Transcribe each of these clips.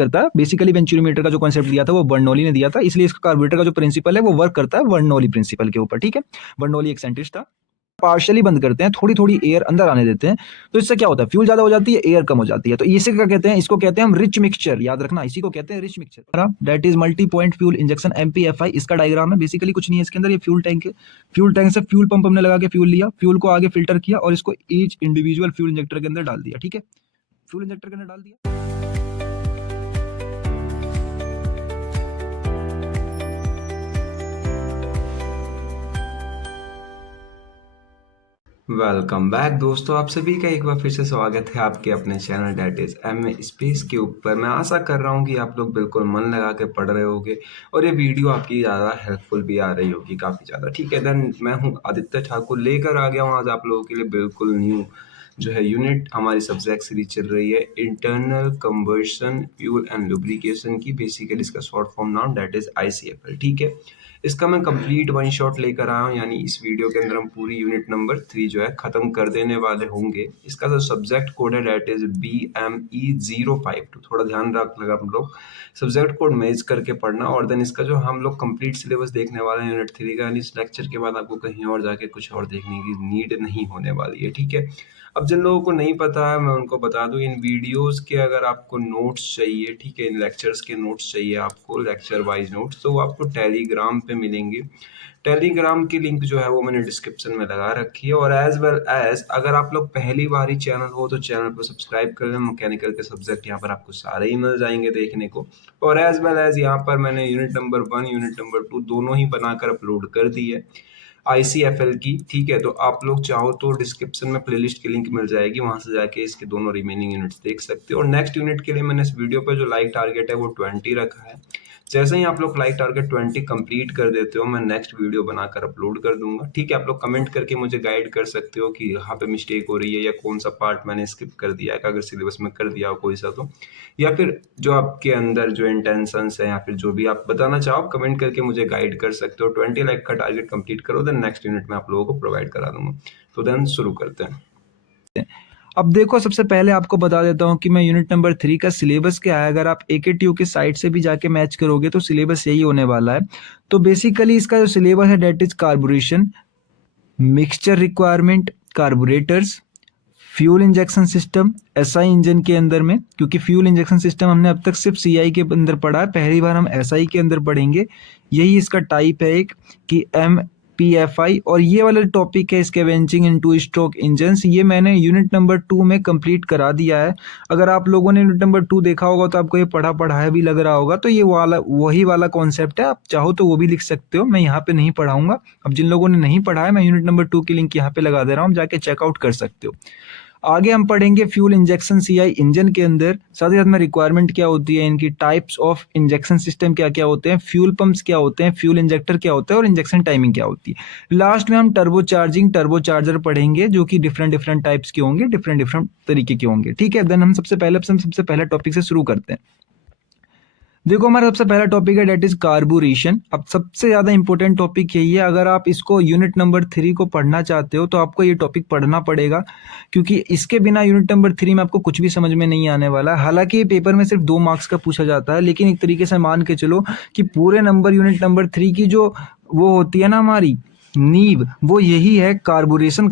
करता है। Basically venturimeter का जो कॉन्सेप्ट दिया था वो बर्नौली ने दिया था, इसलिए इसका कार्बोरेटर का जो प्रिंसिपल है वो वर्क करता है बर्नौली प्रिंसिपल के ऊपर। ठीक है, बर्नौली एक साइंटिस्ट था। पार्शियली बंद करते हैं, थोड़ी थोड़ी एयर अंदर आने देते हैं, तो इससे क्या होता है, फ्यूल ज्यादा हो जाती है, एयर कम हो जाती है। तो इसे क्या कहते हैं, इसको कहते हैं हम रिच मिक्सचर, याद रखना, इसी को कहते हैं rich mixture. That is multi point fuel injection, MPFI इसका डायग्राम है। बेसिकली कुछ नहीं है इसके अंदर, ये फ्यूल टैंक है। फ्यूल टैंक से फ्यूल पंप हमने लगा के फ्यूल लिया, फ्यूल को आगे फिल्टर किया और इसको ईच इंडिविजुअल फ्यूल इंजेक्टर के अंदर डाल दिया। ठीक है, फ्यूल इंजेक्टर के अंदर डाल दिया। वेलकम बैक दोस्तों, आप सभी का एक बार फिर से स्वागत है आपके अपने channel that is M space के ऊपर। मैं आशा कर रहा हूँ कि आप लोग बिल्कुल मन लगा के पढ़ रहे होगे और ये वीडियो आपकी ज़्यादा हेल्पफुल भी आ रही होगी, काफ़ी ज़्यादा। ठीक है, देन मैं हूँ आदित्य ठाकुर, लेकर आ गया हूँ आज आप लोगों के लिए बिल्कुल न्यू जो है यूनिट। हमारी सब्जेक्ट सीरीज चल रही है internal combustion fuel and lubrication की। बेसिकली इसका शॉर्ट फॉर्म नाम डैट इज ICFL। ठीक है, इसका मैं कंप्लीट वन शॉट लेकर आया हूँ, यानी इस वीडियो के अंदर हम पूरी यूनिट नंबर 3 जो है ख़त्म कर देने वाले होंगे। इसका जो सब्जेक्ट कोड है डैट इज BME052। थोड़ा ध्यान रख लगा हम लोग सब्जेक्ट कोड मेज करके पढ़ना। और देन इसका जो हम लोग कंप्लीट सिलेबस देखने वाले हैं यूनिट 3 का, यानी इस लेक्चर के बाद आपको कहीं और जाके कुछ और देखने की नीड नहीं होने वाली है। ठीक है, अब जिन लोगों को नहीं पता है मैं उनको बता दूं, इन वीडियोस के अगर आपको नोट्स चाहिए, ठीक है, इन लेक्चर्स के नोट्स चाहिए आपको, लेक्चर वाइज नोट्स, तो वो आपको टेलीग्राम पे मिलेंगे। टेलीग्राम की लिंक जो है वो मैंने डिस्क्रिप्शन में लगा रखी है। और एज वेल एज अगर आप लोग पहली बार ही चैनल हो तो चैनल को सब्सक्राइब कर लें। मैकेनिकल के सब्जेक्ट यहाँ पर आपको सारे ही मिल जाएंगे देखने को। और एज वेल एज यहाँ पर मैंने यूनिट नंबर 1 यूनिट नंबर 2 दोनों ही बनाकर अपलोड कर दी है ICFL की। ठीक है, तो आप लोग चाहो तो डिस्क्रिप्शन में प्लेलिस्ट की लिंक मिल जाएगी, वहां से जाके इसके दोनों रिमेनिंग यूनिट्स देख सकते हो। और नेक्स्ट यूनिट के लिए मैंने इस वीडियो पर जो लाइक टारगेट है वो 20 रखा है। जैसे ही आप लोग लाइक टारगेट 20 कंप्लीट कर देते हो, मैं नेक्स्ट वीडियो बनाकर अपलोड कर दूंगा। ठीक है, आप लोग कमेंट करके मुझे गाइड कर सकते हो कि यहाँ पे मिस्टेक हो रही है या कौन सा पार्ट मैंने स्किप कर दिया है, अगर सिलेबस में कर दिया हो कोई सा तो, या फिर जो आपके अंदर जो इंटेंशंस है या फिर जो भी आप बताना चाहो कमेंट करके मुझे गाइड कर सकते हो। 20 लाइक का टारगेट कंप्लीट करो, देन नेक्स्ट यूनिट में आप लोगों को प्रोवाइड करा दूंगा। तो देन शुरू करते हैं। अब देखो, सबसे पहले आपको बता देता हूं कि मैं यूनिट नंबर 3 का सिलेबस क्या है। अगर आप AKTU की साइट से भी जाके मैच करोगे तो सिलेबस यही होने वाला है। तो बेसिकली इसका जो सिलेबस है that is carburetion, mixture requirement, carburettors, fuel injection system SI engine के अंदर में, क्योंकि फ्यूल इंजेक्शन सिस्टम हमने अब तक सिर्फ CI के अंदर पढ़ा है, पहली बार हम SI के अंदर पढ़ेंगे। यही इसका टाइप है एक कि MPFI। और ये वाला टॉपिक है स्कैवेंजिंग इन टू स्ट्रोक इंजन्स, ये मैंने यूनिट नंबर 2 में कंप्लीट करा दिया है। अगर आप लोगों ने यूनिट नंबर 2 देखा होगा तो आपको ये पढ़ाया भी लग रहा होगा। तो ये वाला वही वाला कॉन्सेप्ट है, आप चाहो तो वो भी लिख सकते हो, मैं यहाँ पे नहीं पढ़ाऊंगा। अब जिन लोगों ने नहीं पढ़ा है, मैं यूनिट नंबर 2 की लिंक यहाँ पे लगा दे रहा हूँ, जाके चेकआउट कर सकते हो। आगे हम पढ़ेंगे फ्यूल इंजेक्शन CI इंजन के अंदर, साथ ही साथ में रिक्वायरमेंट क्या होती है, इनकी टाइप्स ऑफ इंजेक्शन सिस्टम क्या क्या होते हैं, फ्यूल पंप्स क्या होते हैं, फ्यूल इंजेक्टर क्या होता है और इंजेक्शन टाइमिंग क्या होती है। लास्ट में हम टर्बो चार्जर पढ़ेंगे, जो कि डिफरेंट टाइप्स के होंगे, डिफरेंट तरीके के होंगे। ठीक है, देन हम सबसे पहले टॉपिक से शुरू करते हैं। देखो, हमारा सबसे पहला टॉपिक है डेट इज कार्बोरेशन। अब सबसे ज्यादा इंपॉर्टेंट टॉपिक यही है, अगर आप इसको यूनिट नंबर 3 को पढ़ना चाहते हो तो आपको ये टॉपिक पढ़ना पड़ेगा, क्योंकि इसके बिना यूनिट नंबर 3 में आपको कुछ भी समझ में नहीं आने वाला है। हालांकि ये पेपर में सिर्फ 2 मार्क्स का पूछा जाता है, लेकिन एक तरीके से मान के चलो कि पूरे नंबर यूनिट नंबर 3 की जो वो होती है ना हमारी नींव, वो यही है कार्बोरेशन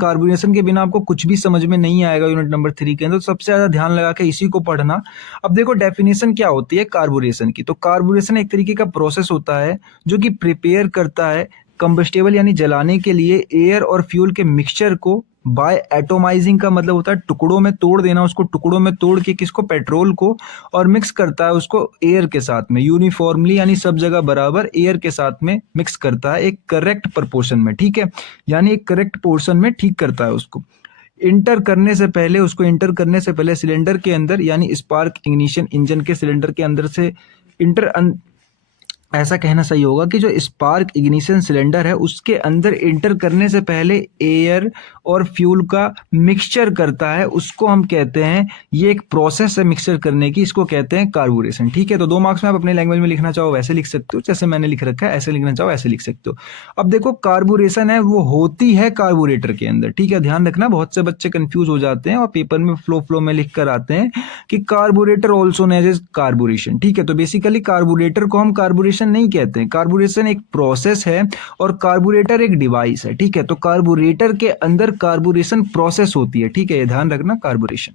के बिना आपको कुछ भी समझ में नहीं आएगा यूनिट नंबर 3 के अंदर। तो सबसे ज्यादा ध्यान लगा के इसी को पढ़ना। अब देखो, डेफिनेशन क्या होती है कार्बोरेशन की। तो कार्बोरेशन एक तरीके का प्रोसेस होता है जो कि प्रिपेयर करता है कंबस्टेबल यानी जलाने के लिए एयर और फ्यूल के मिक्सचर को बाय एटोमाइजिंग का मतलब होता है टुकड़ों में तोड़ देना, उसको टुकड़ों में तोड़ के किसको, पेट्रोल को, और मिक्स करता है उसको एयर के साथ में यूनिफॉर्मली, यानी सब जगह बराबर एयर के साथ में मिक्स करता है एक करेक्ट प्रपोर्शन में। ठीक है, यानी एक करेक्ट पोर्शन में ठीक करता है उसको। इंटर करने से पहले सिलेंडर के अंदर, यानी स्पार्क इग्निशन इंजन के सिलेंडर के अंदर से इंटर ऐसा कहना सही होगा कि जो स्पार्क इग्निशन सिलेंडर है उसके अंदर एंटर करने से पहले एयर और फ्यूल का मिक्सचर करता है, उसको हम कहते हैं, ये एक प्रोसेस है मिक्सचर करने की, इसको कहते हैं कार्बोरेशन। ठीक है, तो 2 मार्क्स में आप अपने लैंग्वेज में लिखना चाहो वैसे लिख सकते हो, जैसे मैंने लिख रखा है ऐसे लिखना चाहो ऐसे लिख सकते हो। अब देखो कार्बोरेशन है वो होती है कार्बोरेटर के अंदर। ठीक है, ध्यान रखना, बहुत से बच्चे कंफ्यूज हो जाते हैं और पेपर में फ्लो में लिख कर आते हैं कि कार्बोरेटर ऑल्सो नोन एज कार्बोरेशन। ठीक है, तो बेसिकली कार्बोरेटर को हम कार्बोरेशन नहीं कहते हैं, कार्बोरेशन एक प्रोसेस है और कार्बोरेटर एक डिवाइस है। ठीक है, तो कार्बोरेटर के अंदर कार्बोरेशन प्रोसेस होती है। ठीक है, ये ध्यान रखना कार्बोरेशन।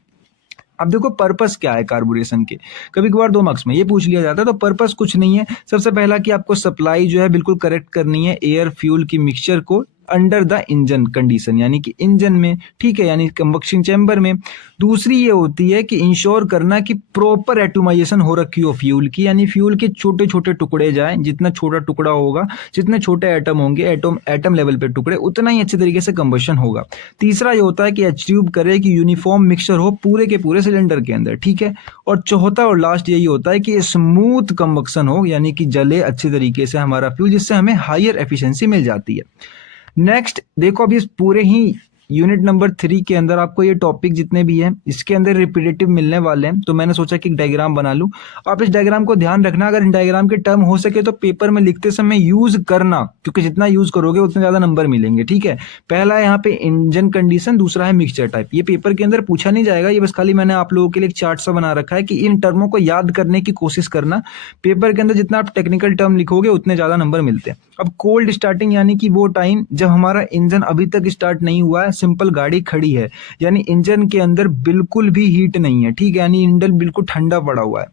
अब देखो पर्पस क्या है कार्बोरेशन के, कभी कभार 2 मार्क्स में ये पूछ लिया जाता है। तो पर्पस कुछ नहीं है, सबसे पहला कि आपको सप्लाई जो है बिल्कुल करेक्ट करनी है एयर फ्यूल की मिक्सचर को अंडर द इंजन कंडीशन, यानी कि इंजन में। ठीक है, यानी कंबक्शन चैम्बर में। दूसरी ये होती है कि इंश्योर करना कि प्रॉपर एटोमाइजेशन हो रखी हो फ्यूल की, यानी फ्यूल के छोटे छोटे टुकड़े जाएं, जितना छोटा टुकड़ा होगा, जितने छोटे एटम होंगे, एटम लेवल पे टुकड़े, उतना ही अच्छे तरीके से कंबशन होगा। तीसरा ये होता है कि अचीव करे कि यूनिफॉर्म मिक्सचर हो पूरे के पूरे सिलेंडर के अंदर। ठीक है, और चौथा और लास्ट यही होता है कि स्मूथ कंबक्शन हो, यानी कि जले अच्छे तरीके से हमारा फ्यूल, जिससे हमें हायर एफिशिएंसी मिल जाती है। नेक्स्ट देखो, अभी इस पूरे ही यूनिट नंबर 3 के अंदर आपको ये टॉपिक जितने भी हैं इसके अंदर रिपीटेटिव मिलने वाले हैं, तो मैंने सोचा कि एक डायग्राम बना लूं। आप इस डायग्राम को ध्यान रखना, अगर इन डायग्राम के टर्म हो सके तो पेपर में लिखते समय यूज करना, क्योंकि जितना यूज करोगे उतने ज्यादा नंबर मिलेंगे। ठीक है, पहला है यहाँ पे इंजन कंडीशन, दूसरा है मिक्सचर टाइप। ये पेपर के अंदर पूछा नहीं जाएगा, ये बस खाली मैंने आप लोगों के लिए एक चार्ट सा बना रखा है कि इन टर्मों को याद करने की कोशिश करना। पेपर के अंदर जितना आप टेक्निकल टर्म लिखोगे उतने ज्यादा नंबर मिलते हैं। अब कोल्ड स्टार्टिंग, यानी कि वो टाइम जब हमारा इंजन अभी तक स्टार्ट नहीं हुआ है, सिंपल गाड़ी खड़ी है, यानी इंजन के अंदर बिल्कुल भी हीट नहीं है। ठीक है, यानी इंजन बिल्कुल ठंडा पड़ा हुआ है।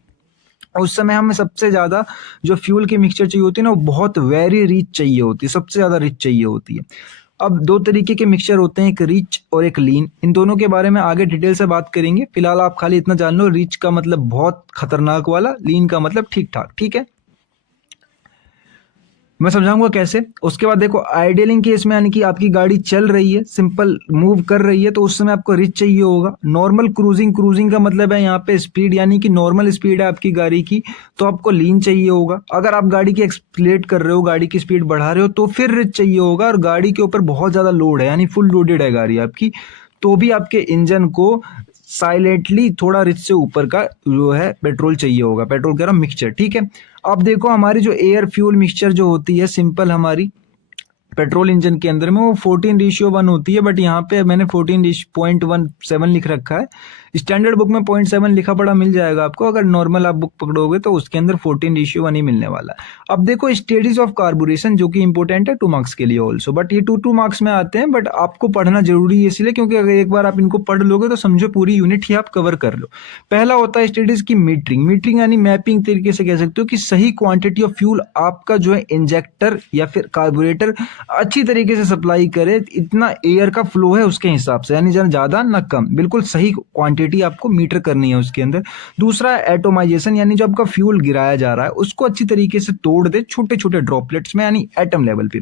उस समय हमें सबसे ज्यादा जो फ्यूल की मिक्सचर चाहिए होती है ना, वो बहुत वेरी रिच चाहिए होती है, सबसे ज्यादा रिच चाहिए होती है। अब 2 तरीके के मिक्सचर होते हैं, एक रिच और एक लीन। इन दोनों के बारे में आगे डिटेल से बात करेंगे, फिलहाल आप खाली इतना जान लो, रिच का मतलब बहुत खतरनाक वाला, लीन का मतलब ठीक ठाक। ठीक है, मैं समझाऊंगा कैसे। उसके बाद देखो आइडियलिंग केस में, यानी कि आपकी गाड़ी चल रही है, सिंपल मूव कर रही है, तो उस समय आपको रिच चाहिए होगा। नॉर्मल क्रूजिंग, क्रूजिंग का मतलब है यहाँ पे स्पीड, यानी कि नॉर्मल स्पीड है आपकी गाड़ी की, तो आपको लीन चाहिए होगा। अगर आप गाड़ी की एक्सप्लेट कर रहे हो, गाड़ी की स्पीड बढ़ा रहे हो, तो फिर रिच चाहिए होगा। और गाड़ी के ऊपर बहुत ज्यादा लोड है, यानी फुल लोडेड है गाड़ी आपकी, तो भी आपके इंजन को साइलेंटली थोड़ा रिच से ऊपर का जो है पेट्रोल चाहिए होगा, पेट्रोल कह रहा हूं मिक्सचर। ठीक है, अब देखो हमारी जो एयर फ्यूल मिक्सचर जो होती है सिंपल हमारी पेट्रोल इंजन के अंदर में, वो 14:1 होती है, बट यहाँ पे मैंने 14.17 लिख रखा है। स्टैंडर्ड बुक में 0.7 लिखा पड़ा मिल जाएगा आपको, अगर नॉर्मल आप बुक पकड़ोगे तो उसके अंदर 14:1 ही मिलने वाला है। अब देखो स्टेजेस ऑफ कार्बोरेशन, जो कि इंपॉर्टेंट है 2 मार्क्स के लिए ऑल्सो, बट ये 2 मार्क्स में आते हैं, बट आपको पढ़ना जरूरी है इसलिए, क्योंकि अगर एक बार आप इनको पढ़ लोगे तो समझो पूरी यूनिट ही आप कवर कर लो। पहला होता है स्टेजेस की मीटरिंग। मीटरिंग यानी मैपिंग तरीके से कह सकते हो कि सही क्वांटिटी ऑफ फ्यूल आपका जो है इंजेक्टर या फिर कार्बोरेटर अच्छी तरीके से सप्लाई करे, इतना एयर का फ्लो है उसके हिसाब से, यानी ज्यादा ना कम, बिल्कुल सही क्वांटिटी आपको मीटर करनी है उसके अंदर। दूसरा एटोमाइजेशन, यानी जो आपका फ्यूल गिराया जा रहा है उसको अच्छी तरीके से तोड़ दे छोटे छोटे ड्रॉपलेट्स में, यानी एटम लेवल पे।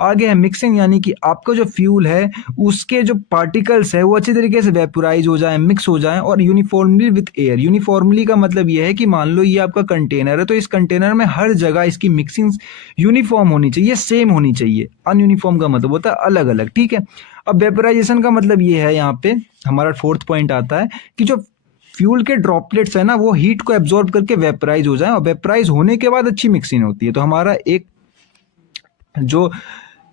आगे है मिक्सिंग, यानी कि आपका जो फ्यूल है उसके जो पार्टिकल्स है वो अच्छी तरीके से वेपोराइज हो जाए, मिक्स हो जाए, और यूनिफॉर्मली विथ एयर। यूनिफॉर्मली का मतलब ये है कि मान लो ये आपका कंटेनर है, तो इस कंटेनर में हर जगह इसकी मिक्सिंग यूनिफॉर्म होनी चाहिए, सेम होनी चाहिए। अनयूनिफॉर्म का मतलब होता है अलग अलग। ठीक है, अब वेपोराइजेशन का मतलब ये है, यहाँ पे हमारा 4th पॉइंट आता है कि जो फ्यूल के ड्रॉपलेट्स है ना वो हीट को एब्जॉर्ब करके वेपराइज हो जाए, और वेपराइज होने के बाद अच्छी मिक्सिंग होती है। तो हमारा एक जो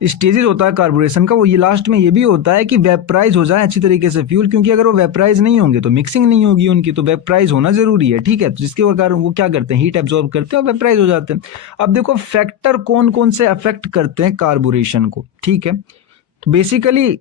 स्टेजेस होता है कार्बोरेशन का, वो ये लास्ट में ये भी होता है कि वेपराइज हो जाए अच्छी तरीके से फ्यूल, क्योंकि अगर वो वेपराइज नहीं होंगे तो मिक्सिंग नहीं होगी उनकी, तो वेपराइज होना जरूरी है। ठीक है, तो जिसके कारण वो क्या करते हैं, हीट एब्जॉर्ब करते हैं और वेपराइज हो जाते हैं। अब देखो फैक्टर कौन कौन से अफेक्ट करते हैं कार्बोरेशन को। ठीक है, तो बेसिकली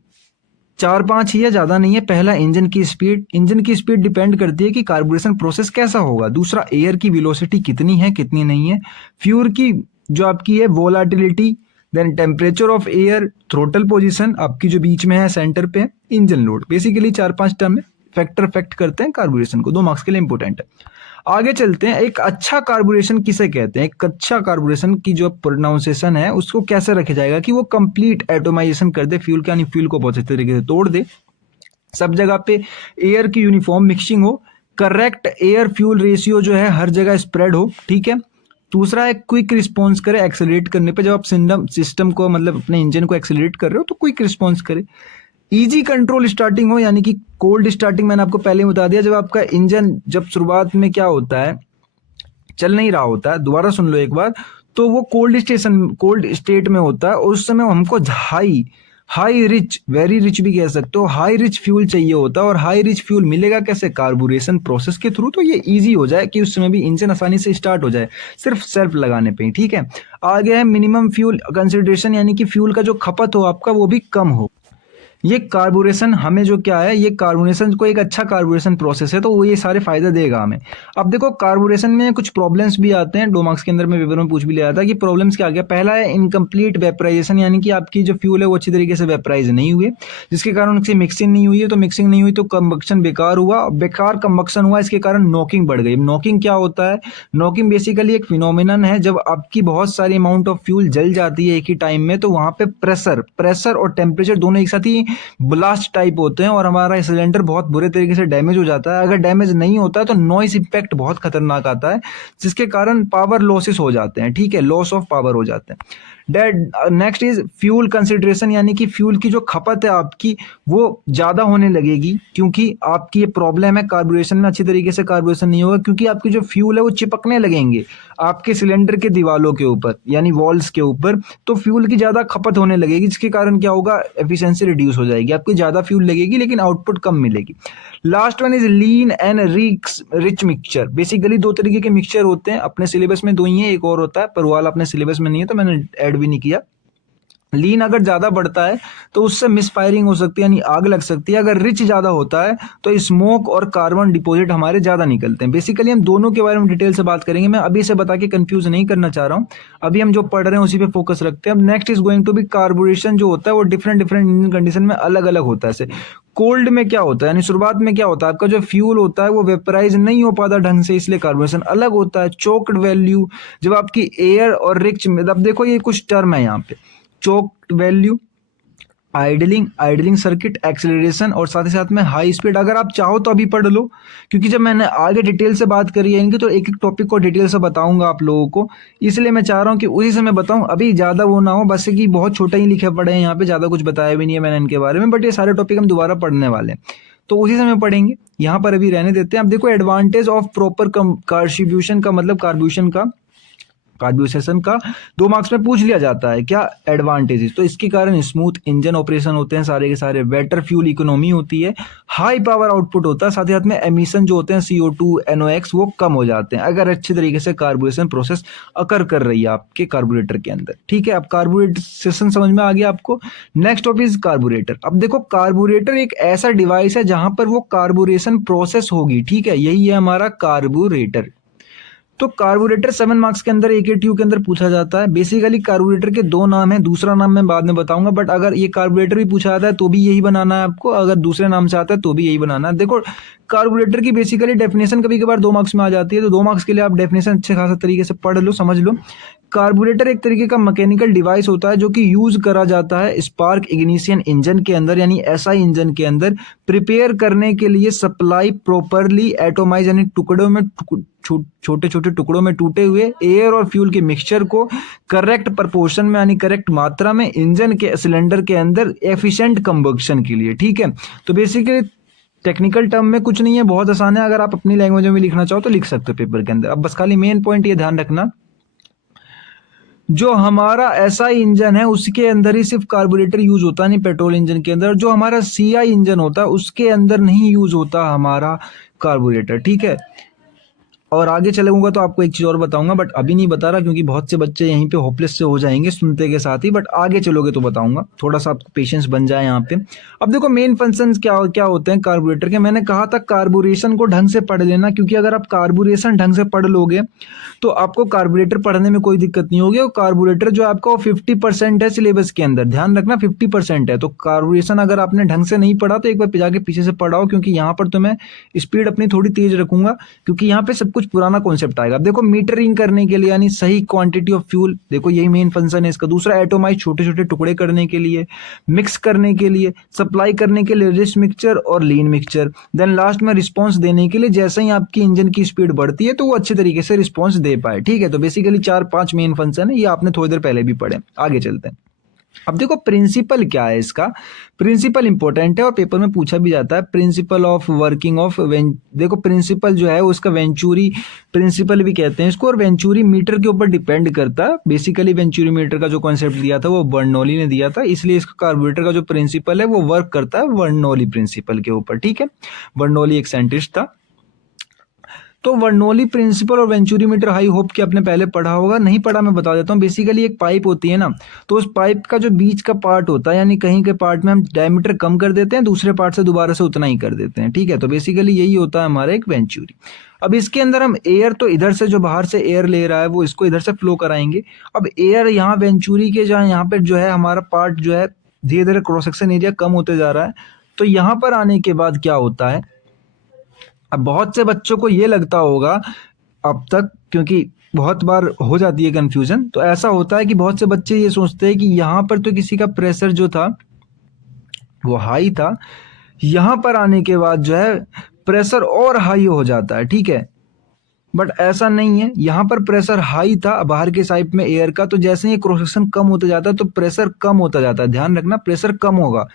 4-5 ही है, ज्यादा नहीं है। पहला इंजन की स्पीड, इंजन की स्पीड डिपेंड करती है कि कार्बोरेशन प्रोसेस कैसा होगा। दूसरा एयर की वेलोसिटी कितनी है कितनी नहीं है। फ्यूल की जो आपकी है volatility, then temperature of air, throttle position आपकी जो बीच में है सेंटर पे, इंजन लोड। बेसिकली 4-5 टर्म में फैक्टर अफेक्ट करते हैं कार्बोरेशन को, 2 मार्क्स के लिए इंपॉर्टेंट है। आगे चलते हैं, एक अच्छा कार्बोरेशन किसे कहते हैं। एक अच्छा कार्बोरेशन की जो प्रोनाउंसिएशन है उसको कैसे रखा जाएगा कि वो कंप्लीट एटोमाइजेशन कर दे फ्यूल का, यानी फ्यूल को बहुत अच्छे तरीके से तोड़ दे, सब जगह पे एयर की यूनिफॉर्म मिक्सिंग हो, करेक्ट एयर फ्यूल रेशियो जो है हर जगह स्प्रेड हो। ठीक है, दूसरा है क्विक रिस्पॉन्स करे एक्सेलरेट करने पे, जब आप सिस्टम को मतलब अपने इंजन को एक्सेलरेट कर रहे हो तो क्विक रिस्पॉन्स करे। इजी कंट्रोल स्टार्टिंग हो, यानी कि कोल्ड स्टार्टिंग मैंने आपको पहले बता दिया, जब आपका इंजन जब शुरुआत में क्या होता है, चल नहीं रहा होता है, दोबारा सुन लो एक बार, तो वो कोल्ड स्टेट में होता है और उस समय हमको हाई रिच, वेरी रिच भी कह सकते हो, हाई रिच फ्यूल चाहिए होता है। और हाई रिच फ्यूल मिलेगा कैसे? कार्बोरेशन प्रोसेस के थ्रू। तो ये इजी हो जाए कि उस समय भी इंजन आसानी से स्टार्ट हो जाए सिर्फ सेल्फ लगाने पे ही, ठीक है। आगे है मिनिमम फ्यूल कंसिडरेशन, यानी कि फ्यूल का जो खपत हो आपका वो भी कम हो। ये कार्बोरेशन हमें जो क्या है, ये कार्बोरेशन को एक अच्छा कार्बोरेशन प्रोसेस है, तो वो ये सारे फायदे देगा हमें। अब देखो कार्बोरेशन में कुछ प्रॉब्लम्स भी आते हैं, 2 मार्क्स के अंदर में पेपर में पूछ भी लिया था कि प्रॉब्लम्स क्या आ गया। पहला है इनकम्प्लीट वेपराइजेशन, यानी कि आपकी जो फ्यूल है वो अच्छी तरीके से वेपराइज नहीं हुए, जिसके कारण उसकी मिक्सिंग नहीं हुई है। तो मिक्सिंग नहीं हुई तो कंबक्शन बेकार हुआ, बेकार कंबक्शन हुआ, इसके कारण नॉकिंग बढ़ गई। नॉकिंग क्या होता है? नॉकिंग बेसिकली एक फिनोमिनन है, जब आपकी बहुत सारी अमाउंट ऑफ फ्यूल जल जाती है एक ही टाइम में, तो वहां पे प्रेशर और टेम्परेचर दोनों एक साथ ही ब्लास्ट टाइप होते हैं और हमारा सिलेंडर बहुत बुरे तरीके से डैमेज हो जाता है। अगर डैमेज नहीं होता है तो नॉइस इम्पैक्ट बहुत खतरनाक आता है, जिसके कारण पावर लॉसेस हो जाते हैं, ठीक है, लॉस ऑफ पावर हो जाते हैं। नेक्स्ट इज फ्यूल कंसिडरेशन, यानी कि फ्यूल की जो खपत है आपकी वो ज्यादा होने लगेगी, क्योंकि आपकी ये प्रॉब्लम है कार्बोरेशन में, अच्छी तरीके से कार्बोरेशन नहीं होगा, क्योंकि आपकी जो फ्यूल है वो चिपकने लगेंगे आपके सिलेंडर के दीवालों के ऊपर, यानी वॉल्स के ऊपर। तो फ्यूल की ज्यादा खपत होने लगेगी, जिसके कारण क्या होगा, एफिशिएंसी रिड्यूस हो जाएगी, आपकी ज्यादा फ्यूल लगेगी लेकिन आउटपुट कम मिलेगी। Last one is lean and rich mixture. Basically 2 तरीके के मिक्सचर होते हैं, अपने सिलेबस में 2 ही है, एक और होता है पर वो वाला अपने सिलेबस में नहीं है तो मैंने ऐड भी नहीं किया। लीन अगर ज्यादा बढ़ता है तो उससे मिसफायरिंग हो सकती है, यानी आग लग सकती है। अगर रिच ज्यादा होता है तो स्मोक और कार्बन डिपॉजिट हमारे ज्यादा निकलते हैं। बेसिकली हम दोनों के बारे में डिटेल से बात करेंगे, मैं अभी से बता के कंफ्यूज नहीं करना चाह रहा हूं, अभी हम जो पढ़ रहे हैं उसी पे फोकस रखते हैं। अब next is going to be carburetion, जो होता है वो डिफरेंट इंजन कंडीशन में अलग अलग होता है। जैसे कोल्ड में क्या होता है, यानी शुरुआत में क्या होता है, आपका जो फ्यूल होता है वो वेपराइज नहीं हो पाता ढंग से, इसलिए कार्बोरेशन अलग होता है। चोक्ड वैल्यू, जब आपकी एयर और रिच, अब देखो ये कुछ टर्म है यहाँ पे, choked value, idling circuit, acceleration और साथ ही साथ में हाई स्पीड। अगर आप चाहो तो अभी पढ़ लो, क्योंकि जब मैंने आगे डिटेल से बात करी है इनकी तो एक एक टॉपिक को डिटेल से बताऊंगा आप लोगों को, इसलिए मैं चाह रहा हूं कि उसी से मैं बताऊं, अभी ज्यादा वो ना हो, बस कि बहुत छोटा ही लिखे पड़े हैं यहाँ पे, ज्यादा कुछ बताया भी नहीं है मैंने इनके बारे में, बट ये सारे टॉपिक हम दोबारा पढ़ने वाले हैं तो उसी समय पढ़ेंगे, यहाँ पर अभी रहने देते हैं। अब देखो एडवांटेज ऑफ प्रॉपर कार्बोरेशन का मतलब कार्बोरेशन का 2 मार्क्स में पूछ लिया जाता है, क्या एडवांटेजेस। तो इसके कारण स्मूथ इंजन ऑपरेशन होते हैं सारे के सारे, बेटर फ्यूल इकोनॉमी होती है, हाई पावर आउटपुट होता है, साथ ही साथ में एमिशन जो होते हैं CO2 NOx वो कम हो जाते हैं अगर अच्छे तरीके से कार्बोरेशन प्रोसेस अकर कर रही है आपके कार्बोरेटर के अंदर, ठीक है। अब कार्बोरेशन समझ में आ गया आपको। Next topic is carburettor. अब देखो कार्बोरेटर एक ऐसा डिवाइस है जहां पर वो कार्बोरेशन प्रोसेस होगी, ठीक है, यही है हमारा कार्बोरेटर। तो कार्बोरेटर 7 मार्क्स के अंदर AKTU के अंदर पूछा जाता है। बेसिकली कार्बोरेटर के 2 नाम हैं, दूसरा नाम मैं बाद में बताऊंगा, बट अगर ये कार्बोरेटर भी पूछा जाता है तो भी यही बनाना है आपको, अगर दूसरे नाम से आता है तो भी यही बनाना है। देखो कार्बोरेटर की बेसिकली डेफिनेशन कभी कभार 2 मार्क्स में आ जाती है, तो 2 मार्क्स के लिए आप डेफिनेशन अच्छे खासा तरीके से पढ़ लो, समझ लो। कार्बोरेटर एक तरीके का मैकेनिकल डिवाइस होता है जो कि यूज करा जाता है स्पार्क इग्निशन इंजन के अंदर, यानी SI इंजन के अंदर प्रिपेयर करने के लिए सप्लाई प्रॉपरली एटोमाइज, यानी टुकड़ों में छोटे छोटे टुकड़ों में टूटे हुए एयर और फ्यूल के मिक्सचर को करेक्ट प्रपोर्शन में, यानी करेक्ट मात्रा में इंजन के सिलेंडर के अंदर एफिशिएंट कंबक्शन के लिए, ठीक है। तो बेसिकली टेक्निकल टर्म में कुछ नहीं है, बहुत आसान है, अगर आप अपनी लैंग्वेज में लिखना चाहो तो लिख सकते हो पेपर के अंदर। अब बस खाली मेन पॉइंट ये ध्यान रखना, जो हमारा SI इंजन है उसके अंदर ही सिर्फ कार्बोरेटर यूज होता है, नहीं पेट्रोल इंजन के अंदर। जो हमारा CI इंजन होता है उसके अंदर नहीं यूज होता हमारा कार्बोरेटर, ठीक है। और आगे चलूंगा तो आपको एक चीज और बताऊंगा, बट अभी नहीं बता रहा क्योंकि बहुत से बच्चे यहीं पे होपलेस से हो जाएंगे सुनते के साथ ही, बट आगे चलोगे तो बताऊंगा, थोड़ा सा आपको पेशेंस बन जाए यहाँ पे। अब देखो मेन फंक्शंस क्या क्या होते हैं कार्बोरेटर के। मैंने कहा था कार्बोरेशन को ढंग से पढ़ लेना, क्योंकि अगर आप कार्बोरेशन ढंग से पढ़ लोगे तो आपको कार्बोरेटर पढ़ने में कोई दिक्कत नहीं होगी। और कार्बोरेटर जो आपका 50% है सिलेबस के अंदर, ध्यान रखना 50% है। तो कार्बोरेशन अगर आपने ढंग से नहीं पढ़ा तो एक बार जाके पीछे से पढ़ाओ, क्योंकि यहाँ पर तो मैं स्पीड अपनी थोड़ी तेज रखूंगा, क्योंकि यहाँ पे सब कुछ पुराना कॉन्सेप्ट आएगा। अब देखो मीटरिंग करने के लिए, यानी सही क्वांटिटी ऑफ फ्यूल, देखो यही मेन फंक्शन है इसका। दूसरा एटोमाइज, छोटे छोटे टुकड़े करने के लिए, मिक्स करने के लिए, सप्लाई करने के लिए रिच मिक्सचर और लीन मिक्सचर। देन लास्ट में रिस्पॉन्स देने के लिए, जैसे ही आपकी इंजन की स्पीड बढ़ती है तो वो अच्छे तरीके से रिस्पॉन्स दे दे पाए। ठीक है, तो बेसिकली 4-5 मेन फंक्शन है, ये आपने थोड़ी देर पहले भी पढ़े। आगे चलते हैं। अब देखो प्रिंसिपल क्या है इसका, प्रिंसिपल इंपॉर्टेंट है और पेपर में पूछा भी जाता है। प्रिंसिपल ऑफ वर्किंग ऑफ देखो प्रिंसिपल जो है वो उसका वेंचुरी प्रिंसिपल भी कहते हैं इसको, और वेंचुरी मीटर के ऊपर डिपेंड करता है। बेसिकली वेंचुरी मीटर का जो कॉन्सेप्ट दिया था वो बर्नौली ने दिया था, इसलिए इसका कार्बोरेटर का जो प्रिंसिपल है वो वर्क करता है बर्नौली प्रिंसिपल के ऊपर। ठीक है, बर्नौली एक साइंटिस्ट था। तो बर्नौली प्रिंसिपल और वेंचुरी मीटर आई होप कि आपने पहले पढ़ा होगा, नहीं पढ़ा मैं बता देता हूँ। बेसिकली एक पाइप होती है ना, तो उस पाइप का जो बीच का पार्ट होता है, यानी कहीं के पार्ट में हम डायमीटर कम कर देते हैं, दूसरे पार्ट से दोबारा से उतना ही कर देते हैं। ठीक है, तो बेसिकली यही होता है हमारा एक वेंचुरी। अब इसके अंदर हम एयर, तो इधर से जो बाहर से एयर ले रहा है वो इसको इधर से फ्लो कराएंगे। अब एयर यहाँ वेंचुरी के जहाँ यहाँ पे जो है हमारा पार्ट जो है धीरे धीरे क्रॉस सेक्शन एरिया कम होते जा रहा है। तो यहाँ पर आने के बाद क्या होता है, अब बहुत से बच्चों को ये लगता होगा अब तक, क्योंकि बहुत बार हो जाती है कंफ्यूजन, तो ऐसा होता है कि बहुत से बच्चे ये सोचते हैं कि यहाँ पर तो किसी का प्रेशर जो था वो हाई था, यहाँ पर आने के बाद जो है प्रेशर और हाई हो जाता है। ठीक है, बट ऐसा नहीं है, यहाँ पर प्रेशर हाई था बाहर के साइड में एयर का, तो जैसे ही क्रॉस सेक्शन कम होता जाता है तो प्रेशर कम होता जाता है। ध्यान रखना, प्रेशर कम होगा।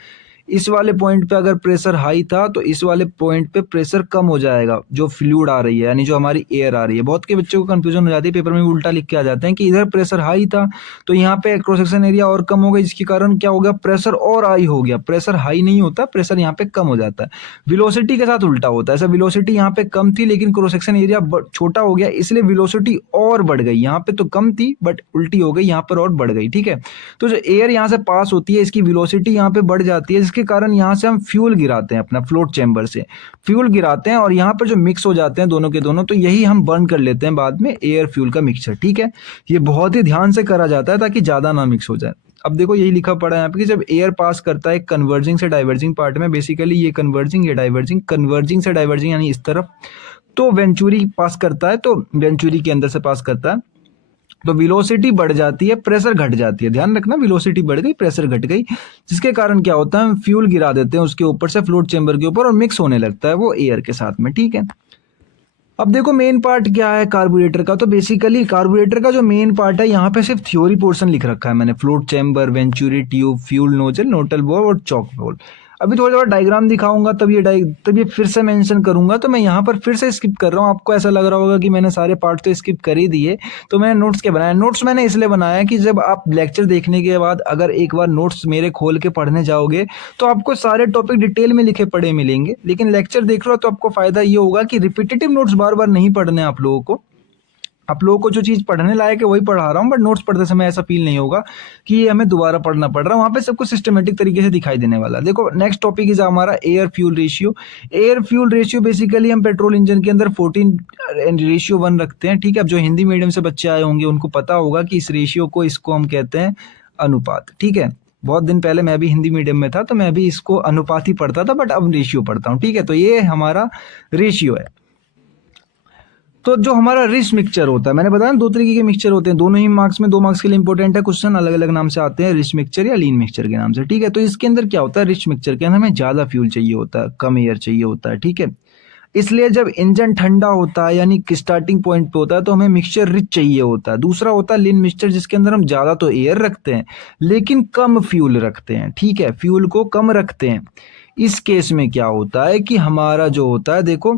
इस वाले पॉइंट पे अगर प्रेशर हाई था तो इस वाले पॉइंट पे प्रेशर कम हो जाएगा, जो फ्लूइड आ रही है यानी जो हमारी एयर आ रही है। बहुत के बच्चों को कंफ्यूजन हो जाती है, पेपर में उल्टा लिख के आ जाते हैं कि इधर प्रेशर हाई था तो यहाँ पे क्रॉस सेक्शन एरिया और कम हो गया, जिसके कारण क्या हो गया, प्रेशर और हाई हो गया। प्रेशर हाई नहीं होता, प्रेशर यहाँ पे कम हो जाता है। वेलोसिटी के साथ उल्टा होता है, ऐसा वेलोसिटी यहाँ पे कम थी लेकिन क्रॉस सेक्शन एरिया छोटा हो गया, इसलिए वेलोसिटी और बढ़ गई। यहाँ पे तो कम थी बट उल्टी हो गई, यहाँ पर और बढ़ गई। ठीक है, तो जो एयर यहाँ से पास होती है इसकी वेलोसिटी यहाँ पे बढ़ जाती है, जिसके कारण यहाँ से हम फ्यूल गिराते हैं, अपना फ्लोट चैम्बर से फ्यूल गिराते हैं और यहाँ पर जो मिक्स हो जाते हैं दोनों के दोनों, तो यही हम बर्न कर लेते हैं बाद में एयर फ्यूल का मिक्सचर। ठीक है, ये बहुत ही ध्यान से करा जाता है ताकि ज्यादा ना मिक्स हो जाए। अब देखो यही लिखा पड़ा है यहाँ पे कि जब एयर पास करता है कन्वर्जिंग से डाइवर्जिंग पार्ट में, बेसिकली ये कन्वर्जिंग ये डाइवर्जिंग, कन्वर्जिंग से डाइवर्जिंग यानी इस तरफ, तो वेंचुरी पास करता है, तो वेंचुरी के अंदर से पास करता है तो वेलोसिटी बढ़ जाती है, प्रेशर घट जाती है। ध्यान रखना, वेलोसिटी बढ़ गई प्रेशर घट गई, जिसके कारण क्या होता है हम फ्यूल गिरा देते हैं उसके ऊपर से फ्लोट चैम्बर के ऊपर और मिक्स होने लगता है वो एयर के साथ में। ठीक है, अब देखो मेन पार्ट क्या है कार्बोरेटर का, तो बेसिकली कार्बोरेटर का जो मेन पार्ट है यहाँ पे सिर्फ थ्योरी पोर्शन लिख रखा है मैंने, float chamber, venturi tube, fuel nozzle, nozzle bore और चॉक बोल। अभी थोड़ा थोड़ा डायग्राम दिखाऊंगा तब ये फिर से मेंशन करूंगा, तो मैं यहाँ पर फिर से स्किप कर रहा हूँ। आपको ऐसा लग रहा होगा कि मैंने सारे पार्ट तो स्किप कर ही दिए, तो मैंने नोट्स के बनाए। नोट्स मैंने इसलिए बनाया कि जब आप लेक्चर देखने के बाद अगर एक बार नोट्स मेरे खोल के पढ़ने जाओगे तो आपको सारे टॉपिक डिटेल में लिखे पढ़े मिलेंगे, लेकिन लेक्चर देख रहे हो तो आपको फायदा ये होगा कि रिपीटेटिव नोट्स बार बार नहीं पढ़ने आप लोगों को। आप लोगों को जो चीज़ पढ़ने लायक है वही पढ़ा रहा हूँ, बट नोट्स पढ़ते समय ऐसा फील नहीं होगा कि ये हमें दोबारा पढ़ना पड़ रहा है। वहाँ पे सब कुछ सिस्टमेटिक तरीके से दिखाई देने वाला है। देखो नेक्स्ट टॉपिक इज हमारा air fuel ratio. Air fuel ratio basically हम पेट्रोल इंजन के अंदर 14:1 रखते हैं। ठीक है, अब जो हिंदी मीडियम से बच्चे आए होंगे उनको पता होगा कि इस रेशियो को, इसको हम कहते हैं अनुपात। ठीक है, बहुत दिन पहले मैं भी हिंदी मीडियम में था तो मैं भी इसको अनुपात ही पढ़ता था, बट अब रेशियो पढ़ता हूँ। ठीक है, तो ये हमारा रेशियो है। तो जो हमारा रिच मिक्सचर होता है, मैंने बताया ना 2 तरीके के मिक्सचर होते हैं, दोनों ही मार्क्स में 2 मार्क्स के लिए इंपॉर्टेंट है क्वेश्चन, अलग अलग नाम से आते हैं, रिच मिक्सचर या लीन मिक्सचर के नाम से। ठीक है, तो इसके अंदर क्या होता है, रिच मिक्सचर के अंदर हमें ज्यादा फ्यूल चाहिए होता है, कम एयर चाहिए होता है। ठीक है, इसलिए जब इंजन ठंडा होता है यानी स्टार्टिंग पॉइंट पे होता है तो हमें मिक्सचर रिच चाहिए होता है। दूसरा होता है लीन मिक्सचर, जिसके अंदर हम ज्यादा तो एयर रखते हैं लेकिन कम फ्यूल रखते हैं। ठीक है, फ्यूल को कम रखते हैं। इस केस में क्या होता है कि हमारा जो होता है, देखो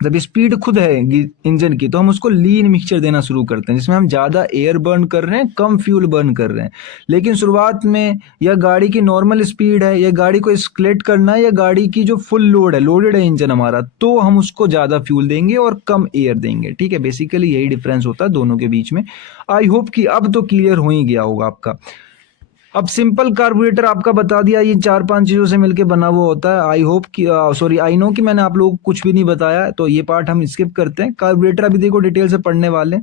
जब स्पीड खुद है इंजन की तो हम उसको लीन मिक्सचर देना शुरू करते हैं, जिसमें हम ज्यादा एयर बर्न कर रहे हैं, कम फ्यूल बर्न कर रहे हैं। लेकिन शुरुआत में या गाड़ी की नॉर्मल स्पीड है या गाड़ी को स्केलेट करना है या गाड़ी की जो फुल लोड है, लोडेड है इंजन हमारा, तो हम उसको ज्यादा फ्यूल देंगे और कम एयर देंगे। ठीक है, बेसिकली यही डिफरेंस होता है दोनों के बीच में। आई होप कि अब तो क्लियर हो ही गया होगा आपका। अब सिंपल कार्बोरेटर आपका बता दिया, ये 4-5 चीजों से मिलकर बना हुआ होता है। आई होप कि आई नो कि मैंने आप लोगों को कुछ भी नहीं बताया, तो ये पार्ट हम स्किप करते हैं। कार्बोरेटर अभी देखो डिटेल से पढ़ने वाले,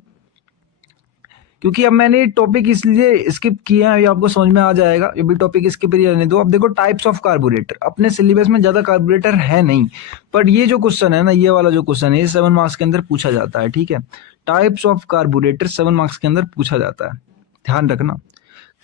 क्योंकि अब मैंने टॉपिक इसलिए स्किप किया है, ये आपको समझ में आ जाएगा। ये भी टॉपिक स्किप ही रहने दो। अब देखो टाइप्स ऑफ कार्बोरेटर, अपने सिलेबस में ज्यादा कार्बोरेटर है नहीं, पर ये जो क्वेश्चन है ना, ये वाला जो क्वेश्चन है, ये 7 मार्क्स के अंदर पूछा जाता है। ठीक है, टाइप्स ऑफ कार्बोरेटर 7 मार्क्स के अंदर पूछा जाता है, ध्यान रखना।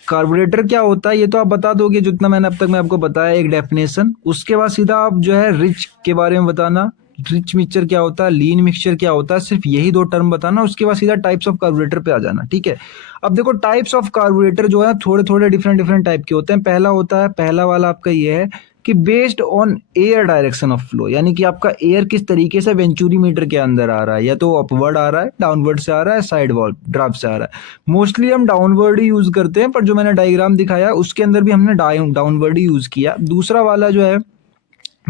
कार्बोरेटर क्या होता है ये तो आप बता दोगे, जितना मैंने अब तक मैं आपको बताया एक डेफिनेशन, उसके बाद सीधा आप जो है रिच के बारे में बताना, रिच मिक्सचर क्या होता है, लीन मिक्सचर क्या होता है, सिर्फ यही 2 टर्म बताना, उसके बाद सीधा टाइप्स ऑफ कार्बोरेटर पे आ जाना, ठीक है। अब देखो टाइप्स ऑफ कार्बोरेटर जो है थोड़े थोड़े डिफरेंट टाइप के होते हैं। पहला वाला आपका ये है कि based on air direction of flow, यानी कि आपका एयर किस तरीके से वेंचुरी मीटर के अंदर आ रहा है, या तो अपवर्ड आ रहा है, डाउनवर्ड से आ रहा है, साइड वॉल ड्राफ्ट से आ रहा है। मोस्टली हम डाउनवर्ड ही यूज करते हैं, पर जो मैंने डायग्राम दिखाया उसके अंदर भी हमने डाउनवर्ड ही यूज किया। दूसरा वाला जो है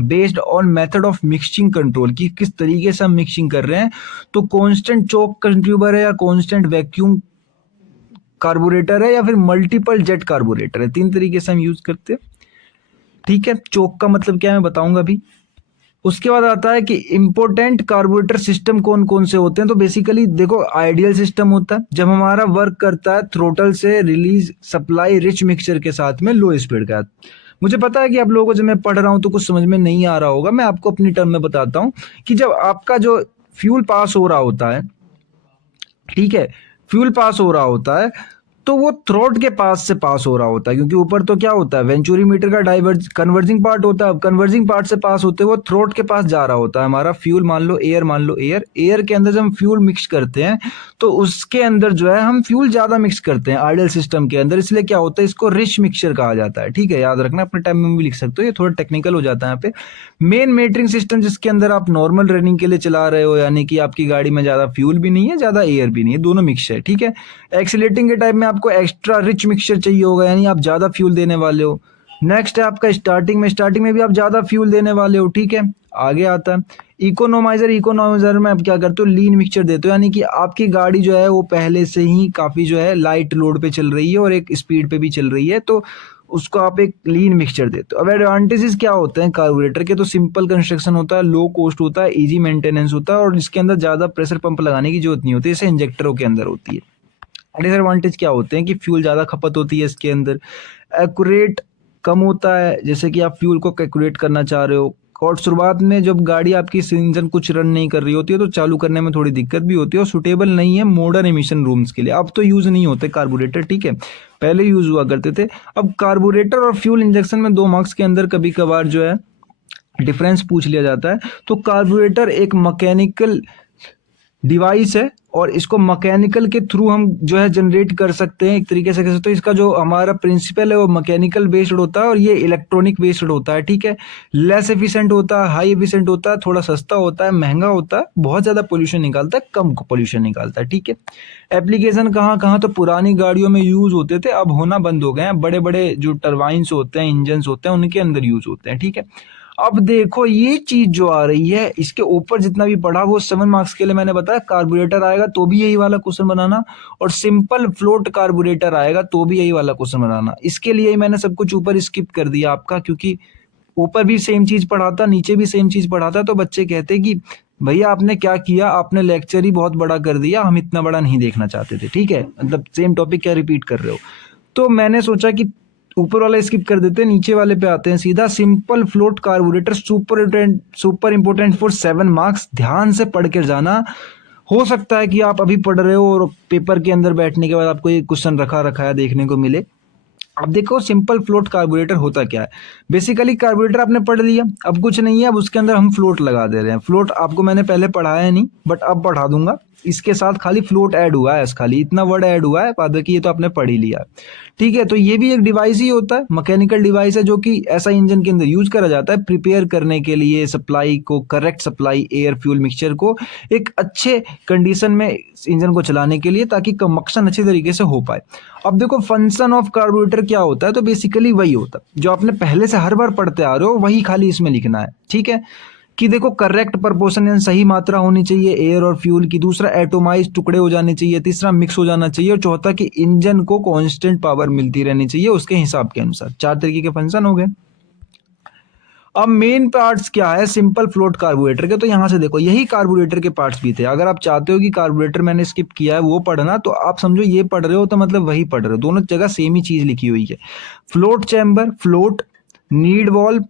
based on method of mixing control, कि किस तरीके से हम मिक्सिंग कर रहे हैं, तो कांस्टेंट चोक कंट्यूबर है, या कांस्टेंट वैक्यूम कार्बोरेटर है, या फिर मल्टीपल जेट कार्बोरेटर है। 3 तरीके से हम यूज करते हैं, ठीक है। चोक का मतलब क्या है मैं बताऊंगा अभी। उसके बाद आता है कि इंपोर्टेंट कार्बोरेटर सिस्टम कौन कौन से होते हैं। तो बेसिकली देखो आइडियल सिस्टम होता है जब हमारा वर्क करता है थ्रोटल से रिलीज सप्लाई रिच मिक्सचर के साथ में लो स्पीड का। मुझे पता है कि आप लोगों को जब मैं पढ़ रहा हूं तो कुछ समझ में नहीं आ रहा होगा, मैं आपको अपनी टर्म में बताता हूं कि जब आपका जो फ्यूल पास हो रहा होता है, ठीक है, फ्यूल पास हो रहा होता है तो वो थ्रोट के पास से पास हो रहा होता है, क्योंकि ऊपर तो क्या होता है वेंचुरी मीटर का डाइवर्ज कन्वर्जिंग पार्ट होता है। कन्वर्जिंग पार्ट से पास होते हुए थ्रोट के पास जा रहा होता है हमारा फ्यूल। मान लो एयर के अंदर जब हम फ्यूल मिक्स करते हैं तो उसके अंदर जो है हम फ्यूल ज्यादा मिक्स करते हैं आइडियल सिस्टम के अंदर, इसलिए क्या होता है इसको रिच मिक्सचर कहा जाता है, ठीक है। याद रखना, अपने टाइम में भी लिख सकते हो, ये थोड़ा टेक्निकल हो जाता है यहाँ पे। मेन मेटरिंग सिस्टम जिसके अंदर आप नॉर्मल रनिंग के लिए चला रहे हो, यानी कि आपकी गाड़ी में ज्यादा फ्यूल भी नहीं है ज्यादा एयर भी नहीं है, दोनों मिक्स है, ठीक है। एक्सीलरेटिंग के टाइम में आपको एक्स्ट्रा रिच मिक्सचर चाहिए होगा, यानी आप ज्यादा फ्यूल देने वाले हो। नेक्स्ट है आपका स्टार्टिंग में भी आप ज्यादा फ्यूल देने वाले हो, ठीक है। आगे आता है इकोनोमाइजर में आप क्या करते हो, लीन मिक्सचर देते हो, यानी कि आपकी गाड़ी जो है वो पहले से ही काफी जो है लाइट लोड पे चल रही है और एक स्पीड पे भी चल रही है, तो उसको आप एक लीन मिक्सचर देते हो। अब एडवांटेजेस क्या होते हैं कार्बोरेटर के, तो सिंपल कंस्ट्रक्शन होता है, लो कॉस्ट होता है, इजी मेंटेनेंस होता है, और इसके अंदर ज्यादा प्रेशर पंप लगाने की जरूरत नहीं होती, जैसे इंजेक्टरों के अंदर होती है। डिसएडवांटेज क्या होते हैं कि फ्यूल ज़्यादा खपत होती है इसके अंदर, एक्यूरेट कम होता है, जैसे कि आप फ्यूल को कैलकुलेट करना चाह रहे हो, और शुरुआत में जब गाड़ी आपकी इंजन कुछ रन नहीं कर रही होती है तो चालू करने में थोड़ी दिक्कत भी होती है, और सुटेबल नहीं है मॉडर्न एमिशन रूम्स के लिए। अब तो यूज़ नहीं होते कार्बोरेटर, ठीक है, पहले यूज़ हुआ करते थे। अब कार्बोरेटर और फ्यूल इंजेक्शन में 2 मार्क्स के अंदर कभी कभार जो है डिफरेंस पूछ लिया जाता है। तो कार्बोरेटर एक मैकेनिकल डिवाइस है और इसको मैकेनिकल के थ्रू हम जो है जनरेट कर सकते हैं, एक तरीके से कह सकते हैं। इसका जो हमारा प्रिंसिपल है वो मैकेनिकल बेस्ड होता है और ये इलेक्ट्रॉनिक बेस्ड होता है, ठीक है। लेस एफिशिएंट होता है, हाई एफिशिएंट होता है, थोड़ा सस्ता होता है, महंगा होता है, बहुत ज्यादा पोल्यूशन निकालता है, कम पोल्यूशन निकालता है, ठीक है। एप्लीकेशन कहाँ कहाँ, तो पुरानी गाड़ियों में यूज होते थे, अब होना बंद हो गए हैं। बड़े बड़े जो टरबाइंस होते हैं, इंजन होते हैं, उनके अंदर यूज होते हैं, ठीक है। अब देखो ये चीज जो आ रही है इसके ऊपर जितना भी पढ़ा वो 7 मार्क्स के लिए मैंने बताया। कार्बोरेटर आएगा तो भी यही वाला क्वेश्चन बनाना, और सिंपल फ्लोट कार्बोरेटर आएगा तो भी यही वाला क्वेश्चन बनाना। इसके लिए ही मैंने सब कुछ ऊपर स्किप कर दिया आपका, क्योंकि ऊपर भी सेम चीज पढ़ाता, नीचे भी सेम चीज पढ़ाता, तो बच्चे कहते कि भैया आपने क्या किया, आपने लेक्चर ही बहुत बड़ा कर दिया, हम इतना बड़ा नहीं देखना चाहते थे, ठीक है। मतलब सेम टॉपिक क्या रिपीट कर रहे हो। तो मैंने सोचा कि ऊपर वाला स्किप कर देते हैं, नीचे वाले पे आते हैं सीधा। Simple float carburettor super important for 7 marks, ध्यान से पढ़ कर जाना। हो सकता है कि आप अभी पढ़ रहे हो और पेपर के अंदर बैठने के बाद आपको ये क्वेश्चन रखा है देखने को मिले। अब देखो सिंपल फ्लोट कार्बोरेटर होता क्या है। बेसिकली कार्बोरेटर आपने पढ़ लिया, अब कुछ नहीं है, अब उसके अंदर हम फ्लोट लगा दे रहे हैं। फ्लोट आपको मैंने पहले पढ़ाया नहीं, बट अब पढ़ा दूंगा। इसके साथ खाली फ्लोट ऐड हुआ है, खाली इतना वर्ड ऐड हुआ है, बाकी ये तो आपने पढ़ ही लिया, ठीक है। तो ये भी एक डिवाइस ही होता है, मैकेनिकल डिवाइस है, जो कि ऐसा इंजन के अंदर यूज करा जाता है प्रिपेयर करने के लिए सप्लाई को, correct supply air fuel mixture को एक अच्छे कंडीशन में इंजन को चलाने के लिए, ताकि कंबक्शन अच्छी तरीके से हो पाए। अब देखो फंक्शन ऑफ कार्बोरेटर क्या होता है, तो बेसिकली वही होता है जो आपने पहले से हर बार पढ़ते आ रहे हो, वही खाली इसमें लिखना है, ठीक है। कि देखो करेक्ट प्रपोर्शन यानी सही मात्रा होनी चाहिए एयर और फ्यूल की, दूसरा एटोमाइज टुकड़े हो जाने चाहिए, तीसरा मिक्स हो जाना चाहिए, और चौथा कि इंजन को कांस्टेंट पावर मिलती रहनी चाहिए उसके हिसाब के अनुसार। 4 तरीके के फंक्शन हो गए। अब मेन पार्ट्स क्या है सिंपल फ्लोट कार्बोरेटर के, तो यहां से देखो यही कार्बोरेटर के पार्ट्स भी थे। अगर आप चाहते हो कि कार्बोरेटर मैंने स्किप किया है वो पढ़ना, तो आप समझो ये पढ़ रहे हो तो मतलब वही पढ़ रहे हो, दोनों जगह सेम ही चीज लिखी हुई है। Float chamber, float, need valve,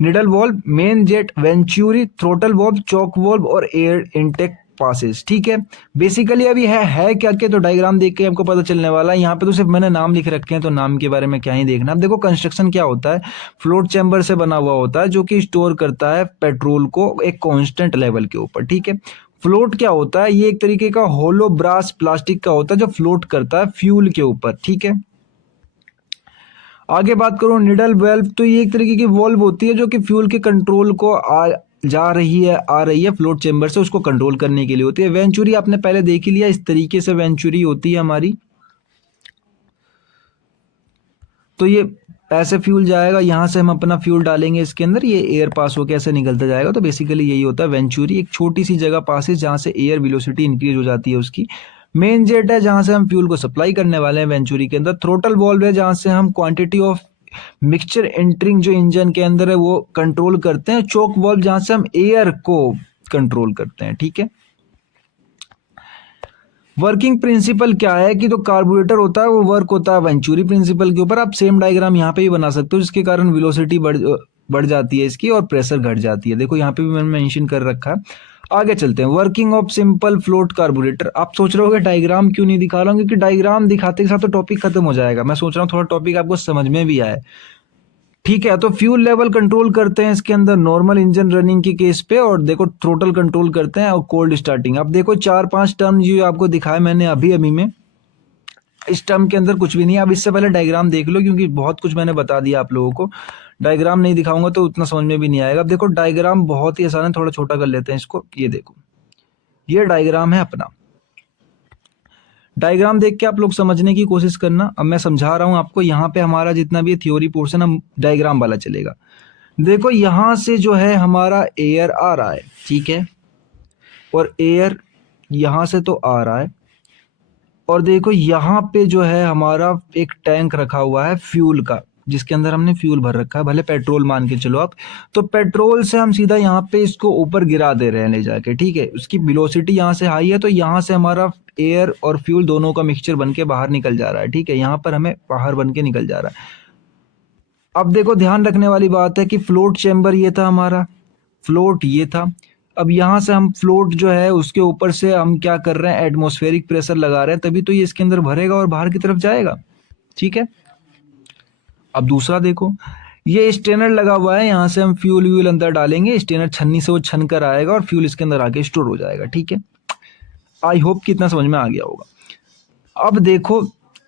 needle valve, main jet, venturi, throttle valve, chalk valve और एयर इनटेक पासेस, ठीक है। बेसिकली अभी है क्या क्या, तो डायग्राम देख के हमको पता चलने वाला है। यहाँ पे तो सिर्फ मैंने नाम लिख रखे हैं, तो नाम के बारे में क्या ही देखना। अब देखो कंस्ट्रक्शन क्या होता है, फ्लोट चैम्बर से बना हुआ होता है जो कि स्टोर करता है पेट्रोल को एक कांस्टेंट लेवल के ऊपर, ठीक है। फ्लोट क्या होता है, ये एक तरीके का होलो ब्रास प्लास्टिक का होता है जो फ्लोट करता है फ्यूल के ऊपर, ठीक है। आगे बात करूं निडल वेल्व, तो ये एक तरीके की वॉल्व होती है जो कि फ्यूल के कंट्रोल को आ रही है फ्लोट चेंबर से, उसको कंट्रोल करने के लिए होती है। वेंचुरी आपने पहले देख ही लिया, इस तरीके से वेंचुरी होती है हमारी। तो ये ऐसे फ्यूल जाएगा, यहाँ से हम अपना फ्यूल डालेंगे इसके अंदर, ये एयर पास होकर ऐसे निकलता जाएगा। तो बेसिकली यही होता है वेंचुरी, एक छोटी सी जगह पास है जहाँ से एयर वेलोसिटी इंक्रीज हो जाती है उसकी। मेन जेट है जहाँ से हम फ्यूल को सप्लाई करने वाले हैं वेंचुरी के अंदर। थ्रोटल वॉल्व है जहाँ से हम क्वांटिटी ऑफ मिक्सचर एंटरिंग जो इंजन के अंदर है वो कंट्रोल करते हैं। चोक वॉल्व जहाँ से हम एयर को कंट्रोल करते हैं, ठीक है। वर्किंग प्रिंसिपल क्या है कि जो कार्बोरेटर होता है वो वर्क होता है वेंचुरी प्रिंसिपल के ऊपर। आप सेम डायग्राम यहाँ पे भी बना सकते हो, जिसके कारण वेलोसिटी बढ़ जाती है इसकी और प्रेशर घट जाती है। देखो यहाँ पे भी मैंने मेंशन कर रखा है। आगे चलते हैं, working of simple float carburettor. आप सोच रहे हो डायग्राम क्यों नहीं दिखा रहा हूँ, क्योंकि डायग्राम दिखाते के साथ तो टॉपिक खत्म हो जाएगा। मैं सोच रहा हूँ थोड़ा टॉपिक आपको समझ में भी आए, ठीक है। तो फ्यूल लेवल कंट्रोल करते हैं इसके अंदर नॉर्मल इंजन रनिंग के केस पे, और देखो थ्रोटल कंट्रोल करते हैं और कोल्ड स्टार्टिंग। अब देखो 4-5 टर्म जो आपको दिखाया मैंने अभी में, इस टर्म के अंदर कुछ भी नहीं है। अब इससे पहले डायग्राम देख लो, क्योंकि बहुत कुछ मैंने बता दिया आप लोगों को। डायग्राम नहीं दिखाऊंगा तो उतना समझ में भी नहीं आएगा। अब देखो डायग्राम बहुत ही आसान है, थोड़ा छोटा कर लेते हैं इसको। ये देखो, ये डायग्राम है अपना। डायग्राम देख के आप लोग समझने की कोशिश करना। अब मैं समझा रहा हूं आपको, यहाँ पे हमारा जितना भी थ्योरी पोर्शन हम डायग्राम वाला चलेगा। देखो यहाँ से जो है हमारा एयर आ रहा है, ठीक है, और एयर यहाँ से तो आ रहा है, और देखो यहाँ पे जो है हमारा एक टैंक रखा हुआ है फ्यूल का, जिसके अंदर हमने फ्यूल भर रखा है, भले पेट्रोल मान के चलो आप। तो पेट्रोल से हम सीधा यहाँ पे इसको ऊपर गिरा दे रहे हैं ले जाके, ठीक है। उसकी वेलोसिटी यहाँ से हाई है, तो यहाँ से हमारा एयर और फ्यूल दोनों का मिक्सचर बन के बाहर निकल जा रहा है, ठीक है। यहाँ पर हमें बाहर बन के निकल जा रहा है। अब देखो ध्यान रखने वाली बात है कि फ्लोट चैम्बर ये था हमारा, फ्लोट ये था। अब यहाँ से हम फ्लोट जो है उसके ऊपर से हम क्या कर रहे हैं, एटमॉस्फेरिक प्रेशर लगा रहे हैं, तभी तो ये इसके अंदर भरेगा और बाहर की तरफ जाएगा, ठीक है। अब दूसरा देखो, ये स्टेनर लगा हुआ है, यहाँ से हम फ्यूल व्यूल अंदर डालेंगे, स्टेनर छन्नी से वो छन कर आएगा और फ्यूल इसके अंदर आके स्टोर हो जाएगा, ठीक है। आई होप कि इतना समझ में आ गया होगा। अब देखो,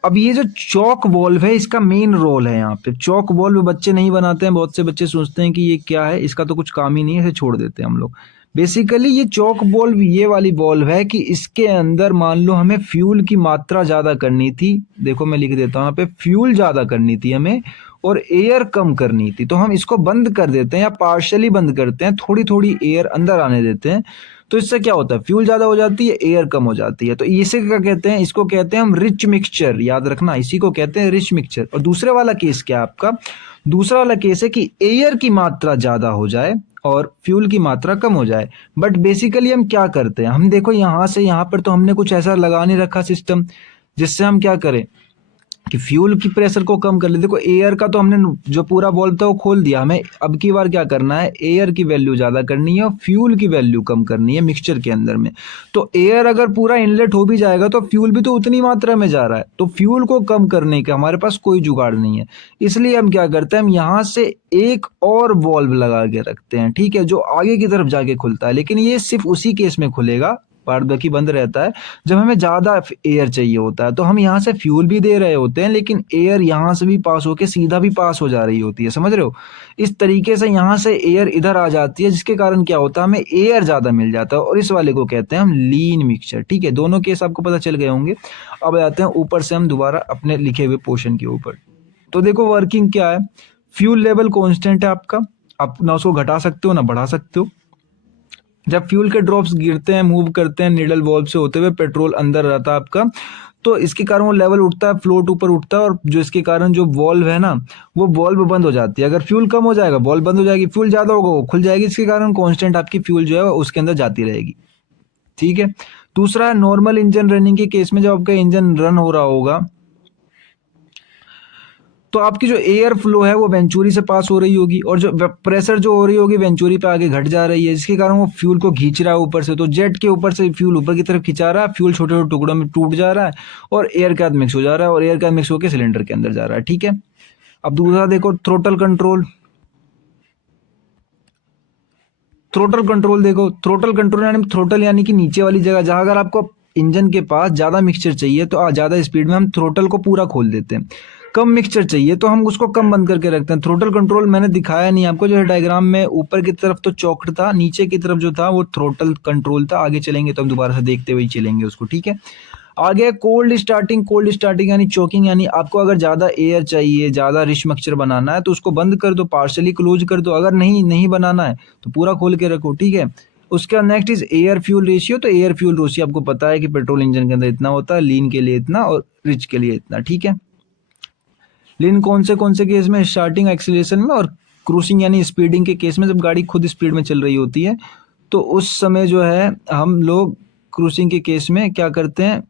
अब ये जो चॉक वॉल्व है इसका मेन रोल है यहाँ पे। चॉक वॉल्व बच्चे नहीं बनाते हैं, बहुत से बच्चे सोचते हैं कि ये क्या है, इसका तो कुछ काम ही नहीं है, इसे छोड़ देते हैं हम लोग। बेसिकली ये चॉक वॉल्व ये वाली वॉल्व है कि इसके अंदर मान लो हमें फ्यूल की मात्रा ज्यादा करनी थी। देखो मैं लिख देता हूँ यहाँ पे, फ्यूल ज्यादा करनी थी हमें और एयर कम करनी थी। तो हम इसको बंद कर देते हैं या पार्शियली बंद करते हैं, थोड़ी थोड़ी एयर अंदर आने देते हैं। तो इससे क्या होता है, फ्यूल ज्यादा हो जाती है, एयर कम हो जाती है। तो इसे क्या कहते हैं, इसको कहते हैं हम रिच मिक्सचर, याद रखना, इसी को कहते हैं रिच मिक्सचर। और दूसरे वाला केस क्या है आपका, दूसरा वाला केस है कि एयर की मात्रा ज्यादा हो जाए और फ्यूल की मात्रा कम हो जाए। बट बेसिकली हम क्या करते हैं, हम देखो यहाँ से यहाँ पर तो हमने कुछ ऐसा लगा नहीं रखा सिस्टम जिससे हम क्या करें कि फ्यूल की प्रेशर को कम कर ले। देखो एयर का तो हमने जो पूरा वॉल्व था वो खोल दिया, हमें अब की बार क्या करना है, एयर की वैल्यू ज्यादा करनी है और फ्यूल की वैल्यू कम करनी है मिक्सचर के अंदर में। तो एयर अगर पूरा इनलेट हो भी जाएगा तो फ्यूल भी तो उतनी मात्रा में जा रहा है, तो फ्यूल को कम करने का हमारे पास कोई जुगाड़ नहीं है। इसलिए हम क्या करते हैं, हम यहाँ से एक और वॉल्व लगा के रखते हैं, ठीक है, जो आगे की तरफ जाके खुलता है। लेकिन ये सिर्फ उसी केस में खुलेगा, बाद बाकी बंद रहता है, जब हमें ज्यादा एयर चाहिए होता है। तो हम यहाँ से फ्यूल भी दे रहे होते हैं लेकिन एयर यहाँ से भी पास होके सीधा भी पास हो जा रही होती है, समझ रहे हो। इस तरीके से यहाँ से एयर इधर आ जाती है, जिसके कारण क्या होता है, हमें एयर ज्यादा मिल जाता है। और इस वाले को कहते हैं हम लीन मिक्सचर, ठीक है। दोनों केस आपको पता चल गए होंगे। अब आते हैं ऊपर से हम दोबारा अपने लिखे हुए पोर्शन के ऊपर। तो देखो वर्किंग क्या है, फ्यूल लेवल कॉन्स्टेंट है आपका, आप ना उसको घटा सकते हो ना बढ़ा सकते हो। जब फ्यूल के ड्रॉप्स गिरते हैं, मूव करते हैं निडल वॉल्व से होते हुए, पेट्रोल अंदर रहता है आपका, तो इसके कारण वो लेवल उठता है, फ्लोट ऊपर उठता है, और जो इसके कारण जो वॉल्व है ना, वो वॉल्व बंद हो जाती है। अगर फ्यूल कम हो जाएगा वॉल्व बंद हो जाएगी, फ्यूल ज्यादा होगा वो खुल जाएगी, इसके कारण कांस्टेंट आपकी फ्यूल जो है उसके अंदर जाती रहेगी, ठीक है। दूसरा नॉर्मल इंजन रनिंग के केस में, जब आपका इंजन रन हो रहा होगा तो आपकी जो एयर फ्लो है वो वेंचुरी से पास हो रही होगी और जो प्रेशर जो हो रही होगी वेंचुरी पे आगे घट जा रही है, जिसके कारण वो फ्यूल को खींच रहा है ऊपर से। तो जेट के ऊपर से फ्यूल ऊपर की तरफ खिंचा रहा है, फ्यूल छोटे छोटे टुकड़ों में टूट जा रहा है और एयर के साथ मिक्स हो जा रहा है और एयर के साथ मिक्स होकर सिलेंडर के अंदर जा रहा है। ठीक है, अब दूसरा देखो थ्रोटल कंट्रोल। थ्रोटल कंट्रोल देखो, थ्रोटल कंट्रोल यानी थ्रोटल यानी कि नीचे वाली जगह जहां अगर आपको इंजन के पास ज़्यादा मिक्सचर चाहिए तो ज़्यादा स्पीड में हम थ्रोटल को पूरा खोल देते हैं। कम मिक्सचर चाहिए तो हम उसको कम बंद करके रखते हैं। थ्रोटल कंट्रोल मैंने दिखाया नहीं आपको, जो है डायग्राम में ऊपर की तरफ तो चॉक्ड था, नीचे की तरफ जो था वो थ्रोटल कंट्रोल था। आगे चलेंगे तो हम दोबारा से देखते हुए चलेंगे उसको। ठीक है, आगे कोल्ड स्टार्टिंग। कोल्ड स्टार्टिंग यानी चोकिंग, यानी आपको अगर ज़्यादा एयर चाहिए, ज़्यादा रिच मिक्सचर बनाना है तो उसको बंद कर दो, पार्शली क्लोज कर दो। अगर नहीं बनाना है तो पूरा खोल के रखो। ठीक है, उसका next is air fuel ratio. तो एयर फ्यूल रेशियो आपको पता है कि पेट्रोल इंजन के अंदर इतना होता है, लीन के लिए इतना और रिच के लिए इतना। ठीक है, लीन कौन से केस में? स्टार्टिंग एक्सीलरेशन में और क्रूसिंग यानी स्पीडिंग के केस में, जब गाड़ी खुद स्पीड में चल रही होती है तो उस समय जो है हम लोग क्रूसिंग के केस में क्या करते हैं,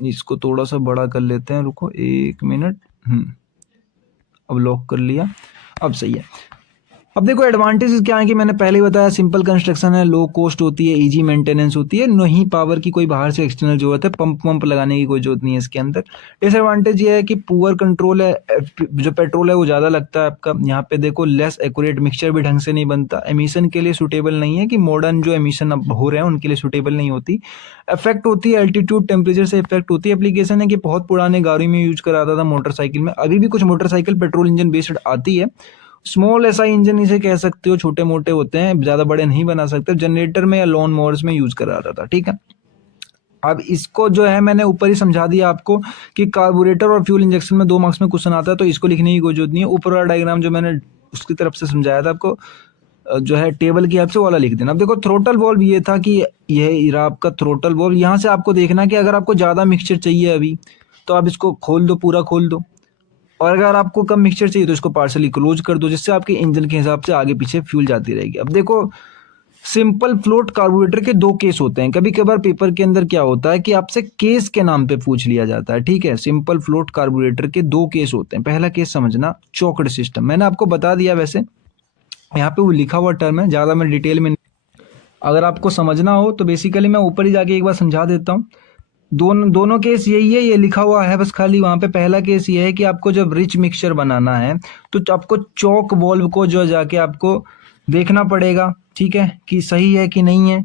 इसको थोड़ा सा बड़ा कर लेते हैं, रुको 1 मिनट। अब लॉक कर लिया, अब सही है। अब देखो एडवांटेजेस क्या है कि मैंने पहले ही बताया, सिंपल कंस्ट्रक्शन है, लो कॉस्ट होती है, इजी मेंटेनेंस होती है, नहीं पावर की कोई बाहर से एक्सटर्नल जरूरत है, पंप लगाने की कोई जरूरत नहीं है इसके अंदर। डिसएडवांटेज ये है कि पुअर कंट्रोल है, जो पेट्रोल है वो ज़्यादा लगता है आपका। यहाँ पे देखो लेस एक्यूरेट, मिक्सचर भी ढंग से नहीं बनता, एमिशन के लिए सूटेबल नहीं है, कि मॉडर्न जो एमिशन अब हो रहे हैं उनके लिए सूटेबल नहीं होती। इफेक्ट होती है एल्टीट्यूड टेम्परेचर से इफेक्ट होती है। एप्लीकेशन है कि बहुत पुराने गाड़ी में यूज कराता था, मोटरसाइकिल में, अभी भी कुछ मोटरसाइकिल पेट्रोल इंजन बेस्ड आती है। स्मॉल एसआई इंजन इसे कह सकते हो, छोटे मोटे होते हैं, ज्यादा बड़े नहीं बना सकते। जनरेटर में या लॉन मोवर्स में यूज करा रहा था। ठीक है, अब इसको जो है मैंने ऊपर ही समझा दिया आपको कि कार्बोरेटर और फ्यूल इंजेक्शन में 2 मार्क्स में क्वेश्चन आता है, तो इसको लिखने की कोई जरूरत नहीं है। ऊपर वाला डायग्राम जो मैंने उसकी तरफ से समझाया था आपको, जो है टेबल की हेल्प से वाला लिख देना। अब देखो थ्रोटल वॉल्व ये था कि यह आपका थ्रोटल वॉल्व, यहाँ से आपको देखना कि अगर आपको ज्यादा मिक्सचर चाहिए अभी तो आप इसको खोल दो, पूरा खोल दो, और अगर आपको कम मिक्सचर चाहिए तो इसको पार्शली क्लोज कर दो, जिससे आपके इंजन के हिसाब से आगे पीछे फ्यूल जाती रहेगी। अब देखो सिंपल फ्लोट कार्बोरेटर के 2 केस होते हैं। कभी कभार पेपर के अंदर क्या होता है कि आपसे केस के नाम पे पूछ लिया जाता है। ठीक है, सिंपल फ्लोट कार्बोरेटर के 2 केस होते हैं। पहला केस समझना, चोक्ड सिस्टम, मैंने आपको बता दिया, वैसे यहाँ पे वो लिखा हुआ टर्म है, ज्यादा मैं डिटेल में, अगर आपको समझना हो तो बेसिकली मैं ऊपर ही जाके एक बार समझा देता हूँ। दोनों केस यही है, ये लिखा हुआ है बस खाली वहां पे। पहला केस ये है कि आपको जब रिच मिक्सचर बनाना है तो आपको चौक वॉल्व को जो जाके आपको देखना पड़ेगा। ठीक है, कि सही है कि नहीं है,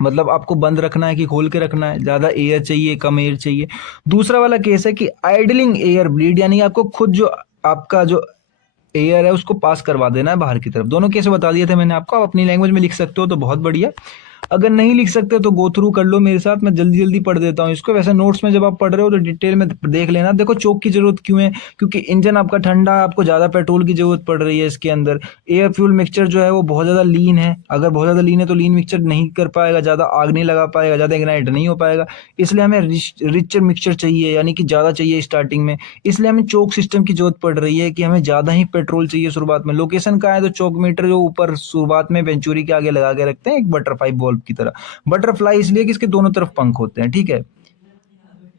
मतलब आपको बंद रखना है कि खोल के रखना है, ज्यादा एयर चाहिए, कम एयर चाहिए। दूसरा वाला केस है कि आइडलिंग एयर ब्लीड, यानी आपको खुद जो आपका जो एयर है उसको पास करवा देना है बाहर की तरफ। दोनों केस बता दिए थे मैंने आपको, आप अपनी लैंग्वेज में लिख सकते हो तो बहुत बढ़िया, अगर नहीं लिख सकते तो गो थ्रू कर लो मेरे साथ, मैं जल्दी जल्दी पढ़ देता हूँ इसको। वैसे नोट्स में जब आप पढ़ रहे हो तो डिटेल में देख लेना। देखो चोक की जरूरत क्यों है, क्योंकि इंजन आपका ठंडा है, आपको ज्यादा पेट्रोल की जरूरत पड़ रही है इसके अंदर। एयर फ्यूल मिक्सचर जो है वो बहुत ज्यादा लीन है, अगर बहुत ज्यादा लीन है तो लीन मिक्सचर नहीं कर पाएगा, ज्यादा आग नहीं लगा पाएगा, ज्यादा इग्नाइट नहीं हो पाएगा, इसलिए हमें रिचर मिक्सचर चाहिए, यानी कि ज्यादा चाहिए स्टार्टिंग में। इसलिए हमें चोक सिस्टम की जरूरत पड़ रही है कि हमें ज्यादा ही पेट्रोल चाहिए शुरुआत में। लोकेशन का है तो चोक मीटर जो ऊपर शुरुआत में वेंचुरी के आगे लगा के रखते हैं, एक बटरफ्लाई वॉल्व की तरह। बटरफ्लाई इसलिए कि इसके दोनों तरफ पंख होते हैं। ठीक है,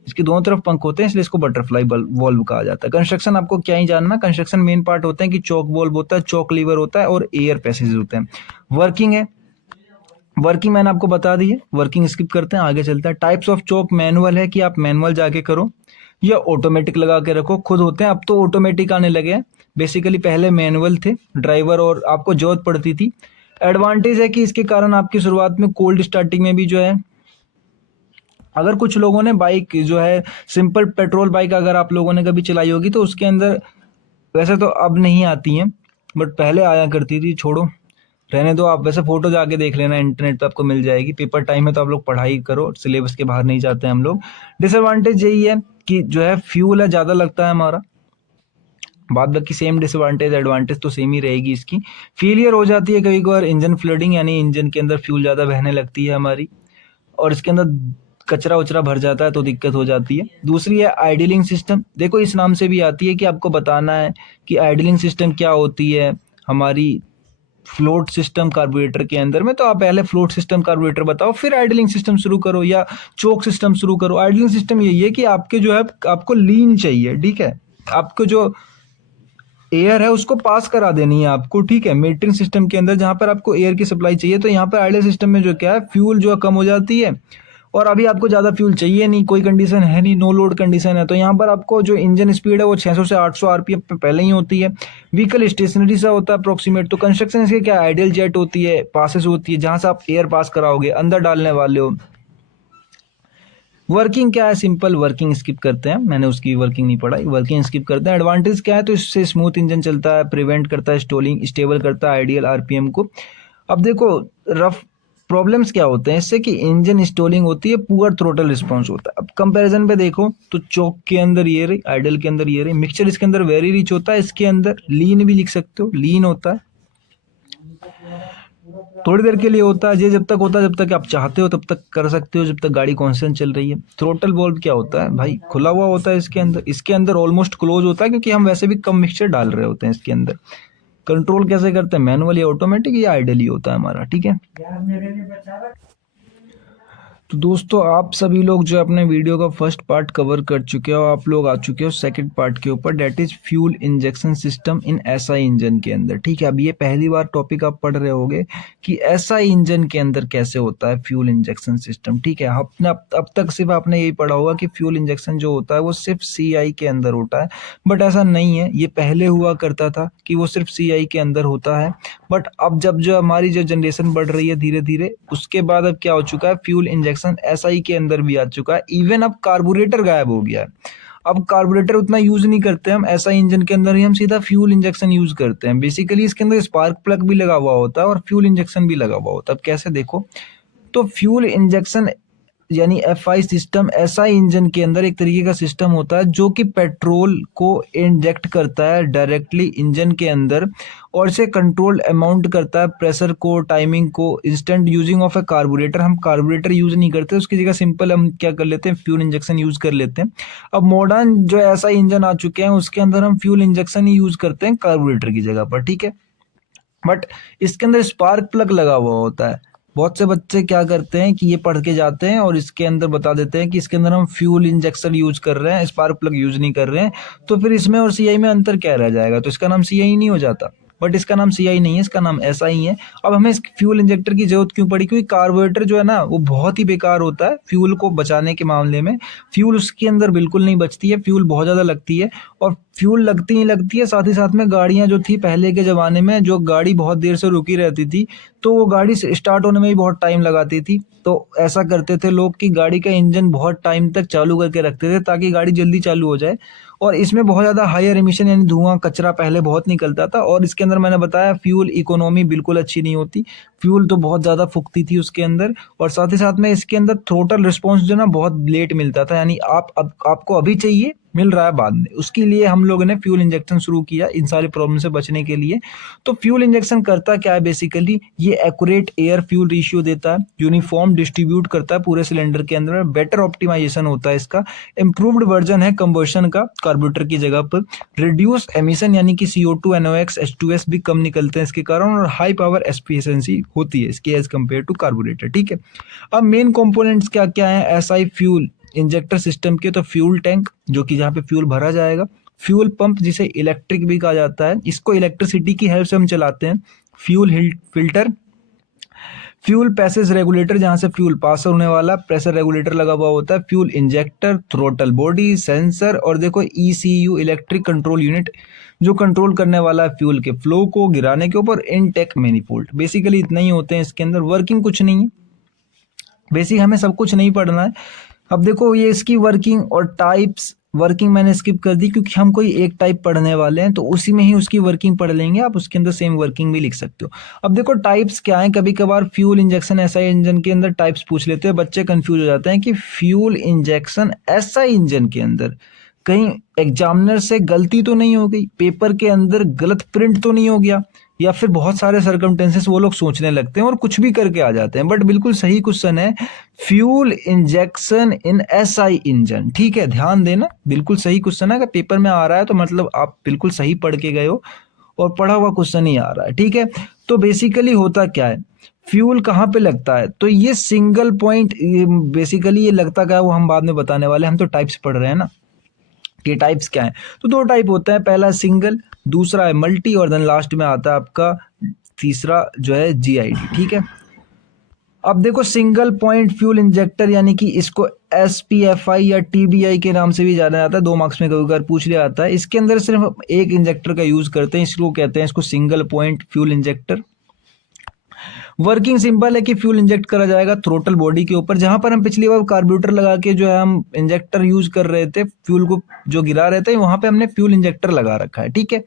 इसके दोनों तरफ पंख होते हैं इसलिए इसको बटरफ्लाई वॉल्व कहा जाता है। कंस्ट्रक्शन आपको क्या ही जानना, कंस्ट्रक्शन मेन पार्ट होते हैं कि चोक वॉल्व होता है, चोक लीवर होता है और एयर पैसेज होते हैं। वर्किंग है, वर्किंग मैंने आपको बता दी है, वर्किंग स्किप करते हैं, आगे चलता है। टाइप्स ऑफ चोक, मैनुअल है कि आप मैनुअल जाके करो या ऑटोमेटिक लगा के रखो, खुद होते हैं, अब तो ऑटोमेटिक आने लगे हैं, बेसिकली पहले मैनुअल थे, ड्राइवर और आपको जरूरत पड़ती थी। एडवांटेज है कि इसके कारण आपकी शुरुआत में कोल्ड स्टार्टिंग में भी जो है, अगर कुछ लोगों ने बाइक जो है सिंपल पेट्रोल बाइक अगर आप लोगों ने कभी चलाई होगी तो उसके अंदर, वैसे तो अब नहीं आती हैं बट पहले आया करती थी, छोड़ो रहने दो, आप वैसे फोटो जाके देख लेना, इंटरनेट पे आपको मिल जाएगी। पेपर टाइम में तो आप लोग पढ़ाई करो, सिलेबस के बाहर नहीं जाते हैं हम लोग। डिसएडवांटेज यही है कि जो है फ्यूल है ज्यादा लगता है हमारा, बाद बाकी सेम डिसएडवांटेज एडवांटेज तो सेम ही रहेगी इसकी। फेलियर हो जाती है कभी कभार, इंजन फ्लडिंग, यानी इंजन के अंदर फ्यूल ज्यादा बहने लगती है हमारी और इसके अंदर कचरा उचरा भर जाता है तो दिक्कत हो जाती है। दूसरी है आइडलिंग सिस्टम, देखो इस नाम से भी आती है कि आपको बताना है कि आइडलिंग सिस्टम क्या होती है हमारी फ्लोट सिस्टम कार्बोरेटर के अंदर में। तो आप पहले फ्लोट सिस्टम कार्बोरेटर बताओ, फिर आइडलिंग सिस्टम शुरू करो या चोक सिस्टम शुरू करो। आइडलिंग सिस्टम यही है कि आपके जो है आपको लीन चाहिए, ठीक है, आपको जो एयर है उसको पास करा देनी है आपको, ठीक है, मीटरिंग सिस्टम के अंदर जहां पर आपको एयर की सप्लाई चाहिए। तो यहाँ पर आइडल सिस्टम में जो क्या है, फ्यूल जो कम हो जाती है और अभी आपको ज़्यादा फ्यूल चाहिए नहीं, कोई कंडीशन है नहीं, नो लोड कंडीशन है, तो यहाँ पर आपको जो इंजन स्पीड है वो 600 से 800 आरपीएम पे पहले ही होती है। व्हीकल स्टेशनरी सा होता है अप्रोक्सीमेट। तो कंस्ट्रक्शन इसके क्या, आइडल जेट होती है, पासेस होती है जहाँ से आप एयर पास कराओगे, अंदर डालने वाले हो। वर्किंग क्या है, सिंपल, वर्किंग स्किप करते हैं, मैंने उसकी वर्किंग नहीं पढ़ाई, वर्किंग स्किप करते हैं। एडवांटेज क्या है, तो इससे स्मूथ इंजन चलता है, प्रिवेंट करता है स्टॉलिंग, स्टेबल करता है आइडियल आरपीएम को। अब देखो रफ प्रॉब्लम्स क्या होते हैं इससे, कि इंजन स्टॉलिंग होती है, पुअर थ्रोटल रिस्पॉन्स होता है। अब कंपैरिजन पे देखो तो चौक के अंदर ये रही, आइडल के अंदर ये रही, मिक्सचर इसके अंदर वेरी रिच होता है, इसके अंदर लीन भी लिख सकते हो, लीन होता है, थोड़ी देर के लिए होता है। ये जब तक होता है जब तक आप चाहते हो तब तक कर सकते हो, जब तक गाड़ी कांस्टेंट चल रही है। थ्रोटल वॉल्व क्या होता है भाई, खुला हुआ होता है इसके अंदर ऑलमोस्ट क्लोज होता है, क्योंकि हम वैसे भी कम मिक्सचर डाल रहे होते हैं इसके अंदर। कंट्रोल कैसे करते हैं, मैनुअल या ऑटोमेटिक या आइडल होता है हमारा, ठीक है। तो दोस्तों आप सभी लोग जो अपने वीडियो का फर्स्ट पार्ट कवर कर चुके हो, आप लोग आ चुके हो सेकंड पार्ट के ऊपर, that is fuel injection system in SI engine के अंदर, ठीक है। अब ये पहली बार टॉपिक आप पढ़ रहे होगे कि एसआई इंजन के अंदर कैसे होता है फ्यूल इंजेक्शन सिस्टम, ठीक है। आपने अब तक सिर्फ आपने यही पढ़ा होगा कि फ्यूल इंजेक्शन जो होता है वो सिर्फ सीआई के अंदर होता है, बट ऐसा नहीं है। ये पहले हुआ करता था कि वो सिर्फ सीआई के अंदर होता है, बट अब जब जो हमारी जो जनरेशन बढ़ रही है धीरे धीरे, उसके बाद अब क्या हो चुका है, फ्यूल इंजेक्शन एसआई के अंदर भी आ चुका है। इवन अब कार्बोरेटर गायब हो गया है, अब कार्बोरेटर उतना यूज नहीं करते हम, एसआई इंजन के अंदर ही हम सीधा फ्यूल इंजेक्शन यूज करते हैं। बेसिकली इसके अंदर स्पार्क प्लग भी लगा हुआ होता है और फ्यूल इंजेक्शन भी लगा हुआ होता है। अब कैसे देखो, तो फ्यूल इंजेक्शन यानी एफआई सिस्टम एसआई इंजन के अंदर एक तरीके का सिस्टम होता है जो कि पेट्रोल को इंजेक्ट करता है डायरेक्टली इंजन के अंदर, और इसे कंट्रोल अमाउंट करता है, प्रेशर को, टाइमिंग को, instant using of A carburettor. हम कार्बोरेटर यूज नहीं करते, उसकी जगह सिंपल हम क्या कर लेते हैं, फ्यूल इंजेक्शन यूज कर लेते हैं। अब मॉडर्न जो ऐसा इंजन आ चुके हैं उसके अंदर हम फ्यूल इंजेक्शन ही यूज करते हैं कार्बोरेटर की जगह पर, ठीक है। बट इसके अंदर स्पार्क प्लग लगा हुआ होता है। बहुत से बच्चे क्या करते हैं कि ये पढ़ के जाते हैं और इसके अंदर बता देते हैं कि इसके अंदर हम फ्यूल इंजेक्शन यूज कर रहे हैं, स्पार्क प्लग यूज नहीं कर रहे हैं, तो फिर इसमें और सीआई में अंतर क्या रह जाएगा, तो इसका नाम सीआई नहीं हो जाता। बट इसका नाम सीआई नहीं है, इसका नाम ऐसा ही है। अब हमें इस फ्यूल इंजेक्टर की जरूरत क्यों पड़ी, क्योंकि कार्बोरेटर जो है ना वो बहुत ही बेकार होता है फ्यूल को बचाने के मामले में। फ्यूल उसके अंदर बिल्कुल नहीं बचती है, फ्यूल बहुत ज़्यादा लगती है, और फ्यूल लगती ही लगती है। साथ ही साथ में गाड़ियां जो थी पहले के ज़माने में, जो गाड़ी बहुत देर से रुकी रहती थी तो वो गाड़ी स्टार्ट होने में भी बहुत टाइम लगाती थी। तो ऐसा करते थे लोग कि गाड़ी का इंजन बहुत टाइम तक चालू करके रखते थे ताकि गाड़ी जल्दी चालू हो जाए। और इसमें बहुत ज़्यादा हायर एमिशन यानी धुआं कचरा पहले बहुत निकलता था, और इसके अंदर मैंने बताया फ्यूल इकोनॉमी बिल्कुल अच्छी नहीं होती, फ्यूल तो बहुत ज़्यादा फूकती थी उसके अंदर। और साथ ही साथ में इसके अंदर थ्रोटल रिस्पॉन्स जो ना बहुत लेट मिलता था, यानी आपको अभी चाहिए, मिल रहा है बाद में। उसके लिए हम लोगों ने फ्यूल इंजेक्शन शुरू किया इन सारी प्रॉब्लम से बचने के लिए। तो फ्यूल इंजेक्शन करता क्या है, बेसिकली ये एक्यूरेट एयर फ्यूल रेशियो देता है, यूनिफॉर्म डिस्ट्रीब्यूट करता है पूरे सिलेंडर के अंदर, बेटर ऑप्टिमाइजेशन होता है इसका, इंप्रूव्ड वर्जन है कंबशन का कार्बोरेटर की जगह पर, रिड्यूस एमिशन यानी कि CO2, NOx, H2S भी कम निकलते हैं इसके कारण, और हाई पावर एफिशिएंसी होती है इसकी एज कम्पेयर टू कार्बोरेटर, ठीक है। अब मेन कंपोनेंट्स क्या क्या है एसआई फ्यूल इंजेक्टर सिस्टम के, तो फ्यूल टैंक जो कि जहाँ पे फ्यूल भरा जाएगा, फ्यूल पंप जिसे इलेक्ट्रिक भी कहा जाता है, इसको इलेक्ट्रिसिटी की हेल्प से हम चलाते हैं, fuel filter, fuel passage regulator जहां से फ्यूल पास होने वाला, प्रेशर रेगुलेटर लगा हुआ होता है, fuel injector, throttle body, sensor, और देखो ECU इलेक्ट्रिक कंट्रोल यूनिट जो कंट्रोल करने वाला है फ्यूल के फ्लो को, गिराने के ऊपर, इनटेक मैनिफोल्ड। बेसिकली इतना ही होते हैं इसके अंदर, वर्किंग कुछ नहीं है, बेसिक हमें सब कुछ नहीं पढ़ना है। अब देखो ये इसकी वर्किंग और टाइप्स, वर्किंग मैंने स्किप कर दी क्योंकि हम कोई एक टाइप पढ़ने वाले हैं, तो उसी में ही उसकी वर्किंग पढ़ लेंगे, आप उसके अंदर सेम वर्किंग भी लिख सकते हो। अब देखो टाइप्स क्या है, कभी कभार फ्यूल इंजेक्शन एसआई इंजन के अंदर टाइप्स पूछ लेते हैं, बच्चे कंफ्यूज हो जाते हैं कि फ्यूल इंजेक्शन एसआई इंजन के अंदर कहीं एग्जामिनर से गलती तो नहीं हो गई, पेपर के अंदर गलत प्रिंट तो नहीं हो गया, या फिर बहुत सारे सर्कमटेंसेस वो लोग सोचने लगते हैं और कुछ भी करके आ जाते हैं। बट बिल्कुल सही क्वेश्चन है, फ्यूल इंजेक्शन इन एसआई इंजन, ठीक है, ध्यान देना, बिल्कुल सही क्वेश्चन है। अगर पेपर में आ रहा है तो मतलब आप बिल्कुल सही पढ़ के गए हो और पढ़ा हुआ क्वेश्चन ही आ रहा है, ठीक है। तो बेसिकली होता क्या है, फ्यूल कहाँ पे लगता है, तो ये सिंगल पॉइंट, बेसिकली ये लगता क्या है वो हम बाद में बताने वाले हैं, हम तो टाइप्स पढ़ रहे हैं ना। कि टाइप्स क्या हैं। तो दो टाइप होता है, पहला सिंगल, दूसरा है मल्टी, और देन लास्ट में आता है आपका तीसरा जो है जीआईडी। ठीक है, अब देखो सिंगल पॉइंट फ्यूल इंजेक्टर यानी कि इसको एसपीएफआई या टीबीआई के नाम से भी जाना जाता है, 2 मार्क्स में कभी कभार पूछ लिया जाता है। इसके अंदर सिर्फ एक इंजेक्टर का यूज करते हैं, इसको कहते हैं इसको single point fuel injector. Working simple है कि फ्यूल इंजेक्ट करा जाएगा थ्रोटल बॉडी के ऊपर, जहां पर हम पिछली बार कार्ब्यूरेटर लगा के जो है हम इंजेक्टर यूज कर रहे थे, फ्यूल को जो गिरा रहे थे, वहां पे हमने फ्यूल इंजेक्टर लगा रखा है। ठीक है,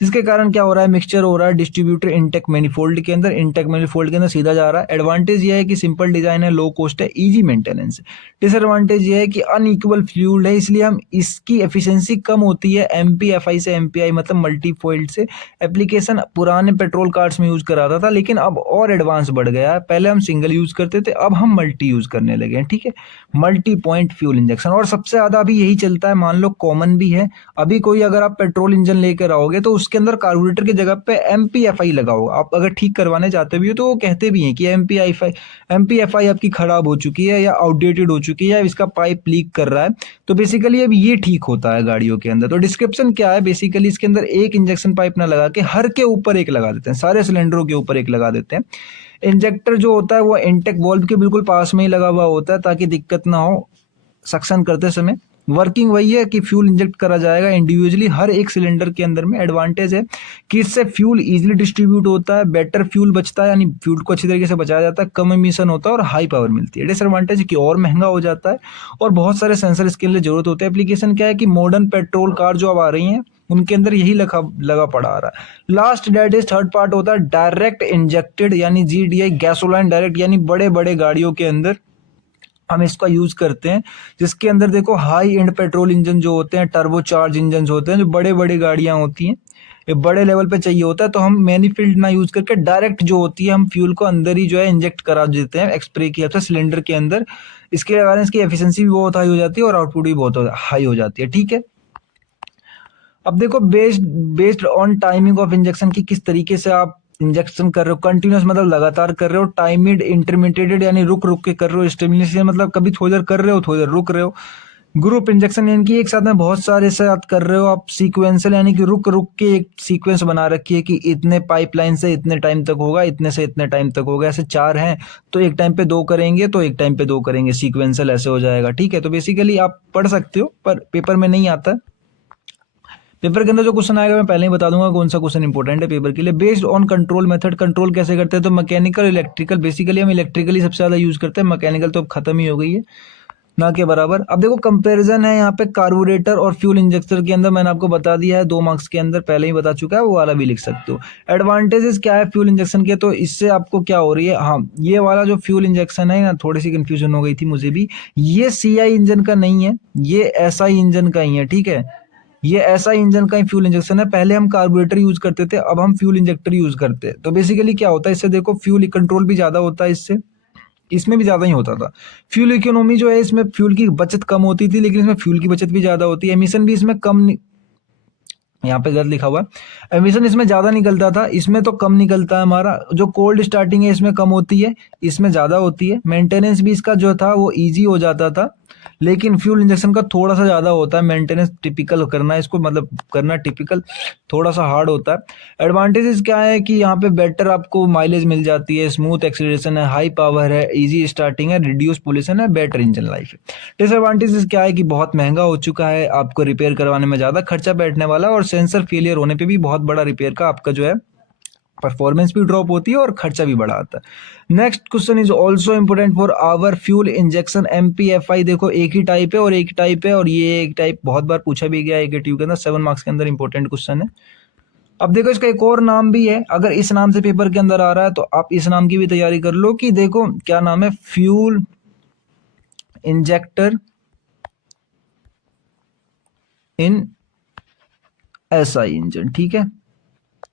जिसके कारण क्या हो रहा है, मिक्सचर हो रहा है डिस्ट्रीब्यूटर इनटेक मैनिफोल्ड के अंदर, इनटेक मैनिफोल्ड के अंदर सीधा जा रहा है। एडवांटेज ये है कि सिंपल डिजाइन है, लो कॉस्ट है, इजी मेंटेनेंस है। डिसएडवांटेज ये है कि अनइक्वल फ्यूल है, इसलिए हम इसकी एफिशिएंसी कम होती है एमपीएफआई से, एमपीआई मतलब मल्टी फॉइल्ड से। एप्लीकेशन पुराने पेट्रोल कार्स में यूज कराता था, लेकिन अब और एडवांस बढ़ गया है। पहले हम सिंगल यूज करते थे, अब हम मल्टी यूज करने लगे हैं। ठीक है, मल्टी पॉइंट फ्यूल इंजेक्शन, और सबसे ज्यादा अभी यही चलता है, मान लो कॉमन भी है। अभी कोई अगर आप पेट्रोल इंजन लेकर आओगे तो उसके अंदर कार्बोरेटर की जगह पे एमपीएफआई लगाओ, आप अगर ठीक करवाने चाहते भी हो तो वो कहते भी हैं कि एमपीएफआई आपकी खराब हो चुकी है या आउटडेटेड हो चुकी है या इसका पाइप लीक कर रहा है, तो बेसिकली अब ये ठीक होता है गाड़ियों के अंदर। तो डिस्क्रिप्शन क्या है, बेसिकली इसके अंदर एक इंजेक्शन पाइप ना लगा के हर के ऊपर एक लगा देते हैं, सारे सिलेंडरों के ऊपर एक लगा देते हैं। इंजेक्टर जो होता है वो इनटेक वॉल्व के बिल्कुल पास में ही लगा हुआ होता है, ताकि दिक्कत ना हो सक्शन करते समय। वर्किंग वही है कि फ्यूल इंजेक्ट करा जाएगा इंडिविजुअली हर एक सिलेंडर के अंदर में। एडवांटेज है कि इससे फ्यूल इजीली डिस्ट्रीब्यूट होता है, बेटर फ्यूल बचता है, यानी फ्यूल को अच्छी तरीके से बचाया जाता है, कम एमिशन होता है और हाई पावर मिलती है। डिसएडवांटेज है कि और महंगा हो जाता है और बहुत सारे सेंसर इसके लिए जरूरत होते हैं। एप्लीकेशन क्या है कि मॉडर्न पेट्रोल कार जो अब आ रही हैं उनके अंदर यही लगा पड़ा आ रहा है। Last that is third part होता है डायरेक्ट इंजेक्टेड यानी जीडीआई, गैसोलाइन डायरेक्ट, यानी बड़े बड़े गाड़ियों के अंदर हम इसका यूज करते हैं, जिसके अंदर देखो हाई एंड पेट्रोल इंजन जो होते हैं, टर्बो चार्ज इंजन होते हैं, जो बड़े बड़े गाड़ियां होती हैं, ये बड़े लेवल पे चाहिए होता है, तो हम मैनीफिल्ड ना यूज करके डायरेक्ट जो होती है हम फ्यूल को अंदर ही जो है इंजेक्ट करा देते हैं एक्सप्रे की हेल्प से सिलेंडर के अंदर। इसके कारण इसकी एफिशिएंसी भी बहुत हाई हो जाती है और आउटपुट भी बहुत हाई हो जाती है। ठीक है, अब देखो based on timing of injection की किस तरीके से आप इंजेक्शन कर रहे हो, कंटिन्यूस मतलब लगातार कर रहे हो, टाइमिड इंटरमीडिएटेड यानी रुक रुक के कर रहे हो, स्टिमुलेशन मतलब कभी थोड़ी देर कर रहे हो थोड़ी देर रुक रहे हो, ग्रुप इंजेक्शन यानी कि एक साथ में बहुत सारे साथ कर रहे हो आप, सीक्वेंशियल यानी कि रुक रुक के एक सीक्वेंस बना रखी है कि इतने पाइपलाइन से इतने टाइम तक होगा, इतने से इतने टाइम तक होगा, ऐसे 4 हैं तो एक टाइम पे 2 करेंगे तो एक टाइम पे 2 करेंगे, सीक्वेंशियल ऐसे हो जाएगा। ठीक है, तो बेसिकली आप पढ़ सकते हो पर पेपर में नहीं आता। पेपर के अंदर जो क्वेश्चन आएगा मैं पहले ही बता दूंगा कौन सा क्वेश्चन इंपॉर्टेंट है पेपर के लिए। Based on control method, control कैसे करते हैं तो मैकेनिकल इलेक्ट्रिकल, बेसिकली हम इलेक्ट्रिकली सबसे ज्यादा यूज करते हैं, मैकेनिकल तो अब खत्म ही हो गई है ना के बराबर। अब देखो कंपैरिजन है यहाँ पे कार्बोरेटर और फ्यूल इंजेक्टर के अंदर, मैंने आपको बता दिया है 2 मार्क्स के अंदर, पहले ही बता चुका है, वो वाला भी लिख सकते हो। एडवांटेजेस क्या है फ्यूल इंजेक्शन के, तो इससे आपको क्या हो रही है, हाँ ये वाला जो फ्यूल इंजेक्शन है ना, थोड़ी सी कंफ्यूजन हो गई थी मुझे भी, ये सीआई इंजन का नहीं है, ये एसआई इंजन का ही है। ठीक है, ये ऐसा इंजन का ही फ्यूल इंजेक्शन है। पहले हम कार्बोरेटर यूज करते थे, अब हम फ्यूल इंजेक्टर यूज करते हैं। तो बेसिकली क्या होता है इससे, देखो फ्यूल कंट्रोल भी ज्यादा होता है इससे, इसमें भी ज्यादा ही होता था। फ्यूल इकोनॉमी जो है, इसमें फ्यूल की बचत कम होती थी, लेकिन इसमें फ्यूल की बचत भी ज्यादा होती है। एमिशन भी इसमें कम, यहाँ पे गलत लिखा हुआ है, एमिशन इसमें ज्यादा निकलता था, इसमें तो कम निकलता है हमारा। जो कोल्ड स्टार्टिंग है इसमें कम होती है, इसमें ज्यादा होती है। मेंटेनेंस भी इसका जो था वो इजी हो जाता था, लेकिन फ्यूल इंजेक्शन का थोड़ा सा ज्यादा होता है मेंटेनेंस, टिपिकल करना इसको, मतलब करना टिपिकल थोड़ा सा हार्ड होता है। एडवांटेजेस क्या है कि यहाँ पे बेटर आपको माइलेज मिल जाती है, स्मूथ एक्सीलरेशन है, हाई पावर है, इजी स्टार्टिंग है, रिड्यूस पोल्यूशन है, बेटर इंजन लाइफ है। डिसएडवांटेजेस क्या है कि बहुत महंगा हो चुका है, आपको रिपेयर करवाने में ज्यादा खर्चा बैठने वाला, और सेंसर फेलियर होने पे भी बहुत बड़ा रिपेयर का आपका जो है परफॉर्मेंस भी ड्रॉप होती है और खर्चा भी बढ़ा आता है। Next question is also important for our fuel injection MPFI. देखो एक ही टाइप है और एक टाइप है, और ये एक टाइप बहुत बार पूछा भी गया है एकेटीयू के अंदर, 7 मार्क्स के अंदर इंपॉर्टेंट क्वेश्चन है। अब देखो इसका एक और नाम भी है, अगर इस नाम से पेपर के अंदर आ रहा है तो आप इस नाम की भी तैयारी कर लो कि देखो क्या नाम है, फ्यूल इंजेक्टर इन एसआई इंजन। ठीक है,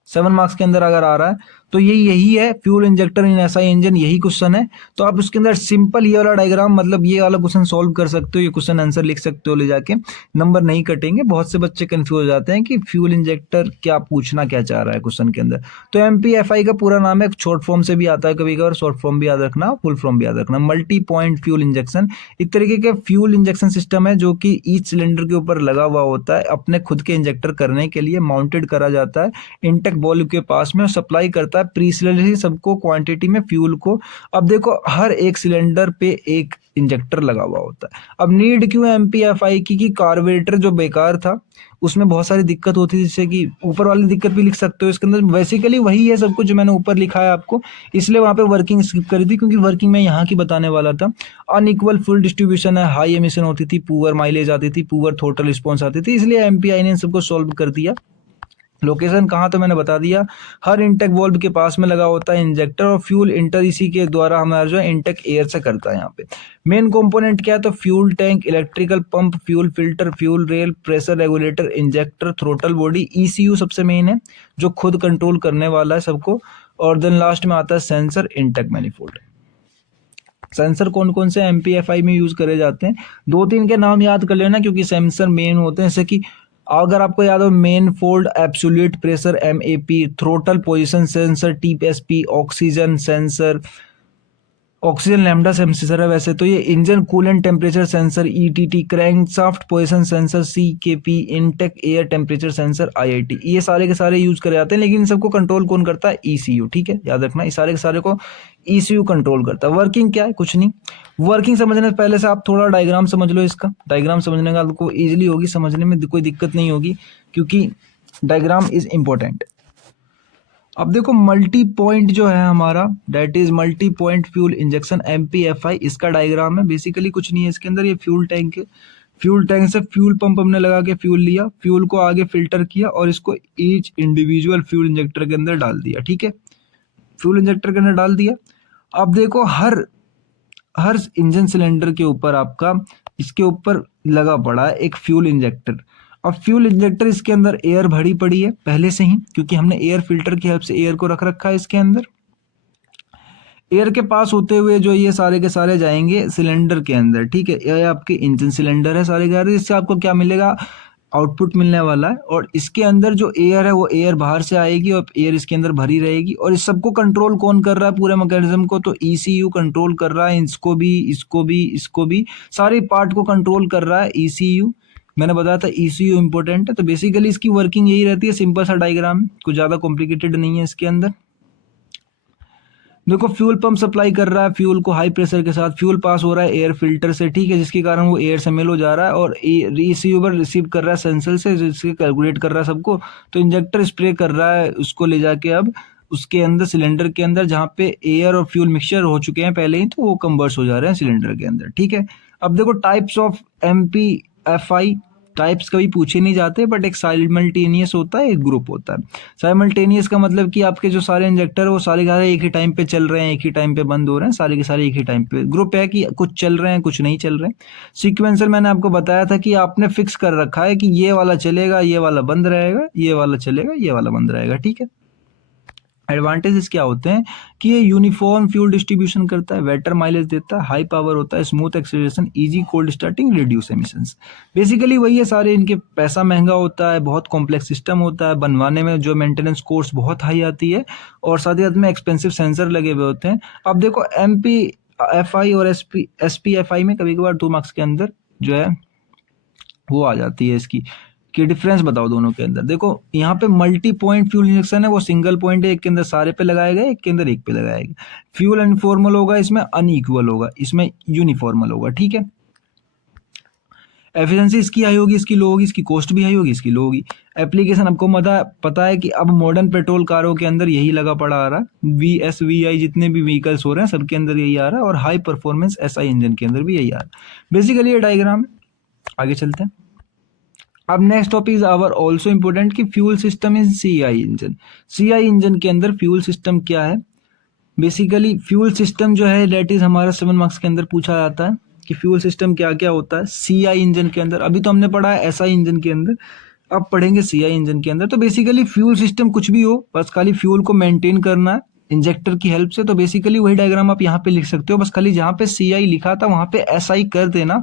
7 मार्क्स के अंदर अगर आ रहा है तो यही है फ्यूल इंजेक्टर इन एसआई इंजन, यही क्वेश्चन है। तो आप उसके अंदर सिंपल ये वाला डायग्राम, मतलब ये वाला क्वेश्चन सॉल्व कर सकते हो, ये क्वेश्चन आंसर लिख सकते हो ले जाके, नंबर नहीं कटेंगे। बहुत से बच्चे कंफ्यूज हो जाते हैं कि फ्यूल इंजेक्टर क्या पूछना क्या चाह रहा है क्वेश्चन के अंदर। तो एमपीएफआई का पूरा नाम है, शॉर्ट फॉर्म से भी आता है कभी कभार, शॉर्ट फॉर्म भी याद रखना, फुल फॉर्म भी याद रखना, मल्टी पॉइंट फ्यूल इंजेक्शन। एक तरीके के फ्यूल इंजेक्शन सिस्टम है जो कि ईच सिलेंडर के ऊपर लगा हुआ होता है, अपने खुद के इंजेक्टर करने के लिए माउंटेड करा जाता है इंटेक बॉल के पास में, और सप्लाई करता है प्रीसिलेंडर सबको क्वांटिटी में फ्यूल को। अब देखो हर एक सिलेंडर पे एक इंजेक्टर लगा हुआ होता है। अब नीड क्यों है एमपीएफआई की, कि कार्बोरेटर जो बेकार था उसमें बहुत सारी दिक्कत होती थी, जैसे कि ऊपर वाली दिक्कत भी लिख सकते हो इसके अंदर, बेसिकली वही है सब कुछ जो मैंने ऊपर लिखा है आपको, इसलिए वहां पे वर्किंग स्किप करी थी, क्योंकि वर्किंग मैं यहाँ की बताने वाला था। अनइक्वल फुल डिस्ट्रीब्यूशन है, हाई एमिशन होती थी, पुअर माइलेज आती थी, पुअर टोटल रिस्पॉन्स आती थी, इसलिए एमपीआई ने इन सबको सॉल्व कर दिया। लोकेशन कहाँ तो मैंने बता दिया, हर इंटेक वॉल्व के पास में लगा होता है इंजेक्टर, और फ्यूल इंटर इसी के द्वारा हमारा जो है इंटेक एयर से करता है। यहाँ पे मेन कंपोनेंट क्या है, तो fuel tank, electrical pump, fuel filter, fuel rail, pressure regulator, injector, throttle body, ECU सबसे मेन है जो खुद कंट्रोल करने वाला है सबको, और देन लास्ट में आता है सेंसर, इंटेक मैनिफोल्ड। सेंसर कौन कौन से एमपीएफआई में यूज करे जाते हैं, 2-3 के नाम याद कर लेना, क्योंकि सेंसर मेन होते हैं, जैसे कि अगर आपको याद हो, manifold, absolute pressure MAP, throttle position sensor TPSP, oxygen sensor, oxygen lambda sensor है वैसे तो ये, engine coolant temperature sensor ETT, crankshaft position sensor CKP, intake air temperature sensor IIT, ये सारे के सारे यूज करे जाते हैं, लेकिन इन सबको कंट्रोल कौन करता है, ईसीयू। ठीक है, याद रखना, इस सारे के सारे को ईसीयू कंट्रोल करता है। वर्किंग क्या है, कुछ नहीं, वर्किंग समझने से पहले से आप थोड़ा डायग्राम समझ लो, इसका डायग्राम समझने का आपको इजिली होगी, समझने में कोई दिक्कत नहीं होगी, क्योंकि डायग्राम इज इंपॉर्टेंट। अब देखो मल्टी पॉइंट जो है हमारा, that is multi point fuel injection MPFI, इसका डायग्राम है। बेसिकली कुछ नहीं है इसके अंदर, ये फ्यूल टैंक है, फ्यूल टैंक से फ्यूल पंप हमने लगा के फ्यूल लिया, फ्यूल को आगे फिल्टर किया और इसको ईच इंडिविजुअल फ्यूल इंजेक्टर के अंदर डाल दिया। ठीक है, फ्यूल इंजेक्टर के अंदर डाल दिया। अब देखो हर इंजन सिलेंडर के ऊपर आपका इसके ऊपर लगा पड़ा है एक फ्यूल इंजेक्टर। अब फ्यूल इंजेक्टर इसके अंदर एयर भरी पड़ी है पहले से ही, क्योंकि हमने एयर फिल्टर की हेल्प से एयर को रख रखा है इसके अंदर। एयर के पास होते हुए जो ये सारे के सारे जाएंगे सिलेंडर के अंदर। ठीक है, ये आपके इंजन सिलेंडर है सारे के सारे, इससे आपको क्या मिलेगा, आउटपुट मिलने वाला है। और इसके अंदर जो एयर है वो एयर बाहर से आएगी और एयर इसके अंदर भरी रहेगी। और इस सबको कंट्रोल कौन कर रहा है, पूरे मैकेनिज्म को, तो ईसीयू कंट्रोल कर रहा है, इसको भी, इसको भी, इसको भी, सारे पार्ट को कंट्रोल कर रहा है ईसीयू। मैंने बताया था ईसीयू इंपॉर्टेंट है। तो बेसिकली इसकी वर्किंग यही रहती है, सिंपल सा डायग्राम, कुछ ज्यादा कॉम्प्लिकेटेड नहीं है इसके अंदर। देखो फ्यूल पंप सप्लाई कर रहा है फ्यूल को हाई प्रेशर के साथ, फ्यूल पास हो रहा है एयर फिल्टर से। ठीक है, जिसके कारण वो एयर से मिल हो जा रहा है, और रिसीवर रिसीव कर रहा है सेंसर से, जिसके कैलकुलेट कर रहा है सबको। तो इंजेक्टर स्प्रे कर रहा है उसको ले जाके अब उसके अंदर, सिलेंडर के अंदर, जहाँ पे एयर और फ्यूल मिक्सचर हो चुके हैं पहले ही, तो वो कंबर्स हो जा रहे हैं सिलेंडर के अंदर। ठीक है, अब देखो टाइप्स ऑफ एमपीएफआई, टाइप्स कभी पूछे नहीं जाते, बट एक साइमल्टेनियस होता है, एक ग्रुप होता है। साइमल्टेनियस का मतलब कि आपके जो सारे इंजेक्टर है वो सारे के सारे एक ही टाइम पे चल रहे हैं, एक ही टाइम पे बंद हो रहे हैं, सारे के सारे एक ही टाइम पे। ग्रुप है कि कुछ चल रहे हैं कुछ नहीं चल रहे हैं। सीक्वेंसर मैंने आपको बताया था कि आपने फिक्स कर रखा है कि ये वाला चलेगा, ये वाला बंद रहेगा, ये वाला चलेगा, ये वाला बंद रहेगा। ठीक है, एडवांटेजेस क्या होते हैं कि ये यूनिफॉर्म फ्यूल डिस्ट्रीब्यूशन करता है, बेटर माइलेज देता है, हाई पावर होता है, smooth acceleration, easy cold starting, reduce emissions. Basically वही है सारे इनके। पैसा महंगा होता है, बहुत कॉम्प्लेक्स सिस्टम होता है बनवाने में, जो मेंटेनेंस कॉस्ट बहुत हाई आती है, और साथ ही साथ में एक्सपेंसिव सेंसर लगे हुए होते हैं। अब देखो एमपीएफआई और एसपीएफआई में कभी कभार 2 मार्क्स के अंदर जो है वो आ जाती है इसकी कि डिफरेंस बताओ दोनों के अंदर। देखो यहाँ पे मल्टी पॉइंट फ्यूल इंजेक्शन है, वो सिंगल पॉइंट है, एक के अंदर सारे पे लगाया गया, एक के अंदर एक पे लगाया गया। फ्यूल अनफॉर्मल होगा, इसमें अनइक्वल होगा, इसमें यूनिफॉर्मल होगा। ठीक है, एफिशिएंसी इसकी हाई होगी, इसकी लो होगी, इसकी कॉस्ट भी हाई होगी, इसकी लो होगी। एप्लीकेशन आपको पता है कि अब मॉडर्न पेट्रोल कारों के अंदर यही लगा पड़ा आ रहा है, VSVI जितने भी व्हीकल्स हो रहे हैं सबके अंदर यही आ रहा है, और हाई परफॉर्मेंस SI इंजन के अंदर भी यही आ रहा है। बेसिकली ये डायग्राम है, आगे चलते हैं। अब next topic is our also important कि fuel system is CI engine. CI engine के अंदर फ्यूल सिस्टम क्या है। बेसिकली फ्यूल सिस्टम जो है दैट इज हमारा 7 मार्क्स के अंदर पूछा जाता है कि फ्यूल सिस्टम क्या क्या होता है CI इंजन के अंदर। अभी तो हमने पढ़ा है SI इंजन के अंदर, अब पढ़ेंगे सीआई इंजन के अंदर। तो बेसिकली फ्यूल सिस्टम कुछ भी हो, बस खाली फ्यूल को मेंटेन करना है इंजेक्टर की हेल्प से। तो बेसिकली वही डायग्राम आप यहाँ पे लिख सकते हो, बस खाली जहाँ पे सीआई लिखा था वहां पे एसआई कर देना।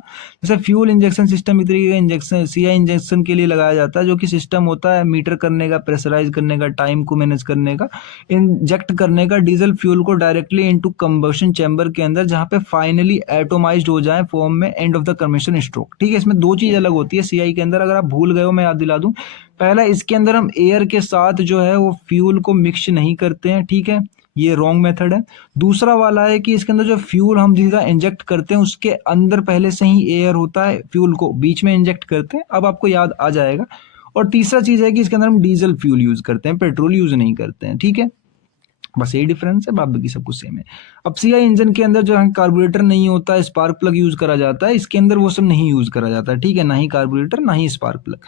जैसे फ्यूल इंजेक्शन सिस्टम एक तरीके का इंजेक्शन सीआई इंजेक्शन के लिए लगाया जाता है, जो कि सिस्टम होता है मीटर करने का, प्रेशराइज करने का, टाइम को मैनेज करने का, इंजेक्ट करने का डीजल फ्यूल को डायरेक्टली इनटू कंबशन चैम्बर के अंदर, जहाँ पे फाइनली एटोमाइज्ड हो जाए फॉर्म में end of the combustion stroke. ठीक है, इसमें दो चीज अलग होती है सीआई के अंदर, अगर आप भूल गए हो मैं याद दिला दूं। पहला, इसके अंदर हम एयर के साथ जो है वो फ्यूल को मिक्स नहीं करते हैं, ठीक है, ये रॉन्ग मेथड है। दूसरा वाला है कि इसके अंदर जो फ्यूल हम सीधा इंजेक्ट करते हैं उसके अंदर पहले से ही एयर होता है, फ्यूल को बीच में इंजेक्ट करते हैं, अब आपको याद आ जाएगा। और तीसरा चीज है कि इसके अंदर हम डीजल फ्यूल यूज करते हैं, पेट्रोल यूज नहीं करते हैं, ठीक है। बस यही डिफरेंस है, बाकी सब कुछ सेम है। अब सीआई इंजन के अंदर जो है कार्बोरेटर नहीं होता है, स्पार्क प्लग यूज करा जाता है, इसके अंदर वो सब नहीं यूज करा जाता है, ठीक है, ना ही कार्बोरेटर ना ही स्पार्क प्लग।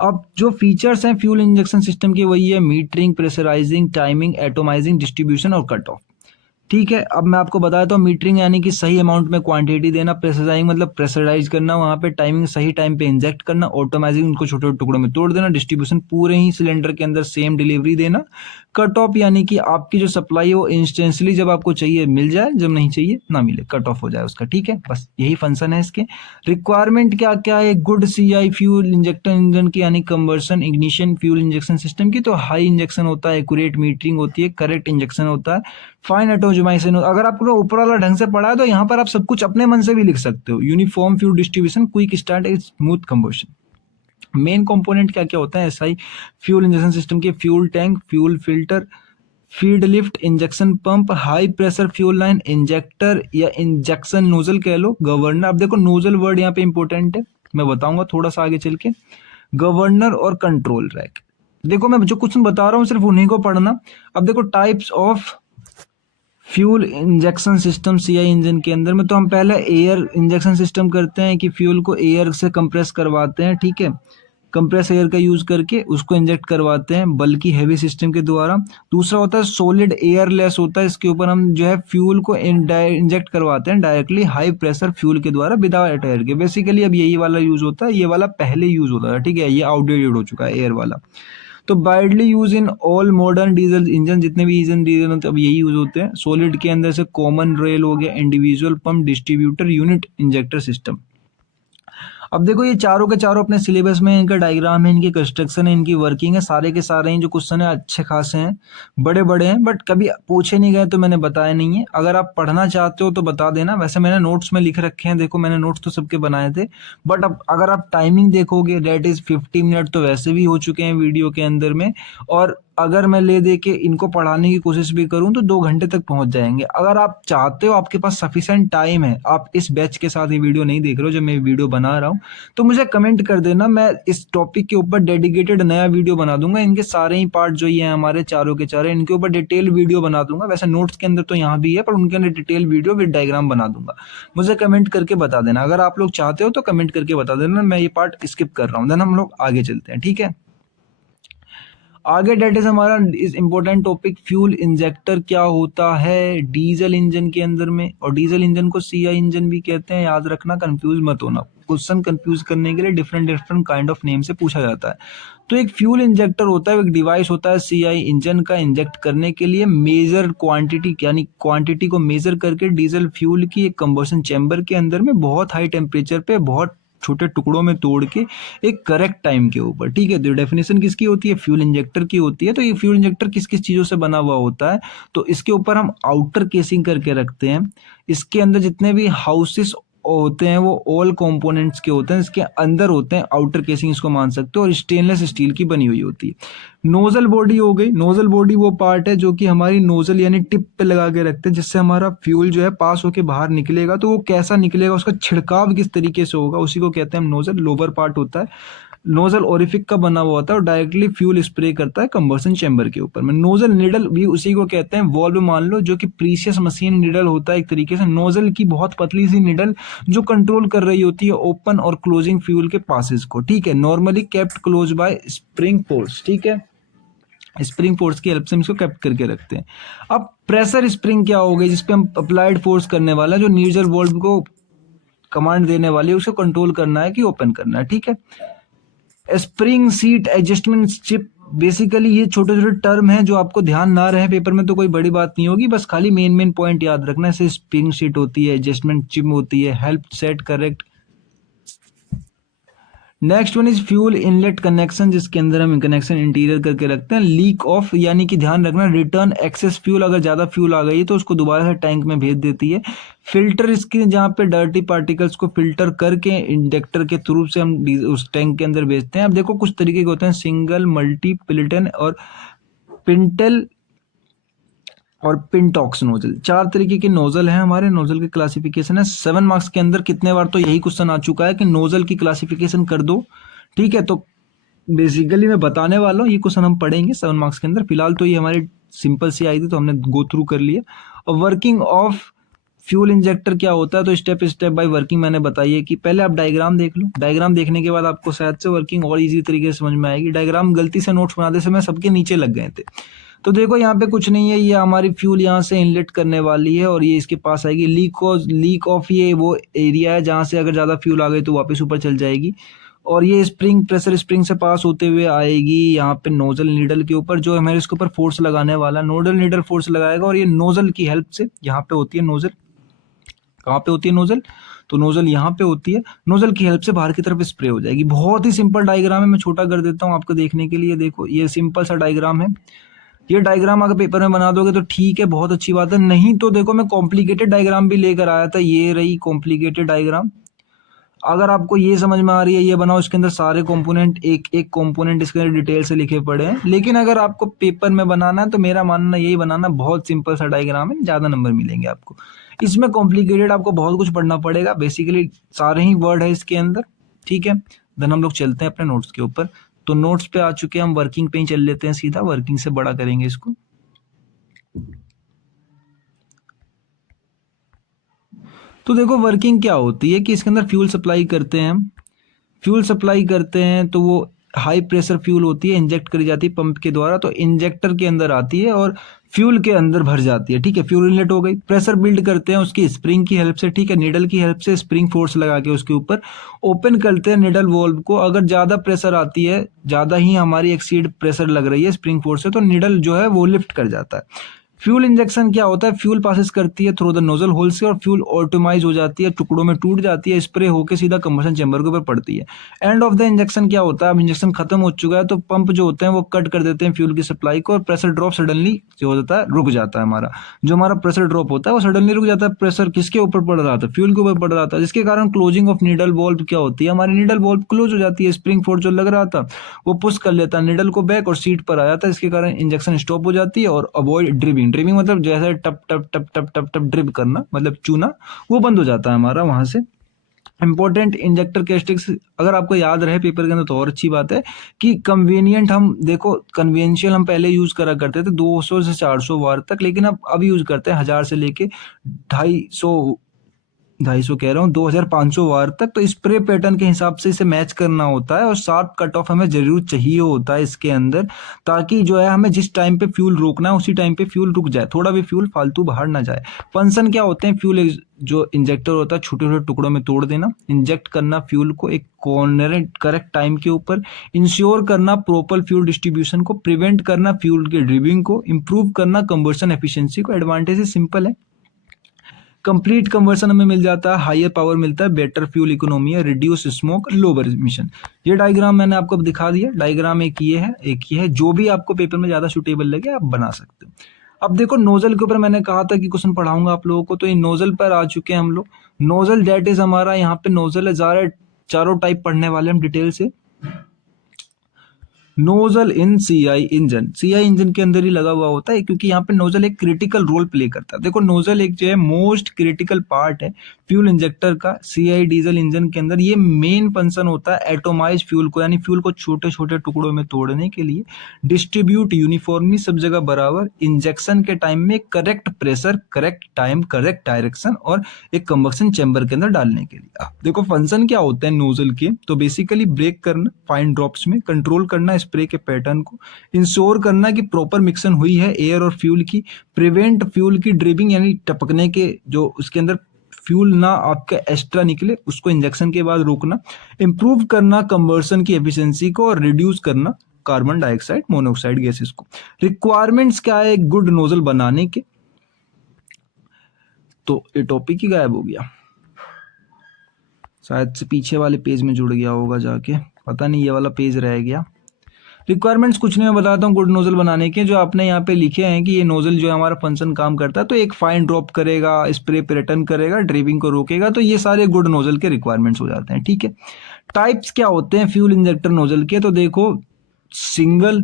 अब जो फीचर्स हैं फ्यूल इंजेक्शन सिस्टम के वही है metering, pressurising, timing, atomising, distribution और कट ऑफ। ठीक है, अब मैं आपको बताया तो मीटरिंग यानी कि सही अमाउंट में क्वांटिटी देना, प्रेशराइजिंग मतलब प्रेशराइज करना वहां पे, टाइमिंग सही टाइम पे इंजेक्ट करना, ऑटोमाइजिंग उनको छोटे छोटे टुकड़ों में तोड़ देना, डिस्ट्रीब्यूशन पूरे ही सिलेंडर के अंदर सेम डिलीवरी देना, कट ऑफ यानी कि आपकी जो सप्लाई है वो इंस्टेंटली जब आपको चाहिए मिल जाए, जब नहीं चाहिए ना मिले, कट ऑफ हो जाए उसका। ठीक है, बस यही फंक्शन है इसके। रिक्वायरमेंट क्या क्या है good CI fuel injector engine की, यानी कंबर्सन इग्निशन फ्यूल इंजेक्शन सिस्टम की? तो हाई इंजेक्शन होता है, एक्यूरेट मीटरिंग होती है, करेक्ट इंजेक्शन होता है, फाइन एटोमाइजेशन। अगर आपको ऊपर वाला ढंग से पढ़ा है तो यहाँ पर आप सब कुछ अपने मन से भी लिख सकते हो। Uniform fuel distribution, quick start, smooth combustion. Main component क्या क्या होता है एसआई फ्यूल इंजेक्शन सिस्टम के? Fuel tank, fuel filter, feed lift, injection pump, high pressure fuel line, injector या इंजेक्शन नोजल कह लो, गवर्नर। अब देखो नोजल वर्ड यहाँ पे इंपॉर्टेंट है, मैं बताऊंगा थोड़ा सा आगे चल के। गवर्नर और कंट्रोल रैक। देखो मैं जो कुछ बता रहा हूँ सिर्फ उन्हीं को पढ़ना। अब देखो types of fuel injection system CI engine के अंदर में, तो हम पहले एयर इंजेक्शन सिस्टम करते हैं कि फ्यूल को एयर से कंप्रेस करवाते हैं, ठीक है, कंप्रेस एयर का यूज करके उसको इंजेक्ट करवाते हैं बल्कि हैवी सिस्टम के द्वारा। दूसरा होता है सॉलिड एयरलेस होता है, इसके ऊपर हम जो है फ्यूल को इंजेक्ट करवाते हैं डायरेक्टली हाई प्रेशर फ्यूल के द्वारा विदाउट एयर के। बेसिकली अब यही वाला यूज होता है, ये वाला पहले यूज होता था, ठीक है, ये आउटडेटेड हो चुका है एयर वाला। तो widely use in all modern diesel engine, जितने भी इंजन डीजल अब यही यूज होते हैं। सॉलिड के अंदर से कॉमन रेल हो गया, individual pump, distributor unit, injector system. अब देखो ये चारों के चारों अपने सिलेबस में, इनका डायग्राम है, इनकी कंस्ट्रक्शन है, इनकी वर्किंग है, सारे के सारे ही जो क्वेश्चन है अच्छे खासे हैं, बड़े बड़े हैं, बट कभी पूछे नहीं गए तो मैंने बताया नहीं है। अगर आप पढ़ना चाहते हो तो बता देना, वैसे मैंने नोट्स में लिख रखे हैं, देखो मैंने नोट्स तो सबके बनाए थे, बट अब अगर आप टाइमिंग देखोगे डेट इज 50 मिनट तो वैसे भी हो चुके हैं वीडियो के अंदर में, और अगर मैं ले दे के इनको पढ़ाने की कोशिश भी करूं तो 2 घंटे तक पहुंच जाएंगे। अगर आप चाहते हो, आपके पास सफिशिएंट टाइम है, आप इस बैच के साथ ये वीडियो नहीं देख रहे हो जब मैं वीडियो बना रहा हूं, तो मुझे कमेंट कर देना, मैं इस टॉपिक के ऊपर डेडिकेटेड नया वीडियो बना दूंगा। इनके सारे ही पार्ट जो ये हैं हमारे चारों के चारों, इनके ऊपर डिटेल वीडियो बना दूंगा। वैसे नोट्स के अंदर तो यहाँ भी है, पर उनके अंदर डिटेल वीडियो विद डायग्राम बना दूंगा। मुझे कमेंट करके बता देना, अगर आप लोग चाहते हो तो कमेंट करके बता देना, मैं ये पार्ट स्किप कर रहा हूँ। देन हम लोग आगे चलते हैं, ठीक है। आगे डेट इज हमारा इस इंपॉर्टेंट टॉपिक, फ्यूल इंजेक्टर क्या होता है डीजल इंजन के अंदर में, और डीजल इंजन को सीआई इंजन भी कहते हैं, याद रखना, कंफ्यूज मत होना। क्वेश्चन कंफ्यूज करने के लिए different different kind of name से पूछा जाता है। तो एक फ्यूल इंजेक्टर होता है, एक डिवाइस होता है सीआई इंजन का इंजेक्ट करने के लिए मेजर क्वांटिटी, यानी क्वांटिटी को मेजर करके डीजल फ्यूल की एक कंबशन चैम्बर के अंदर में बहुत हाई टेम्परेचर पे बहुत छोटे टुकड़ों में तोड़ के एक करेक्ट टाइम के ऊपर, ठीक है। तो डेफिनेशन किसकी होती है? फ्यूल इंजेक्टर की होती है। तो ये फ्यूल इंजेक्टर किस किस चीजों से बना हुआ होता है? तो इसके ऊपर हम आउटर केसिंग करके रखते हैं, इसके अंदर जितने भी हाउसेस होते हैं वो ऑल कंपोनेंट्स के होते हैं, इसके अंदर होते हैं आउटर केसिंग, इसको मान सकते हो, और स्टेनलेस स्टील की बनी हुई होती है। नोजल बॉडी हो गई, नोजल बॉडी वो पार्ट है जो कि हमारी नोजल यानी टिप पे लगा के रखते हैं, जिससे हमारा फ्यूल जो है पास होके बाहर निकलेगा। तो वो कैसा निकलेगा, उसका छिड़काव किस तरीके से होगा, उसी को कहते हैं हम नोजल। लोअर पार्ट होता है नोजल ओरिफिक का बना हुआ होता है और डायरेक्टली फ्यूल स्प्रे करता है कंबशन चैम्बर के ऊपर में। नोजल निडल भी उसी को कहते हैं, वॉल्व मान लो, जो कि प्रीशियस मशीन निडल होता है एक तरीके से, नोजल की बहुत पतली सी निडल जो कंट्रोल कर रही होती है ओपन और क्लोजिंग फ्यूल के पासेस को, ठीक है। Normally kept close by spring force, ठीक है, स्प्रिंग फोर्स की हेल्प से हम इसको कैप्ट करके रखते हैं। अब प्रेशर स्प्रिंग क्या हो गई, जिसपे हम अप्लाइड फोर्स करने वाला, जो न्यूजल वॉल्व को कमांड देने वाली है, उसको कंट्रोल करना है कि ओपन करना है, ठीक है। Spring seat adjustment chip, basically ये छोटे छोटे टर्म हैं जो आपको ध्यान ना रहे पेपर में तो कोई बड़ी बात नहीं होगी, बस खाली मेन मेन पॉइंट याद रखना। जैसे स्प्रिंग सीट होती है, एडजस्टमेंट चिप होती है, help set correct. Next one is fuel inlet connection, जिसके अंदर हम कनेक्शन इंटीरियर करके रखते हैं। लीक ऑफ, यानी कि ध्यान रखना रिटर्न एक्सेस फ्यूल, अगर ज़्यादा फ्यूल आ गई तो उसको दोबारा से टैंक में भेज देती है। फिल्टर, इसकी जहाँ पे डर्टी पार्टिकल्स को फिल्टर करके इंजेक्टर के थ्रू से हम उस टैंक के अंदर भेजते हैं। अब देखो कुछ तरीके के होते हैं, सिंगल, मल्टी, पिल्टन और पिंटल और पिंटॉक्स नोजल। 4 तरीके के नोजल हैं हमारे। नोजल की क्लासिफिकेशन है 7 मार्क्स के अंदर कितने बार तो यही क्वेश्चन आ चुका है कि नोजल की क्लासिफिकेशन कर दो, ठीक है। तो बेसिकली मैं बताने वाला हूँ, ये क्वेश्चन हम पढ़ेंगे 7 मार्क्स के अंदर। फिलहाल तो ये हमारी सिंपल सी आई थी तो हमने गो थ्रू कर लिया। और वर्किंग ऑफ फ्यूल इंजेक्टर क्या होता है, तो स्टेप स्टेप बाय वर्किंग मैंने बताई है कि पहले आप डायग्राम देख लो। डायग्राम देखने के बाद आपको शायद से वर्किंग और इजी तरीके से समझ में आएगी। डायग्राम गलती से नोट्स बनाते समय सबके नीचे लग गए थे। तो देखो यहाँ पे कुछ नहीं है, ये हमारी फ्यूल यहाँ से इनलेट करने वाली है और ये इसके पास आएगी। लीक ऑफ, ये वो एरिया है जहाँ से अगर ज़्यादा फ्यूल आ गई तो वापस ऊपर चल जाएगी। और ये स्प्रिंग, प्रेशर स्प्रिंग से पास होते हुए आएगी यहाँ पे नोजल नीडल के ऊपर, जो हमारे इसके ऊपर फोर्स लगाने वाला नोडल नीडल फोर्स लगाएगा। और ये नोजल की हेल्प से यहाँ पे होती है नोजल। कहाँ पे होती है नोजल, तो नोजल यहाँ पे होती है। नोजल की हेल्प से बाहर की तरफ स्प्रे हो जाएगी। बहुत ही सिंपल डायग्राम है, मैं छोटा कर देता हूँ आपको देखने के लिए। देखो ये सिंपल सा डायग्राम है। ये डायग्राम अगर पेपर में बना दोगे तो ठीक है, बहुत अच्छी बात है। नहीं तो देखो मैं कॉम्प्लिकेटेड डायग्राम भी लेकर आया था, ये रही कॉम्प्लिकेटेड डायग्राम। अगर आपको ये समझ में आ रही है, ये बनाओ, इसके अंदर सारे कंपोनेंट, एक एक कंपोनेंट इसके अंदर डिटेल से लिखे पड़े हैं। लेकिन अगर आपको पेपर में बनाना है तो मेरा मानना यही बनाना, बहुत सिंपल सा डायग्राम है, ज़्यादा नंबर मिलेंगे आपको। इसमें कॉम्प्लिकेटेड आपको बहुत कुछ पढ़ना पड़ेगा, बेसिकली सारे ही वर्ड है इसके अंदर, ठीक है। देन हम लोग चलते हैं अपने नोट्स के ऊपर। तो नोट्स पे आ चुके हैं हम, वर्किंग पे ही चल लेते हैं सीधा, वर्किंग से बड़ा करेंगे इसको। तो देखो वर्किंग क्या होती है कि इसके अंदर फ्यूल सप्लाई करते हैं हम। फ्यूल सप्लाई करते हैं तो वो हाई प्रेशर फ्यूल होती है, इंजेक्ट करी जाती है पंप के द्वारा, तो इंजेक्टर के अंदर आती है और फ्यूल के अंदर भर जाती है, ठीक है। फ्यूल इनलेट हो गई। प्रेशर बिल्ड करते हैं उसकी स्प्रिंग की हेल्प से, ठीक है। नीडल की हेल्प से स्प्रिंग फोर्स लगा के उसके ऊपर ओपन करते हैं नीडल वॉल्व को। अगर ज़्यादा प्रेशर आती है, ज़्यादा ही हमारी एक्सीड प्रेशर लग रही है स्प्रिंग फोर्स से, तो नीडल जो है वो लिफ्ट कर जाता है। फ्यूल इंजेक्शन क्या होता है, फ्यूल पासिस करती है थ्रू द नोजल होल से और फ्यूल ऑटोमाइज हो जाती है, टुकड़ों में टूट जाती है, स्प्रे होकर सीधा कंबशन चैम्बर के ऊपर पड़ती है। एंड ऑफ द इंजेक्शन क्या होता है, अब इंजेक्शन खत्म हो चुका है तो पंप जो होते हैं वो कट कर देते हैं फ्यूल की सप्लाई को और प्रेशर ड्रॉप सडनली जो होता है रुक जाता है। हमारा जो हमारा प्रेशर ड्रॉप होता है वो सडनली रुक जाता है। प्रेशर किसके ऊपर पड़ रहा था, फ्यूल के ऊपर पड़ रहा था, जिसके कारण क्लोजिंग ऑफ नीडल वॉल्व क्या होती है, हमारी नीडल वॉल्व क्लोज हो जाती है। स्प्रिंग फोर्स जो लग रहा था वो पुश कर लेता है नीडल को बैक और सीट पर आ जाता है, इसके कारण इंजेक्शन स्टॉप हो जाती है और अवॉइड ड्रिपिंग। ड्रिपिंग मतलब जैसे टप टप टप टप टप टप ड्रिप करना, मतलब चूना, वो बंद हो जाता है हमारा वहां से। इंपॉर्टेंट इंजेक्टर कैरेक्टरिस्टिक्स अगर आपको याद रहे पेपर के अंदर तो और अच्छी बात है कि कन्वीनियंट, हम देखो कन्वेंशियल हम पहले यूज करा करते थे 200 से 400 वार तक, लेकिन अब यूज करते हैं 1000 से लेके 250 कह रहा हूँ 2500 वार तक। तो स्प्रे पैटर्न के हिसाब से इसे मैच करना होता है और शार्प कट ऑफ हमें जरूर चाहिए होता है इसके अंदर, ताकि जो है हमें जिस टाइम पे फ्यूल रोकना है उसी टाइम पे फ्यूल रुक जाए, थोड़ा भी फ्यूल फालतू बाहर ना जाए। फंक्शन क्या होते हैं, फ्यूल जो इंजेक्टर होता है छोटे छोटे टुकड़ों में तोड़ देना, इंजेक्ट करना फ्यूल को एक कॉर्नर करेक्ट टाइम के ऊपर, इंश्योर करना प्रॉपर फ्यूल डिस्ट्रीब्यूशन को, प्रिवेंट करना फ्यूल के ड्रिपिंग को, इंप्रूव करना कंबर्शन एफिशिएंसी को। एडवांटेज सिंपल है, कंप्लीट कन्वर्सन हमें मिल जाता है, हायर पावर मिलता है, बेटर फ्यूल इकोनॉमी है, रिड्यूस स्मोक, लोअर इमिशन। ये डायग्राम मैंने आपको दिखा दिया। डायग्राम एक ये है, एक ये है, जो भी आपको पेपर में ज्यादा सुटेबल लगे आप बना सकते हो। अब देखो नोजल के ऊपर मैंने कहा था कि क्वेश्चन पढ़ाऊंगा आप लोगों को, तो ये नोजल पर आ चुके हैं हम लोग। नोजल दैट इज हमारा यहाँ पे नोजल है, चारों टाइप पढ़ने वाले हम डिटेल से। नोजल इन सीआई इंजन, सीआई इंजन के अंदर ही लगा हुआ होता है, क्योंकि यहाँ पे नोजल एक क्रिटिकल रोल प्ले करता है। देखो नोजल एक जो है मोस्ट क्रिटिकल पार्ट है फ्यूल इंजेक्टर का। सीआई डीजल इंजन के अंदर ये मेन फंक्शन होता है एटोमाइज फ्यूल को, यानी फ्यूल को छोटे छोटे टुकड़ों में तोड़ने के लिए, डिस्ट्रीब्यूट यूनिफॉर्मली सब जगह बराबर, इंजेक्शन के टाइम में correct pressure, correct time, correct direction और एक कंबक्शन चैम्बर के अंदर डालने के लिए। देखो फंक्शन क्या होते हैं नोजल के, तो बेसिकली ब्रेक करना फाइन ड्रॉप्स में, कंट्रोल करना स्प्रे के पैटर्न को, इंश्योर करना कि प्रॉपर मिक्सन हुई है एयर और फ्यूल की, प्रिवेंट फ्यूल की ड्रिपिंग यानी टपकने के, जो उसके अंदर फ्यूल ना आपका एक्स्ट्रा निकले, उसको इंजेक्शन के बाद रोकना, इम्प्रूव करना कंबर्सन की एफिशिएंसी को और रिड्यूस करना कार्बन डाइऑक्साइड मोनोऑक्साइड गैसेस को। रिक्वायरमेंट्स क्या है एक गुड नोजल बनाने के, तो ये टॉपिक ही गायब हो गया, शायद से पीछे वाले पेज में जुड़ गया होगा जाके, पता नहीं, ये वाला पेज रह गया। रिक्वायरमेंट्स कुछ नहीं, मैं बताता हूँ गुड नोजल बनाने के। जो आपने यहाँ पे लिखे हैं कि ये नोजल जो है हमारा फंक्शन काम करता है, तो एक फाइन ड्रॉप करेगा, स्प्रे पे रिटर्न करेगा, ड्रिपिंग को रोकेगा, तो ये सारे गुड नोजल के रिक्वायरमेंट्स हो जाते हैं। ठीक है, टाइप्स क्या होते हैं फ्यूल इंजेक्टर नोजल के, तो देखो सिंगल,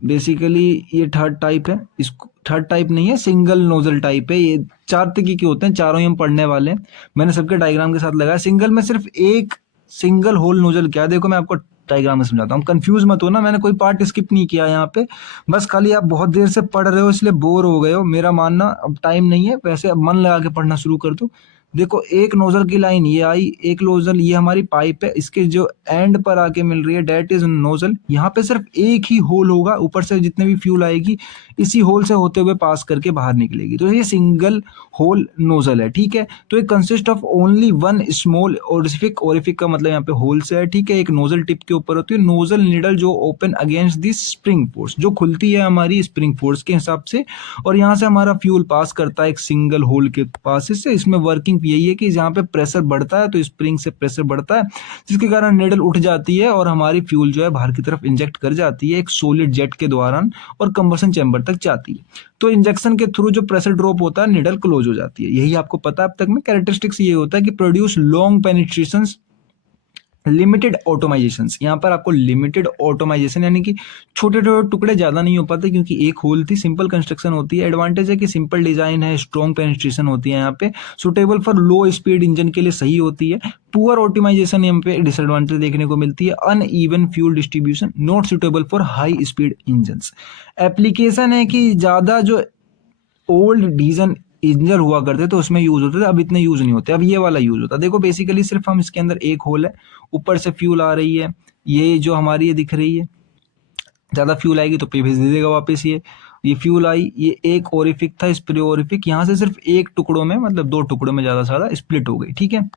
बेसिकली ये थर्ड टाइप है, इसको थर्ड टाइप नहीं है, सिंगल नोजल टाइप है। ये 4 तरीके के होते हैं, चारों ही हम पढ़ने वाले हैं, मैंने सबके डायग्राम के साथ लगाया। सिंगल में सिर्फ एक सिंगल होल नोजल क्या है, देखो मैं आपको डायग्राम में समझाता हूँ, कंफ्यूज मत हो ना, मैंने कोई पार्ट स्किप नहीं किया यहाँ पे, बस खाली आप बहुत देर से पढ़ रहे हो इसलिए बोर हो गए हो, मेरा मानना अब टाइम नहीं है, वैसे अब मन लगा के पढ़ना शुरू कर दो। देखो एक नोजल की लाइन ये आई, एक नोजल, ये हमारी पाइप है, इसके जो एंड पर आके मिल रही है डेट इज नोजल। यहाँ पे सिर्फ एक ही होल होगा, ऊपर से जितने भी फ्यूल आएगी इसी होल से होते हुए पास करके बाहर निकलेगी, तो ये सिंगल होल नोजल है। ठीक है, तो ये consist of only one small orifice, orifice का मतलब यहाँ पे होल से है। ठीक है, एक नोजल टिप के ऊपर होती है नोजल निडल जो open against the spring force, जो खुलती है हमारी स्प्रिंग फोर्स के हिसाब से, और यहाँ से हमारा फ्यूल पास करता है एक सिंगल होल के पास से। इसमें वर्किंग यही है कि जहाँ पे प्रेशर बढ़ता है तो स्प्रिंग से प्रेशर बढ़ता है, जिसके कारण निडल उठ जाती है और हमारी फ्यूल जो है बाहर की तरफ इंजेक्ट कर जाती है एक सॉलिड जेट के दौरान और कंबशन चैम्बर तक जाती है। तो इंजेक्शन के थ्रू जो प्रेशर ड्रॉप होता है निडल क्लोज हो जाती है, यही आपको पता है अब तक में। कैरेक्टरिस्टिक्स ये होता है कि produce long penetration, limited automisation. यहाँ पर आपको लिमिटेड ऑटोमाइजेशन यानी कि छोटे छोटे टुकड़े ज्यादा नहीं हो पाते क्योंकि एक होल थी, सिंपल कंस्ट्रक्शन होती है। एडवांटेज है कि सिंपल डिजाइन है, स्ट्रॉन्ग पेनिट्रेशन होती है यहाँ पे, suitable for low speed engine के लिए सही होती है। पुअर ऑटोमाइजेशन यहाँ पे डिसएडवांटेज देखने को मिलती है, uneven fuel distribution, not suitable for high speed engine. Application है कि ज्यादा जो ओल्ड डीजल इंजन हुआ करते तो उसमें यूज होते थे, अब इतने यूज नहीं होते, अब ये वाला यूज होता है। देखो बेसिकली सिर्फ हम इसके अंदर एक होल है, ऊपर से फ्यूल आ रही है, ये जो हमारी ये दिख रही है, ज्यादा फ्यूल आएगी तो पे भेज दे देगा वापस। ये फ्यूल आई, ये एक ओरिफिक था, स्प्रे ओरिफिक, यहाँ से सिर्फ एक टुकड़ों में, मतलब 2 टुकड़ों में ज्यादा से ज्यादा स्प्लिट हो गई। ठीक है,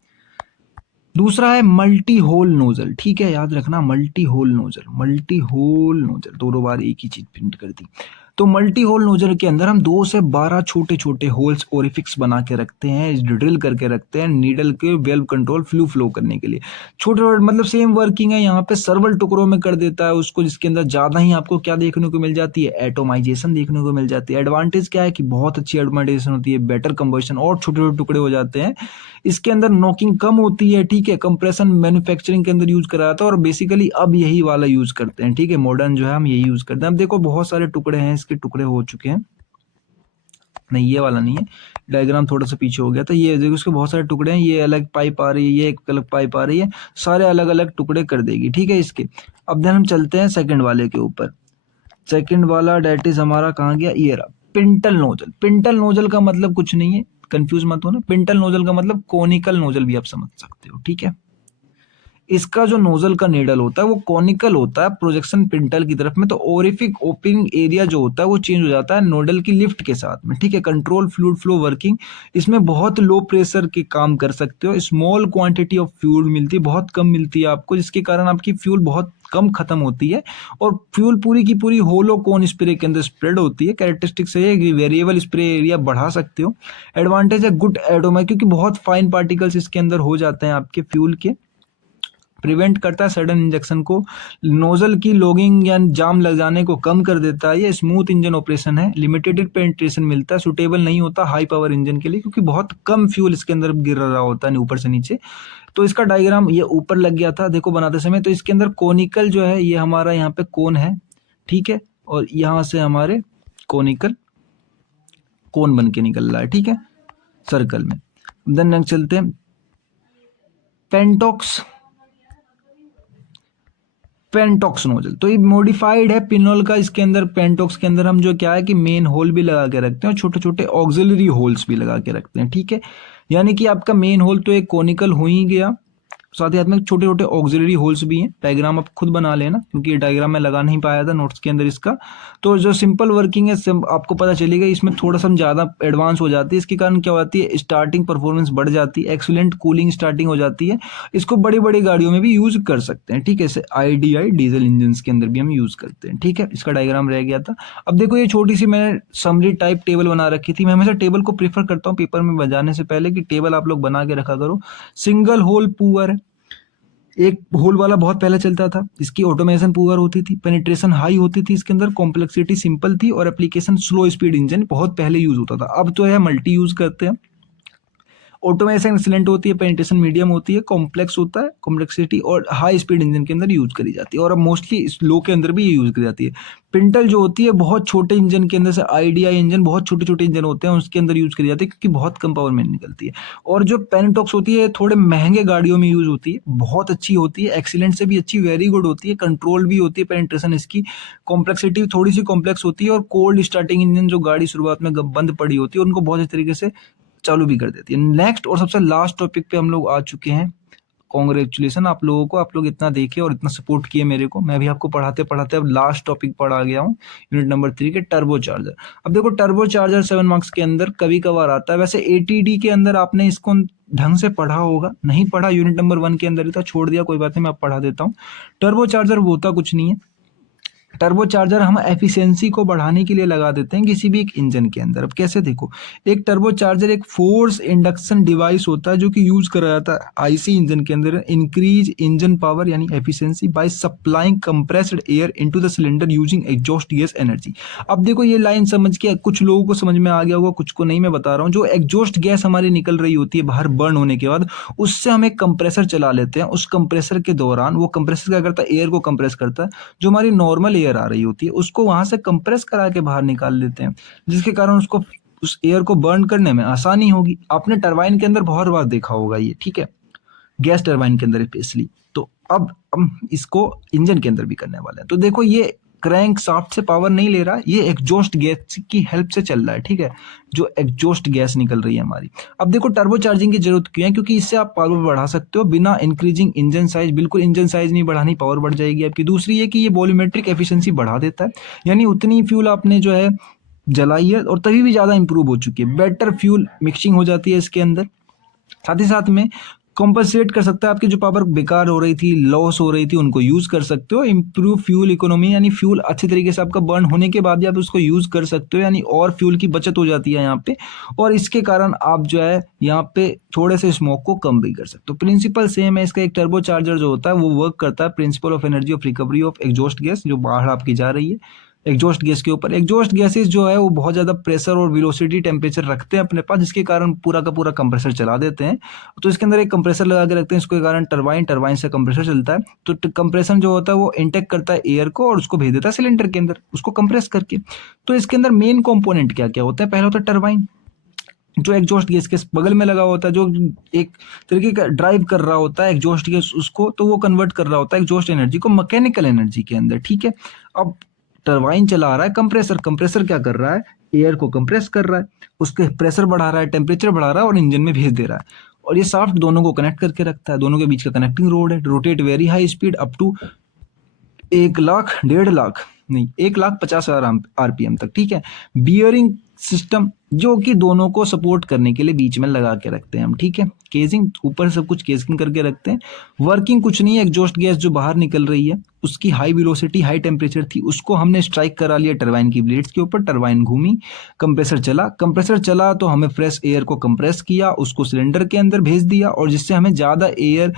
दूसरा है मल्टी होल नोजल। ठीक है, याद रखना multi hole nozzle, multi hole nozzle, दोनों बार एक ही चीज प्रिंट कर दी। तो मल्टी होल नोजल के अंदर हम 2 से 12 छोटे छोटे होल्स ओरिफिक्स बना के रखते हैं, ड्रिल करके रखते हैं नीडल के वेल्व कंट्रोल फ्लो करने के लिए। छोटे छोटे मतलब सेम वर्किंग है, यहाँ पे सर्वल टुकड़ों में कर देता है उसको, जिसके अंदर ज्यादा ही आपको क्या देखने को मिल जाती है, एटोमाइजेशन देखने को मिल जाती है। एडवांटेज क्या है कि बहुत अच्छी एटोमाइजेशन होती है, बेटर कंबशन और छोटे छोटे टुकड़े हो जाते हैं। इसके अंदर नॉकिंग कम होती है। ठीक है, कंप्रेशन मैन्युफैक्चरिंग के अंदर यूज करा था और बेसिकली अब यही वाला यूज करते हैं। ठीक है, मॉडर्न जो है हम यही यूज करते हैं। अब देखो बहुत सारे टुकड़े हैं, इसके टुकड़े हो चुके हैं, नहीं ये वाला नहीं है, डायग्राम थोड़ा सा पीछे हो गया था। ये देखो इसके बहुत सारे टुकड़े हैं, ये अलग पाइप आ रही है, ये एक अलग पाइप आ रही है, सारे अलग अलग टुकड़े कर देगी। ठीक है इसके। अब देन हम चलते हैं सेकंड वाले के ऊपर। सेकंड वाला डेट इज हमारा कहाँ गया, ये रहा पिंटल नोजल। पिंटल नोजल का मतलब कुछ नहीं है, कंफ्यूज मत होना, पिंटल नोजल का मतलब कोनिकल नोजल भी आप समझ सकते हो। ठीक है, इसका जो नोजल का नेडल होता है वो कॉनिकल होता है प्रोजेक्शन पिंटल की तरफ में, तो ओरिफिक ओपनिंग एरिया जो होता है वो चेंज हो जाता है नोडल की लिफ्ट के साथ में। ठीक है, कंट्रोल फ्लूइड फ्लो वर्किंग, इसमें बहुत लो प्रेशर के काम कर सकते हो, स्मॉल क्वांटिटी ऑफ फ्यूल मिलती है, बहुत कम मिलती है आपको, जिसके कारण आपकी फ्यूल बहुत कम खत्म होती है और फ्यूल पूरी की पूरी होलो कोन स्प्रे के अंदर स्प्रेड होती है। कैरेक्टरिस्टिक्स है कि वेरिएबल स्प्रे एरिया बढ़ा सकते हो। एडवांटेज है गुड एटोमा, क्योंकि बहुत फाइन पार्टिकल्स इसके अंदर हो जाते हैं आपके फ्यूल के, प्रिवेंट करता है सडन इंजेक्शन को, नोजल की लॉगिंग या जाम लग जाने को कम कर देता है। ये स्मूथ इंजन ऑपरेशन है, लिमिटेड पेनिट्रेशन मिलता है, सुटेबल नहीं होता हाई पावर इंजन के लिए क्योंकि बहुत कम फ्यूल इसके अंदर गिर रहा होता है ऊपर से नीचे। तो इसका डायग्राम ये ऊपर लग गया था देखो बनाते समय। तो इसके अंदर कोनिकल जो है ये हमारा यहाँ पे कोन है, ठीक है, और यहाँ से हमारे कोनिकल कोन बन के निकल रहा है, ठीक है, सर्कल में। देन नेक्स्ट चलते हैं पेंटॉक्स नोजल। तो ये मॉडिफाइड है पिनोल का, इसके अंदर पेंटॉक्स के अंदर हम जो क्या है कि मेन होल भी लगा के रखते हैं और छोटे छोटे ऑक्सिलरी होल्स भी लगा के रखते हैं। ठीक है, यानी कि आपका मेन होल तो एक कोनिकल हो ही गया, साथ ही छोटे छोटे ऑक्सिलरी होल्स भी हैं। डायग्राम आप खुद बना लेना, क्योंकि ये डायग्राम मैं लगा नहीं पाया था नोट्स के अंदर इसका। तो जो सिंपल वर्किंग है आपको पता चलेगा, इसमें थोड़ा सा ज़्यादा एडवांस हो जाती है। इसके कारण क्या होती है, स्टार्टिंग परफॉर्मेंस बढ़ जाती है, एक्सीलेंट कूलिंग स्टार्टिंग हो जाती है। इसको बड़ी बड़ी गाड़ियों में भी यूज कर सकते हैं, ठीक है। जैसे IDI डीजल इंजन के अंदर भी हम यूज करते हैं, ठीक है। इसका डायग्राम रह गया था। अब देखो ये छोटी सी मैंने समरी टाइप टेबल बना रखी थी। मैं हमेशा टेबल को प्रीफर करता हूँ पेपर में बजाने से पहले कि टेबल आप लोग बना के रखा करो। सिंगल होल पुअर, एक होल वाला बहुत पहले चलता था, इसकी ऑटोमेशन पुअर होती थी, पेनिट्रेशन हाई होती थी, इसके अंदर कॉम्प्लेक्सिटी सिंपल थी, और एप्लीकेशन स्लो स्पीड इंजन बहुत पहले यूज होता था। अब तो है मल्टी यूज करते हैं। ऑटोमेशन एक्सीलेंट होती है, पेनिट्रेशन मीडियम होती है, कॉम्प्लेक्स होता है, कॉम्प्लेक्सिटी और हाई स्पीड इंजन के अंदर यूज करी जाती है, और अब मोस्टली स्लो के अंदर भी ये यूज करी जाती है। पिंटल जो होती है बहुत छोटे इंजन के अंदर से, IDI इंजन बहुत छोटे छोटे इंजन होते हैं उसके अंदर यूज करी जाती है, क्योंकि बहुत कम पावर में निकलती है। और जो पेनिटॉक्स होती है थोड़े महंगे गाड़ियों में यूज होती है, बहुत अच्छी होती है, एक्सीलेंट से भी अच्छी, वेरी गुड होती है, कंट्रोल भी होती है पेनिट्रेशन इसकी, कॉम्प्लेक्सिटी थोड़ी सी कॉम्प्लेक्स होती है, और कोल्ड स्टार्टिंग इंजन जो गाड़ी शुरुआत में बंद पड़ी होती है उनको बहुत अच्छी तरीके से चालू भी कर देती है। नेक्स्ट और सबसे लास्ट टॉपिक पे हम लोग आ चुके हैं। कॉन्ग्रेचुलेसन आप लोगों को, आप लोग इतना देखे और इतना सपोर्ट किए मेरे को। मैं भी आपको पढ़ाते पढ़ाते अब लास्ट टॉपिक पर आ गया हूँ, यूनिट नंबर 3 के टर्बो चार्जर। अब देखो टर्बो चार्जर 7 मार्क्स के अंदर कभी कभार आता है। वैसे ATD के अंदर आपने इसको ढंग से पढ़ा होगा, नहीं पढ़ा यूनिट नंबर 1 के अंदर ही था, छोड़ दिया, कोई बात नहीं, मैं आप पढ़ा देता हूँ। टर्बो चार्जर होता कुछ नहीं है। टर्बो चार्जर हम एफिशिएंसी को बढ़ाने के लिए लगा देते हैं किसी भी एक इंजन के अंदर। अब कैसे, देखो, एक टर्बो चार्जर एक फोर्स इंडक्शन डिवाइस होता है जो कि यूज करा जाता है IC इंजन के अंदर, इंक्रीज इंजन पावर यानी efficiency by supplying compressed air into the cylinder using exhaust gas energy. अब देखो ये लाइन समझ के कुछ लोगों को समझ में आ गया होगा, कुछ को नहीं। मैं बता रहा हूँ, जो एग्जॉस्ट गैस हमारी निकल रही होती है बाहर बर्न होने के बाद, उससे हम एक कंप्रेसर चला लेते हैं। उस कंप्रेसर के दौरान वो कंप्रेसर क्या करता है, एयर को कंप्रेस करता है। जो हमारी नॉर्मल एयर आ रही होती है उसको वहां से कंप्रेस करा के बाहर निकाल लेते हैं, जिसके कारण उसको उस एयर को बर्न करने में आसानी होगी। आपने टरबाइन के अंदर बहुत बार देखा होगा ये, ठीक है, गैस टरबाइन के अंदर स्पेशली। तो अब हम इसको इंजन के अंदर भी करने वाले हैं। तो देखो ये क्रैंक शाफ्ट से पावर नहीं ले रहा, ये एग्जॉस्ट गैस की हेल्प से चल रहा है, ठीक है, जो एग्जॉस्ट गैस निकल रही है हमारी। अब देखो टर्बो चार्जिंग की जरूरत क्यों है, क्योंकि इससे आप पावर बढ़ा सकते हो बिना इंक्रीजिंग इंजन साइज। बिल्कुल इंजन साइज नहीं बढ़ानी, पावर बढ़ जाएगी आपकी। दूसरी ये कि ये वॉल्यूमेट्रिक एफिशिएंसी बढ़ा देता है, यानी उतनी फ्यूल आपने जो है जलाई है और तभी भी ज्यादा इंप्रूव हो चुकी है, बेटर फ्यूल मिक्सिंग हो जाती है इसके अंदर। साथ ही साथ में कॉम्पनसेट कर सकता है आपकी जो पावर बेकार हो रही थी, लॉस हो रही थी, उनको यूज कर सकते हो। इंप्रूव फ्यूल इकोनॉमी, यानी फ्यूल अच्छे तरीके से आपका बर्न होने के बाद भी आप उसको यूज कर सकते हो, यानी और फ्यूल की बचत हो जाती है यहाँ पे। और इसके कारण आप जो है यहाँ पे थोड़े से स्मोक को कम भी कर सकते हो। प्रिंसिपल सेम है इसका। एक टर्बो चार्जर जो होता है वो वर्क करता है principle of energy of recovery of exhaust gas, जो बाहर आपकी जा रही है एग्जॉस्ट गैस के ऊपर। एग्जॉस्ट गैसेस जो है वो बहुत ज्यादा प्रेशर और वेलोसिटी टेम्परेचर रखते हैं अपने पास, जिसके कारण पूरा का पूरा कंप्रेसर चला देते हैं। तो इसके अंदर एक कंप्रेसर लगा के रखते हैं, इसके कारण टरबाइन से कंप्रेसर चलता है। तो कंप्रेशन जो होता है वो इंटेक करता है एयर को और उसको भेज देता है सिलेंडर के अंदर, उसको कंप्रेस करके। तो इसके अंदर मेन कंपोनेंट क्या क्या होता है, पहला होता है टरबाइन, जो एग्जॉस्ट गैस के बगल में लगा होता है, जो एक तरीके का ड्राइव कर रहा होता है एग्जॉस्ट गैस उसको, तो वो कन्वर्ट कर रहा होता है एग्जॉस्ट एनर्जी को मैकेनिकल एनर्जी के अंदर, ठीक है। अब टरबाइन चला रहा है कंप्रेसर, कंप्रेसर क्या कर रहा है, एयर को कंप्रेस कर रहा है, उसके प्रेशर बढ़ा रहा है, टेम्परेचर बढ़ा रहा है और इंजन में भेज दे रहा है। और ये शाफ्ट दोनों को कनेक्ट करके रखता है, दोनों के बीच का कनेक्टिंग रोड है। Rotate very high speed up to 1 lakh, 1.5 lakh नहीं, 1,50,000 RPM तक, ठीक है। बियरिंग सिस्टम जो कि दोनों को सपोर्ट करने के लिए बीच में लगा के रखते हैं हम, ठीक है। केसिंग ऊपर सब कुछ केसिंग करके रखते हैं। वर्किंग कुछ नहीं है, एग्जॉस्ट गैस जो बाहर निकल रही है उसकी हाई वेलोसिटी हाई टेम्परेचर थी, उसको हमने स्ट्राइक करा लिया टरबाइन की ब्लेड्स के ऊपर, टरबाइन घूमी, कंप्रेसर चला तो हमें फ्रेश एयर को कंप्रेस किया, उसको सिलेंडर के अंदर भेज दिया, और जिससे हमें ज्यादा एयर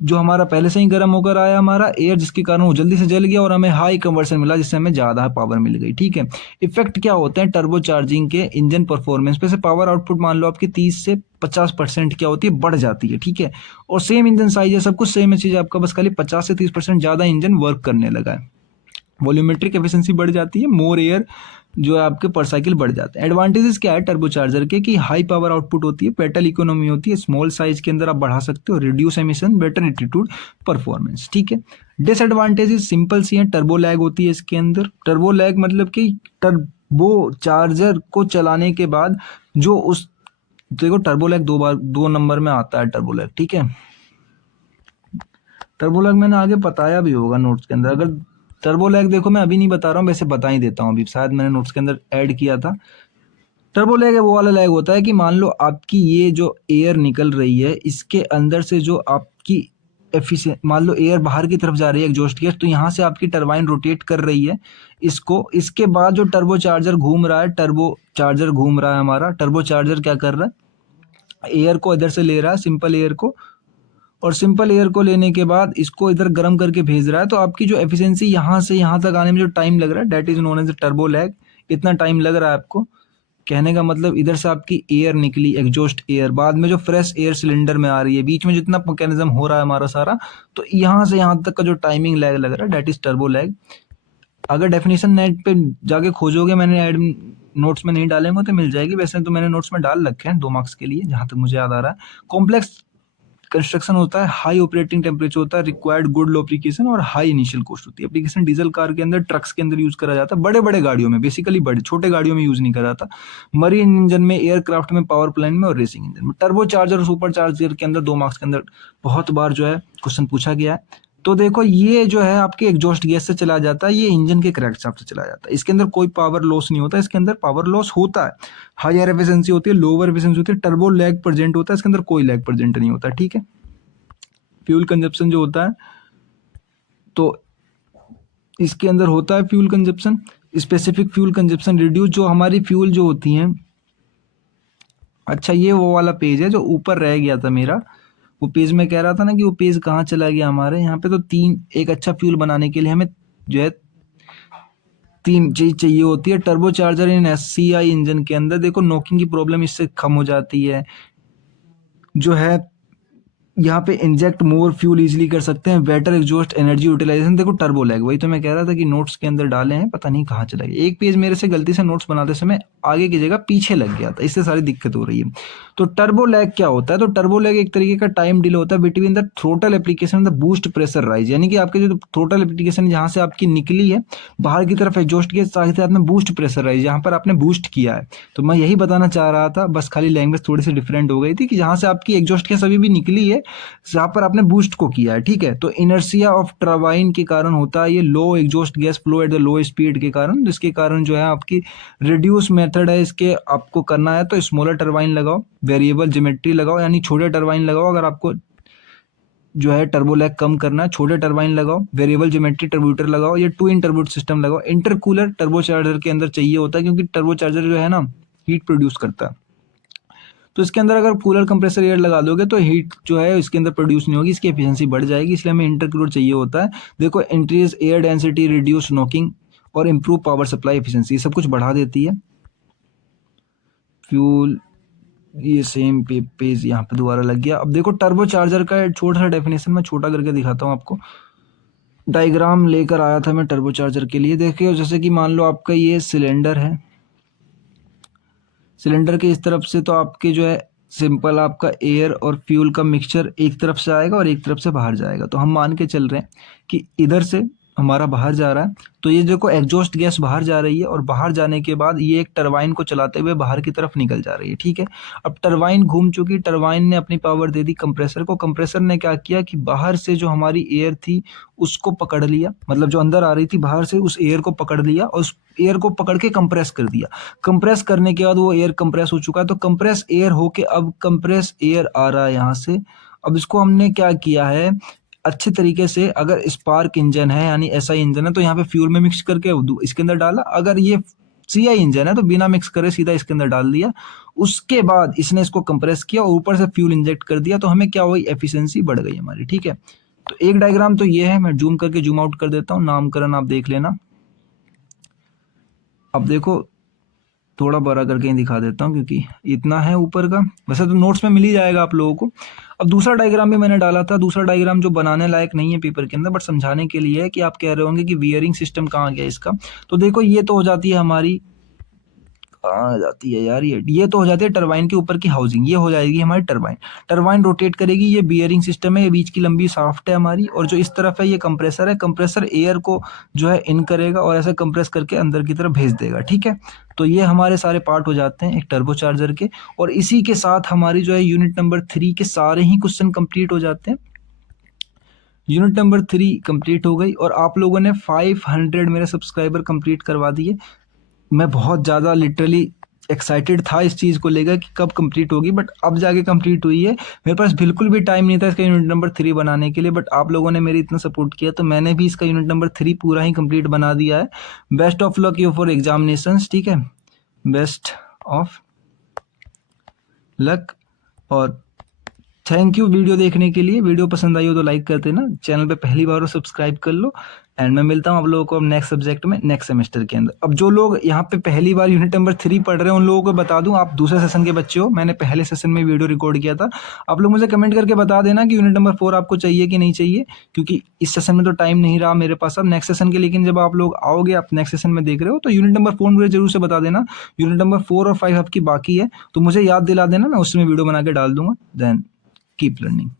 जो हमारा पहले से ही गर्म होकर आया हमारा एयर, जिसके कारण वो जल्दी से जल गया और हमें हाई कन्वर्सन मिला, जिससे हमें ज्यादा पावर मिल गई, ठीक है। इफेक्ट क्या होते हैं टर्बो चार्जिंग के इंजन परफॉर्मेंस पे, से पावर आउटपुट मान लो आपकी 30 से 50% क्या होती है, बढ़ जाती है, ठीक है। और सेम इंजन साइज है, सब कुछ सेम चीज आपका, बस खाली 50 से 30% ज्यादा इंजन वर्क करने लगा है। वॉल्यूमेट्रिक एफिशिएंसी बढ़ जाती है, मोर एयर जो है आपके पर साइकिल बढ़ जाते हैं। एडवांटेजेस क्या है टर्बो चार्जर के, कि हाई पावर आउटपुट होती है, पेट्रोल इकोनॉमी होती है, स्मॉल साइज के अंदर आप बढ़ा सकते हो, reduce emission, better attitude, performance, ठीक है। डिसएडवांटेजेस सिंपल सी हैं, टर्बो लैग होती है इसके अंदर। टर्बो लैग मतलब कि टर्बो चार्जर को चलाने के बाद जो उस, देखो टर्बो लैग 2 नंबर में आता है टर्बो लैग, ठीक है। टर्बो लैग मैंने आगे बताया भी होगा नोट्स के अंदर। अगर टर्बो लैग देखो मैं अभी नहीं बता रहा हूँ, वैसे बता ही देता हूँ, अभी शायद मैंने नोट्स के अंदर ऐड किया था। टर्बो लैग वो वाला लैग होता है कि मान लो आपकी ये जो एयर निकल रही है इसके अंदर से जो आपकी एफिशिएंट, मान लो एयर बाहर की तरफ जा रही है एग्जॉस्ट गैस, तो यहाँ से आपकी टरबाइन रोटेट कर रही है इसको। इसके बाद जो टर्बो चार्जर घूम रहा है, टर्बो चार्जर घूम रहा है हमारा, टर्बो चार्जर क्या कर रहा है, एयर को इधर से ले रहा है, सिंपल एयर को, और सिंपल एयर को लेने के बाद इसको इधर गर्म करके भेज रहा है। तो आपकी जो एफिशिएंसी यहाँ से यहाँ तक आने में जो टाइम लग रहा है, that is known as turbo lag. इतना टाइम लग रहा है आपको, कहने का मतलब इधर से आपकी एयर निकली, एग्जॉस्ट एयर, बाद में जो फ्रेश एयर सिलेंडर में आ रही है, बीच में जितना मैकेनिज्म हो रहा है हमारा सारा, तो यहाँ से यहाँ तक का जो टाइमिंग लैग लग रहा है, दैट इज टर्बो लैग। अगर डेफिनेशन नेट पे जाके खोजोगे, मैंने ऐड नोट्स में नहीं डालेंगे तो मिल जाएगी, वैसे तो मैंने नोट्स में डाल रखे हैं 2 मार्क्स के लिए, जहां तक मुझे याद आ रहा है। कॉम्प्लेक्स कंस्ट्रक्शन होता है, हाई ऑपरेटिंग टेम्परेचर होता है, रिक्वायर्ड गुड लुब्रिकेशन और हाई इनिशियल कॉस्ट होती है। एप्लीकेशन डीजल कार के अंदर, ट्रक्स के अंदर यूज करा जाता है, बड़े बड़े गाड़ियों में, बेसिकली बड़े, छोटे गाड़ियों में यूज नहीं करा जाता। मरीन इंजन में, एयरक्राफ्ट में, पावर प्लांट में और रेसिंग इंजन में। टर्बो चार्जर और सुपर चार्जर के अंदर 2 मार्क्स के अंदर बहुत बार जो है क्वेश्चन पूछा गया है। तो देखो ये जो है आपके एग्जॉस्ट गैस से चला जाता है, ये इंजन के क्रैंकशाफ्ट से चला जाता है। इसके अंदर कोई पावर लॉस नहीं होता, इसके अंदर पावर लॉस होता है, हायर एफिशिएंसी होती है, लोअर एफिशिएंसी होती है, टर्बो लैग प्रेजेंट होता है, इसके अंदर कोई लैग प्रेजेंट नहीं होता, ठीक है। फ्यूल कंजप्शन जो होता है, तो इसके अंदर होता है fuel consumption, specific fuel consumption reduce, जो हमारी फ्यूल जो होती हैं। अच्छा ये वो वाला पेज है जो ऊपर रह गया था मेरा, वो पेज में कह रहा था ना कि वो पेज कहाँ चला गया हमारे यहाँ पे। तो एक अच्छा फ्यूल बनाने के लिए हमें जो है 3 चीज चाहिए होती है। टर्बो चार्जर इन एससीआई इंजन के अंदर देखो नॉकिंग की प्रॉब्लम इससे कम हो जाती है, जो है यहाँ पे इंजेक्ट मोर फ्यूल इजीली कर सकते हैं, बेटर एग्जॉस्ट एनर्जी यूटिलाइजेशन। देखो टर्बो लैग, वही तो मैं कह रहा था कि नोट्स के अंदर डाले हैं, पता नहीं कहाँ चला गया। एक पेज मेरे से गलती से नोट्स बनाते समय आगे की जगह पीछे लग गया था, इससे सारी दिक्कत हो रही है। तो टर्बो लैग क्या होता है, तो टर्बो लैग एक तरीके का टाइम डिले होता है between the throttle application the boost pressure rise, यानी कि आपके जो थ्रोटल एप्लीकेशन जहाँ से आपकी निकली है बाहर की तरफ एग्जॉस्ट के साथ साथ में बूस्ट प्रेशर राइज, यहाँ पर आपने बूस्ट किया है। तो मैं यही बताना चाह रहा था, बस खाली लैंग्वेज थोड़ी सी डिफरेंट हो गई थी कि जहाँ से आपकी एग्जॉस्ट गैस अभी भी निकली है, जहाँ पर आपने बूस्ट को किया है, ठीक है। तो इनर्शिया ऑफ टरबाइन के कारण होता है ये low exhaust gas flow at the low speed के कारण, जिसके कारण जो है आपकी रिड्यूस मेथड है इसके आपको करना है तो स्मॉलर टरबाइन लगाओ, वेरिएबल ज्योमेट्री लगाओ, यानी छोटे टरबाइन लगाओ। अगर आपको जो है टर्बो लैग कम करना है, छोटे टरबाइन लगाओ, वेरिएबल ज्योमेट्री टर्ब्यूटर लगाओ, या 2 इन टर्ब्यूट सिस्टम लगाओ। इंटरकूलर टर्बो चार्जर के अंदर चाहिए होता है, क्योंकि टर्बो चार्जर जो है ना हीट प्रोड्यूस करता है। तो इसके अंदर अगर कूलर कंप्रेसर एयर लगा दोगे तो हीट जो है इसके अंदर प्रोड्यूस नहीं होगी, इसकी एफिशिएंसी बढ़ जाएगी, इसलिए हमें इंटरकूलर चाहिए होता है। देखो increase air density, reduce knocking और इंप्रूव पावर सप्लाई एफिशिएंसी, सब कुछ बढ़ा देती है। फ्यूल, ये सेम पेज यहाँ पे दोबारा लग गया। अब देखो टर्बो चार्जर का छोटा सा डेफिनेशन मैं छोटा करके दिखाता हूँ आपको। डायग्राम लेकर आया था मैं टर्बो चार्जर के लिए। देखिए जैसे कि मान लो आपका ये सिलेंडर है, सिलेंडर के इस तरफ से तो आपके जो है सिंपल आपका एयर और फ्यूल का मिक्सचर एक तरफ से आएगा और एक तरफ से बाहर जाएगा। तो हम मान के चल रहे हैं कि इधर से हमारा बाहर जा रहा है, तो ये देखो एग्जॉस्ट गैस बाहर जा रही है और बाहर जाने के बाद ये एक टरबाइन को चलाते हुए बाहर की तरफ निकल जा रही है, ठीक है। अब टरबाइन घूम चुकी, टरबाइन ने अपनी पावर दे दी कंप्रेसर को, कंप्रेसर ने क्या किया कि बाहर से जो हमारी एयर थी उसको पकड़ लिया, मतलब जो अंदर आ रही थी बाहर से उस एयर को पकड़ लिया और उस एयर को पकड़ के कंप्रेस कर दिया। कंप्रेस करने के बाद वो एयर कंप्रेस हो चुका है, तो कंप्रेस एयर होके अब कंप्रेस एयर आ रहा है यहाँ से। अब इसको हमने क्या किया है अच्छे तरीके से, अगर स्पार्क इंजन है यानी एसआई इंजन है तो यहाँ पे फ्यूल में मिक्स करके इसके अंदर डाला, अगर ये सीआई इंजन है तो बिना मिक्स करे सीधा इसके अंदर डाल दिया। उसके बाद इसने इसको कंप्रेस किया और ऊपर से फ्यूल इंजेक्ट कर दिया, तो हमें क्या हुई, एफिशिएंसी बढ़ गई हमारी, ठीक है। तो एक डायग्राम तो ये है, मैं जूम करके जूम आउट कर देता हूँ, नामकरण आप देख लेना। अब देखो थोड़ा बड़ा करके ही दिखा देता हूँ क्योंकि इतना है ऊपर का, वैसे तो नोट्स में मिल ही जाएगा आप लोगों को। अब दूसरा डायग्राम भी मैंने डाला था, दूसरा डायग्राम जो बनाने लायक नहीं है पेपर के अंदर, बट समझाने के लिए है कि आप कह रहे होंगे कि वियरिंग सिस्टम कहाँ गया इसका। तो देखो ये तो हो जाती है हमारी, कहाँ जाती है यार, ये तो हो जाती है टरबाइन के ऊपर की हाउसिंग, ये हो जाएगी हमारी टरबाइन। टरबाइन रोटेट करेगी, ये बियरिंग सिस्टम है, ये बीच की लंबी शाफ्ट है हमारी, और जो इस तरफ है ये कंप्रेसर है। कंप्रेसर एयर को जो है इन करेगा और ऐसे कंप्रेस करके अंदर की तरफ भेज देगा, ठीक है। तो ये हमारे सारे पार्ट हो जाते हैं एक टर्बो चार्जर के, और इसी के साथ हमारी जो है यूनिट नंबर 3 के सारे ही क्वेश्चन कंप्लीट हो जाते हैं। यूनिट नंबर 3 कंप्लीट हो गई और आप लोगों ने 500 मेरे सब्सक्राइबर कंप्लीट करवा दिए। मैं बहुत ज़्यादा लिटरली एक्साइटेड था इस चीज़ को लेकर कि कब कंप्लीट होगी, बट अब जाके कंप्लीट हुई है। मेरे पास बिल्कुल भी टाइम नहीं था इसका यूनिट नंबर 3 बनाने के लिए, बट आप लोगों ने मेरी इतना सपोर्ट किया तो मैंने भी इसका यूनिट नंबर 3 पूरा ही कंप्लीट बना दिया है। Best of luck you for examinations, ठीक है, बेस्ट ऑफ लक और थैंक यू वीडियो देखने के लिए। वीडियो पसंद आई हो तो लाइक कर देना, चैनल पे पहली बार हो सब्सक्राइब कर लो एंड मैं मिलता हूँ आप लोगों को अब नेक्स्ट सब्जेक्ट में नेक्स्ट सेमेस्टर के अंदर। अब जो लोग यहाँ पे पहली बार यूनिट नंबर 3 पढ़ रहे हैं उन लोगों को बता दूं, आप दूसरे सेशन के बच्चे हो, मैंने पहले सेशन में वीडियो रिकॉर्ड किया था। आप लोग मुझे कमेंट करके बता देना कि यूनिट नंबर 4 आपको चाहिए कि नहीं चाहिए, क्योंकि इस सेशन में तो टाइम नहीं रहा मेरे पास अब नेक्स्ट सेशन के। लेकिन जब आप लोग आओगे, आप नेक्स्ट सेशन में देख रहे हो, तो यूनिट नंबर 4 मुझे जरूर से बता देना। यूनिट नंबर 4 और 5 आपकी बाकी है तो मुझे याद दिला देना, मैं उसमें वीडियो बना के डाल दूंगा। Then keep learning.